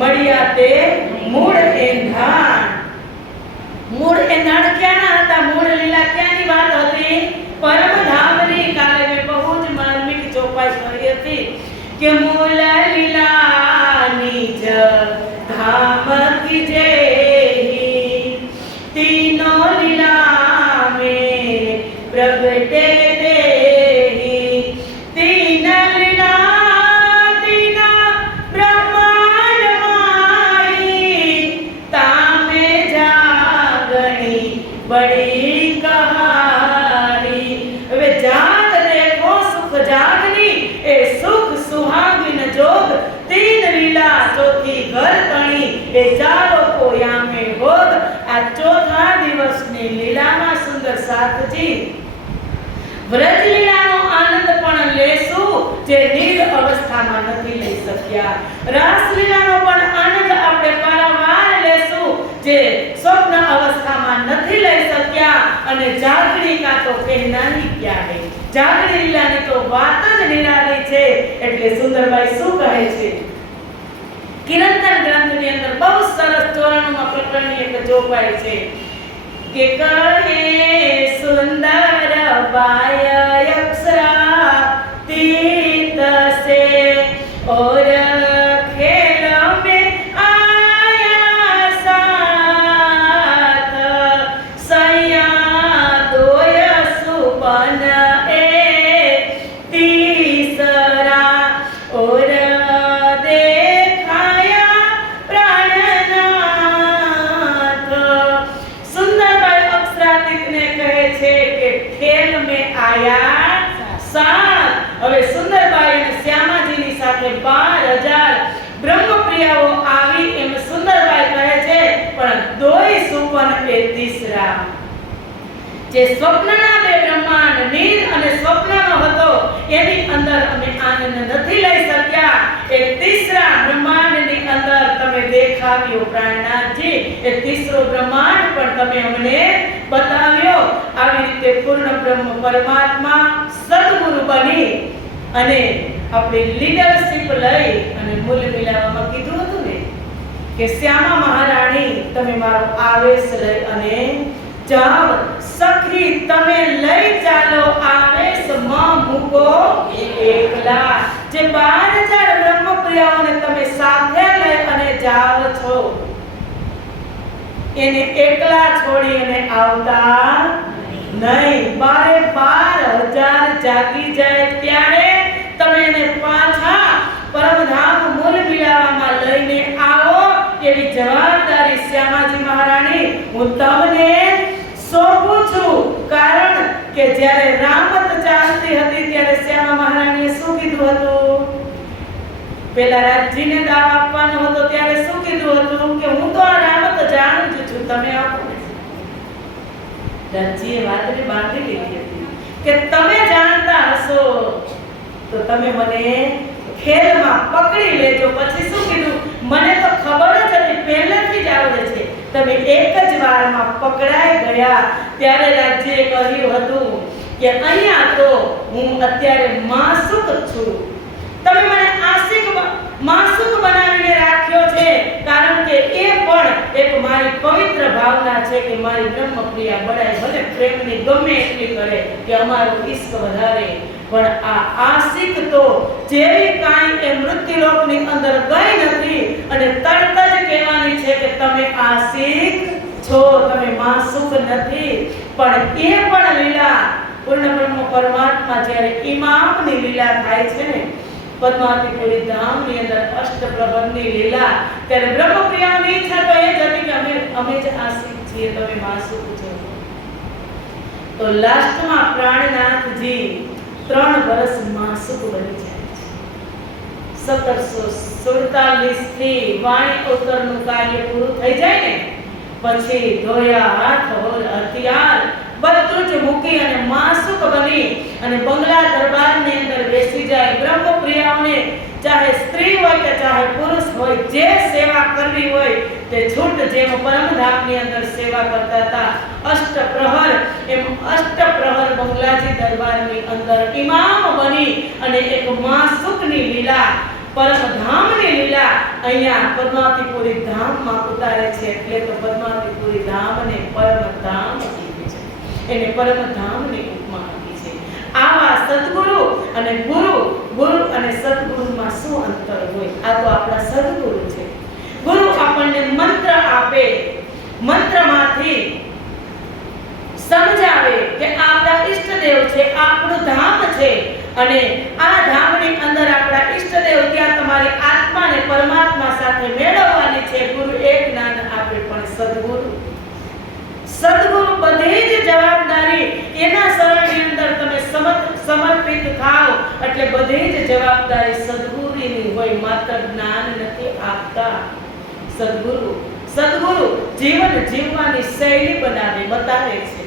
મળ્યા તે મૂળ એંધાણ। મૂળ એંધાણ ક્યાંના હતા? મૂળ લીલા ક્યાંની વાત હતી? પરમધામની। કાલે મેં બહુ જ માર્મિક ચોપાઈ કરી હતી કે મૂળ લીલાની જ ધામ કી જય तीनों लीला में प्रगटे देहि तीन लीला तीन ब्रह्मांड माई तामे जागणी बड़ी कहानी। હવે જાગ देखो सुख जागनी ए सुख सुहागिन जोग तीन लीला चौथी घर कणी ए चारो को यामे भोग। આ ચોથા દિવસની લીલામાં સુંદર સાથજી વ્રજ લીલાનો આનંદ પણ લેશું જે નીલ અવસ્થામાં નથી લઈ શક્યા। રાસ લીલાનો પણ આનંદ આપણે પારાવાર લેશું જે સ્વપ્ન અવસ્થામાં નથી લઈ શક્યા। અને જાગણી કા તો કહેનાની ક્યાં હે? જાગણી લીલાની તો વાત જ નિરાળી છે। એટલે સુંદરબાઈ શું કહે છે? કિરંતન ગ્રંથની અંદર બહુ સરસ 94માં પ્રકરણની એક જોગવાઈ છે કે કહે સુંદર બાય અક્ષરા तीत से और खेल में आया साथ सैया दोय सुपन ए तीसरा और હવે સુંદરબાઈ અને શ્યામાજીની સાથે 12,000 બ્રહ્મપ્રિયાઓ આવી એમ સુંદરબાઈ કહે છે પણ દોય સુપન એ તીસરા જે સ્વપ્નના બે બ્રહ્માંડ નીર અને સ્વપ્નનો હતો એની અંદર અમે આનંદ નથી લઈ શક્યા। એક તીસરા બ્રહ્માંડની અંદર તમે દેખાવ્યો પ્રાણનાથજી એ તીસરો બ્રહ્માંડ પણ તમે અમને બતાવ્યો। આવી રીતે પૂર્ણ બ્રહ્મ પરમાત્મા સદગુરુ બની અને આપણી લીડરશિપ લઈ અને મૂલ મિલાવવામાં કીધું હતું ને કે શ્યામા મહારાણી તમે મારો આવેશ લઈ અને જાવ સખી તમે લઈ ચાલો આવેશ માં મૂકો એકલા। જે 12,000 બ્રહ્મપ્રિયાઓને તમે સાથે લઈ અને જાવ છો એને એકલા છોડી અને આવતા नहीं। 12,000 जागी जाए त्यारे तमे ने पाछा परमधाम मूल मिलावामां लईने आवो एवी जवाबदारी श्यामाजी महाराणी हूँ तमने सोंपू छुं। कारण के ज्यारे रामत चालती हती त्यारे श्यामा महाराणीए शुं कीधुं हतुं? पेला राजीने दाव आपवानो हतो त्यारे शुं कीधुं हतुं के हूँ तो आ रामत जाणुं ज छुं तमे आपो। राजीए वातने बांधी लीधी हती के तमे जाणता हशो तो तमे मने खेलमां पकड़ी लेजो। पछी शुं कीधुं? मने तो खबर ज हती પહેલેથી જ આવડે છે। તમે એક જ વારમાં પકડાઈ ગયા ત્યારે રાજ્યએ કહ્યું હતું કે અહીંયા તો હું અત્યારે માસુક છું। તમે મને માસૂક બનાવીને રાખ્યો છે, કારણ કે એ પણ એક મારી પવિત્ર ભાવના છે કે મારી બ્રહ્મપ્રિયા બળાય ભલે પ્રેમની ગમે એટલી કરે કે અમારો ઈશ્ક વધારે, પણ આ આશિક તો જેવી કાંઈ એ મૃત્યુલોકની અંદર ગઈ નથી અને તરત જ કહેવાની છે કે તમે આશિક છો, તમે માસૂક નથી. પણ એ પણ લીલા પૂર્ણ બ્રહ્મ પરમાત્મા જ્યારે ઇમામની લીલા થાય છે ને, પદ્માવતીપુરી ધામની અંદર અષ્ટપ્રહરની લીલા, ત્યારે બ્રહ્મપ્રિયાની ઈચ્છા તો એ જ હતી કે અમે જ આશિક છીએ, તમે માસૂક છો. તો લાસ્ટમાં પ્રાણનાથજી 3 વર્ષ માસૂક બની જાય છે. 1747 થી વાણી અવતરનું કાર્ય પૂરું થઈ જાય ને પછી ધોયા હાથ હોલ હથિયાર બધું જ મૂકી અને માસૂક બની અને બંગલા દરબારની અંદર બેસી જાય. બ્રહ્મપ્રિયાઓને ચાહે સ્ત્રી હોય કે ચાહે પુરુષ હોય, જે સેવા કરવી હોય તે છૂટ જેમ પરમધામની અંદર સેવા કરતા હતા. અષ્ટપ્રહર એમ અષ્ટપ્રહર બંગલાજી દરબારની અંદર ઇમામ બની અને એક માસૂકની લીલા, પરમધામની લીલા અહીંયા પદ્માવતીપુરી ધામમાં ઉતારે છે. એટલે તો પદ્માવતીપુરી ધામને પરમધામ કીધું છે, એને પરમધામની ઉપમા આપી છે. આવા સદ્ગુરુ અને ગુરુ અને સદ્ગુરુમાં શું અંતર હોય? આ તો આપણા સદ્ગુરુ છે. ગુરુ આપણને મંત્ર આપે, મંત્રમાંથી સમજાવે કે આપણા ઈષ્ટદેવ છે, આપણું ધામ છે અને આ ધામની અંદર આપણા ઈષ્ટદેવ ત્યાં તમારી આત્માને પરમાત્મા સાથે મેળવવાની છે. ગુરુ એક જ્ઞાન આપે, પણ સદ્ગુરુ બધી જ જવાબદારી એના શરણની અંદર તમે સમર્પિત થાઓ એટલે બધી જ જવાબદારી સદ્ગુરુની હોય, માત્ર જ્ઞાન નથી આપતા. સદ્ગુરુ જીવન જીવવાની શૈલી બતાવે છે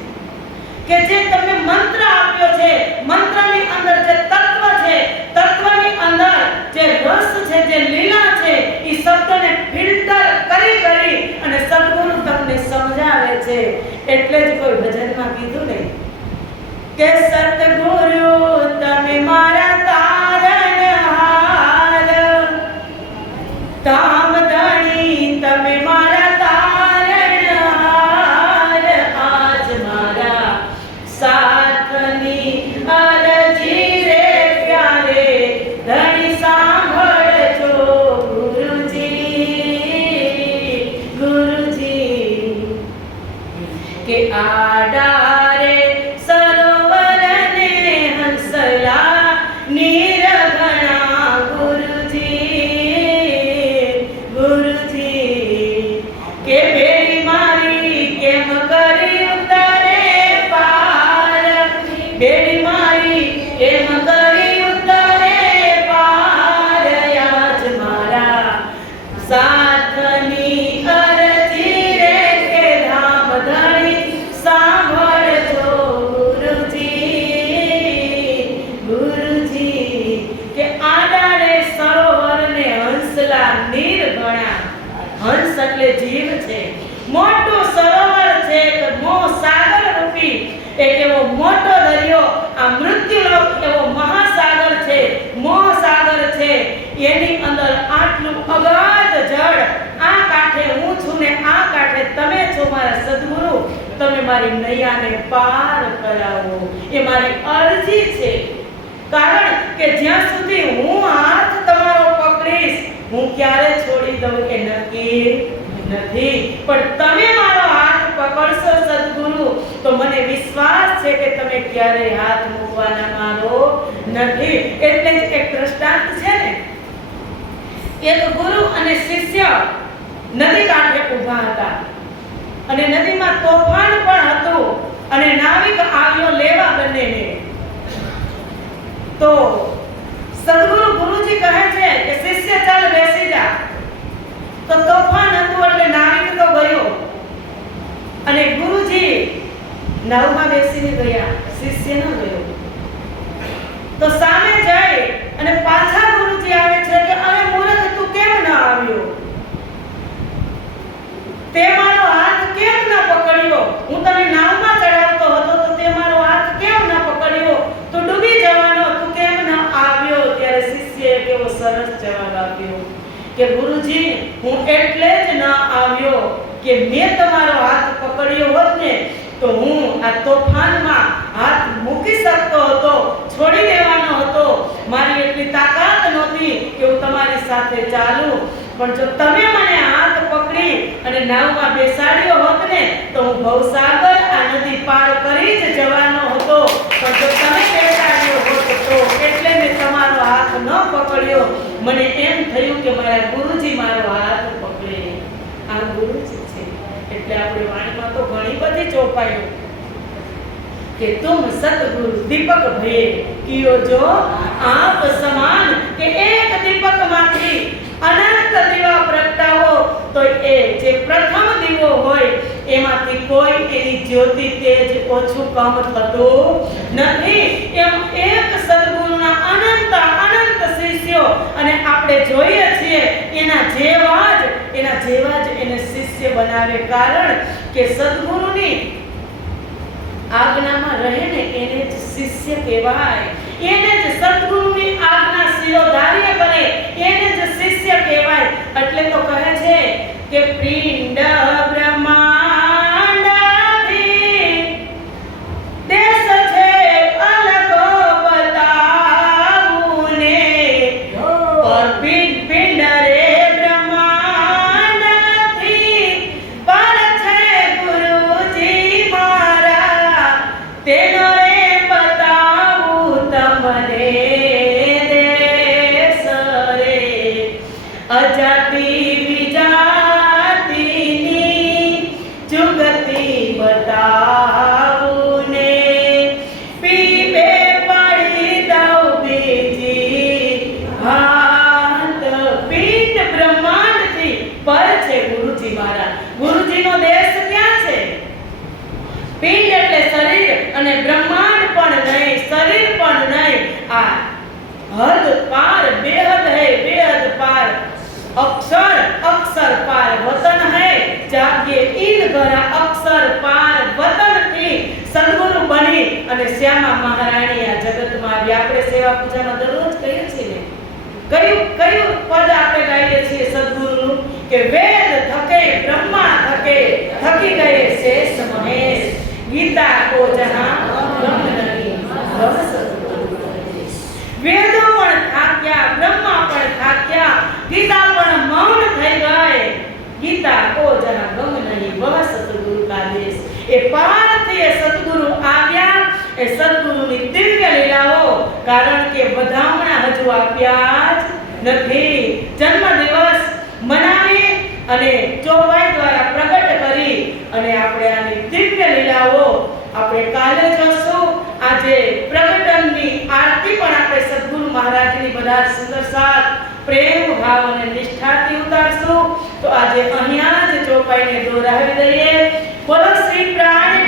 કે જે તમને મંત્ર આપ્યો છે, મંત્રની અંદર જે તત્વ છે, તત્વની અંદર જે રસ છે, જે લીલા છે, એ શબ્દને ફિલ્ટર કરી અને સદ્ગુરુ તમને સમજાવે છે. એટલે જ કોઈ ભજનમાં કીધું ને કે સતગુરુ તમે મારા તારણહાર, ધામધણી તમે મારા તારણહાર, આજ મારા સાથની અરજી રે પ્યારે ધણી સાંભળજો ગુરુજી કે આડારે સરોવરને હંસલા નિરગણા ગુરુજી કે બેડી મારી કેમ કરી ઉતરે પાર, બેડી મારી કેમ કરી ઉતરે પાર, આજ મારા સાથની અરજી રે કે ધામ ધણી સાંભળજો ગુરુજી કે આડારે સરોવરને હંસલા નિરગણા. હંસ એટલે જીવ છે, મોટું સરોવર છે, મોહ સાગર રૂપી એક એવો મોટો દરિયો, આ મૃત્યુલોક એવો મહાસાગર છે, મોહ સાગર છે. એની અંદર આટલું અગાધ જળ, આ કાંઠે હું છું ને આ કાંઠે તમે છો મારા સદ્ગુરુ, તમે મારી નૈયાને પાર કરાવો, એ મારી અરજી છે. કારણ કે જ્યાં સુધી હું હાથ તમારો પકડીશ, હું ક્યારે છોડી દઉં એ નક્કી નથી, પણ તમે મારો હાથ પકડશો સદ્ગુરુ તો મને વિશ્વાસ છે કે તમે ક્યારે હાથ મૂકવાના મારો નથી. એટલે જ એક દ્રષ્ટાંત છે ને, એક ગુરુ અને શિષ્ય નદી કાંઠે ઊભા હતા અને નદીમાં તોફાન પણ હતું અને નાવિક આવ્યો લેવા બંનેને. તો સદ્ગુરુ ગુરુજી કહે છે કે શિષ્ય ચાલ બેસી જા. તો તોફાન હતું એટલે નાવિક તો ગયો અને ગુરુજી નાવમાં બેસીને ગયા, શિષ્ય ન ગયો. તો સામે જાય અને પાછા ગુરુજી આવે છે કે અરે મૂર્ખ તું કેમ ન આવ્યો, તે મારો હાથ કેમ ન પકડ્યો, હું તને નાવમાં ચડાવતો હતો તો તે મારો હાથ કેમ ન પકડ્યો, તું ડૂબી જવાનો, તું કેમ ન આવ્યો? ત્યારે શિષ્યએ કેવો સરસ જવાબ આપ્યો કે ગુરુજી હું એટલે જ ન આવ્યો કે મેં તમારો હાથ પકડ્યો હોત ને તો હું આ તોફાનમાં હાથ મૂકી શકતો હતો, છોડી દેવાનો હતો. મારી એટલી તાકાત નહોતી કે હું તમારી સાથે ચાલું. પણ જો તમે મને હાથ પકડી અને નાવમાં બેસાડ્યો હોત ને તો હું ભવસાગર આ નદી પાર કરી જ જવાનો હતો. પણ જો તમે બેસાડ્યો હોત તો એટલે મેં તમારો હાથ ન પકડ્યો. મને એમ થયું કે મારા ગુરુજી મારો હાથ પકડે. આ ગુરુજી છે. એટલે આપણી વાણીમાં તો ઘણી બધી ચોપાઈઓ કે તુમ સતગુરુ દીપક ભે કિયો જો આપ સમાન, કે એક દીપકમાંથી અનંત દીવા પ્રગટાવો તો એ જે પ્રથમ દીવો હોય એમાંથી કોઈ એની જ્યોતિ તેજ ઓછું કમ થતું નથી. એમ એક સદગુરુના અનંત અનંત શિષ્યો અને આપણે જોઈએ છીએ એના જેવા જ એને શિષ્ય બનાવે. કારણ કે સદગુરુની આજ્ઞામાં રહે ને એને જ શિષ્ય કહેવાય. એને જ સદગુરુની આજ્ઞા શિરોધાર્ય કરે એને જ શિષ્ય કહેવાય. એટલે તો કહે છે કે પિંડ બ્રહ્માંડાથી દેશ છે અલગ બતાવું ને, પર પિંડ રે બ્રહ્માંડથી પર છે ગુરુજી મારા, તેનો રે બતાવું તમને દેશ રે. અજાતિ વિજાતિની જુગતી બતાવું ને, પીપે પડી દઉં બીજી ભાત. પિંડ બ્રહ્માંડથી પર છે ગુરુજી મારા. ગુરુજીનો દેશ ક્યાં છે? પિંડ એટલે શરીર અને બ્રહ્માંડ પણ નહીં, શરીર પણ નહીં. આ હદ પાર બેહદ હૈ, બેહદ પાર અક્ષર અક્ષર પાર વતન હૈ. જાગે ઈન ઘરા અક્ષર પાર વતનથી સદગુરુ બની અને શ્યામા મહારાણી આ જગતમાં આવી. આપણે સેવા પૂજામાં દરરોજ કહીએ છીએ કયું પદ આપણે ગાઈએ છીએ સદગુરુનું કે વેદ થકે બ્રહ્મા થકે થકી ગયે શેષ મહેશ, ગીતા કો જહાં ગમ નહીં બસ સદગુરુ. વેદો પણ થાક્યા, બ્રહ્મા પણ થાક્યા, ગીતા પણ મૌન થઈ ગઈ. ગીતા કો જહાં ગમ નહીં બસ સદગુરુ કા દેશ. એ પારથી એ સદગુરુ આવ્યા. એ સદગુરુની દિવ્ય લીલાઓ કારણ કે વધામણા હજુ આપ્યા જ નથી. જન્મ દિવસ મનાવી અને ચોપાઈ દ્વારા પ્રગટ કરી અને આપણે આની દિવ્ય લીલાઓ આપણે કાલે જોશું. આજે પ્રગટનની આરતી પણ આપણે સદગુરુ મહારાજની બધા સુંદર સાથ પ્રેમ ભાવ અને નિષ્ઠાથી ઉતારશું. તો આજે અહીંયા જ ચોપાઈને દોરાવી દઈએ. બોલો શ્રી પ્રાણ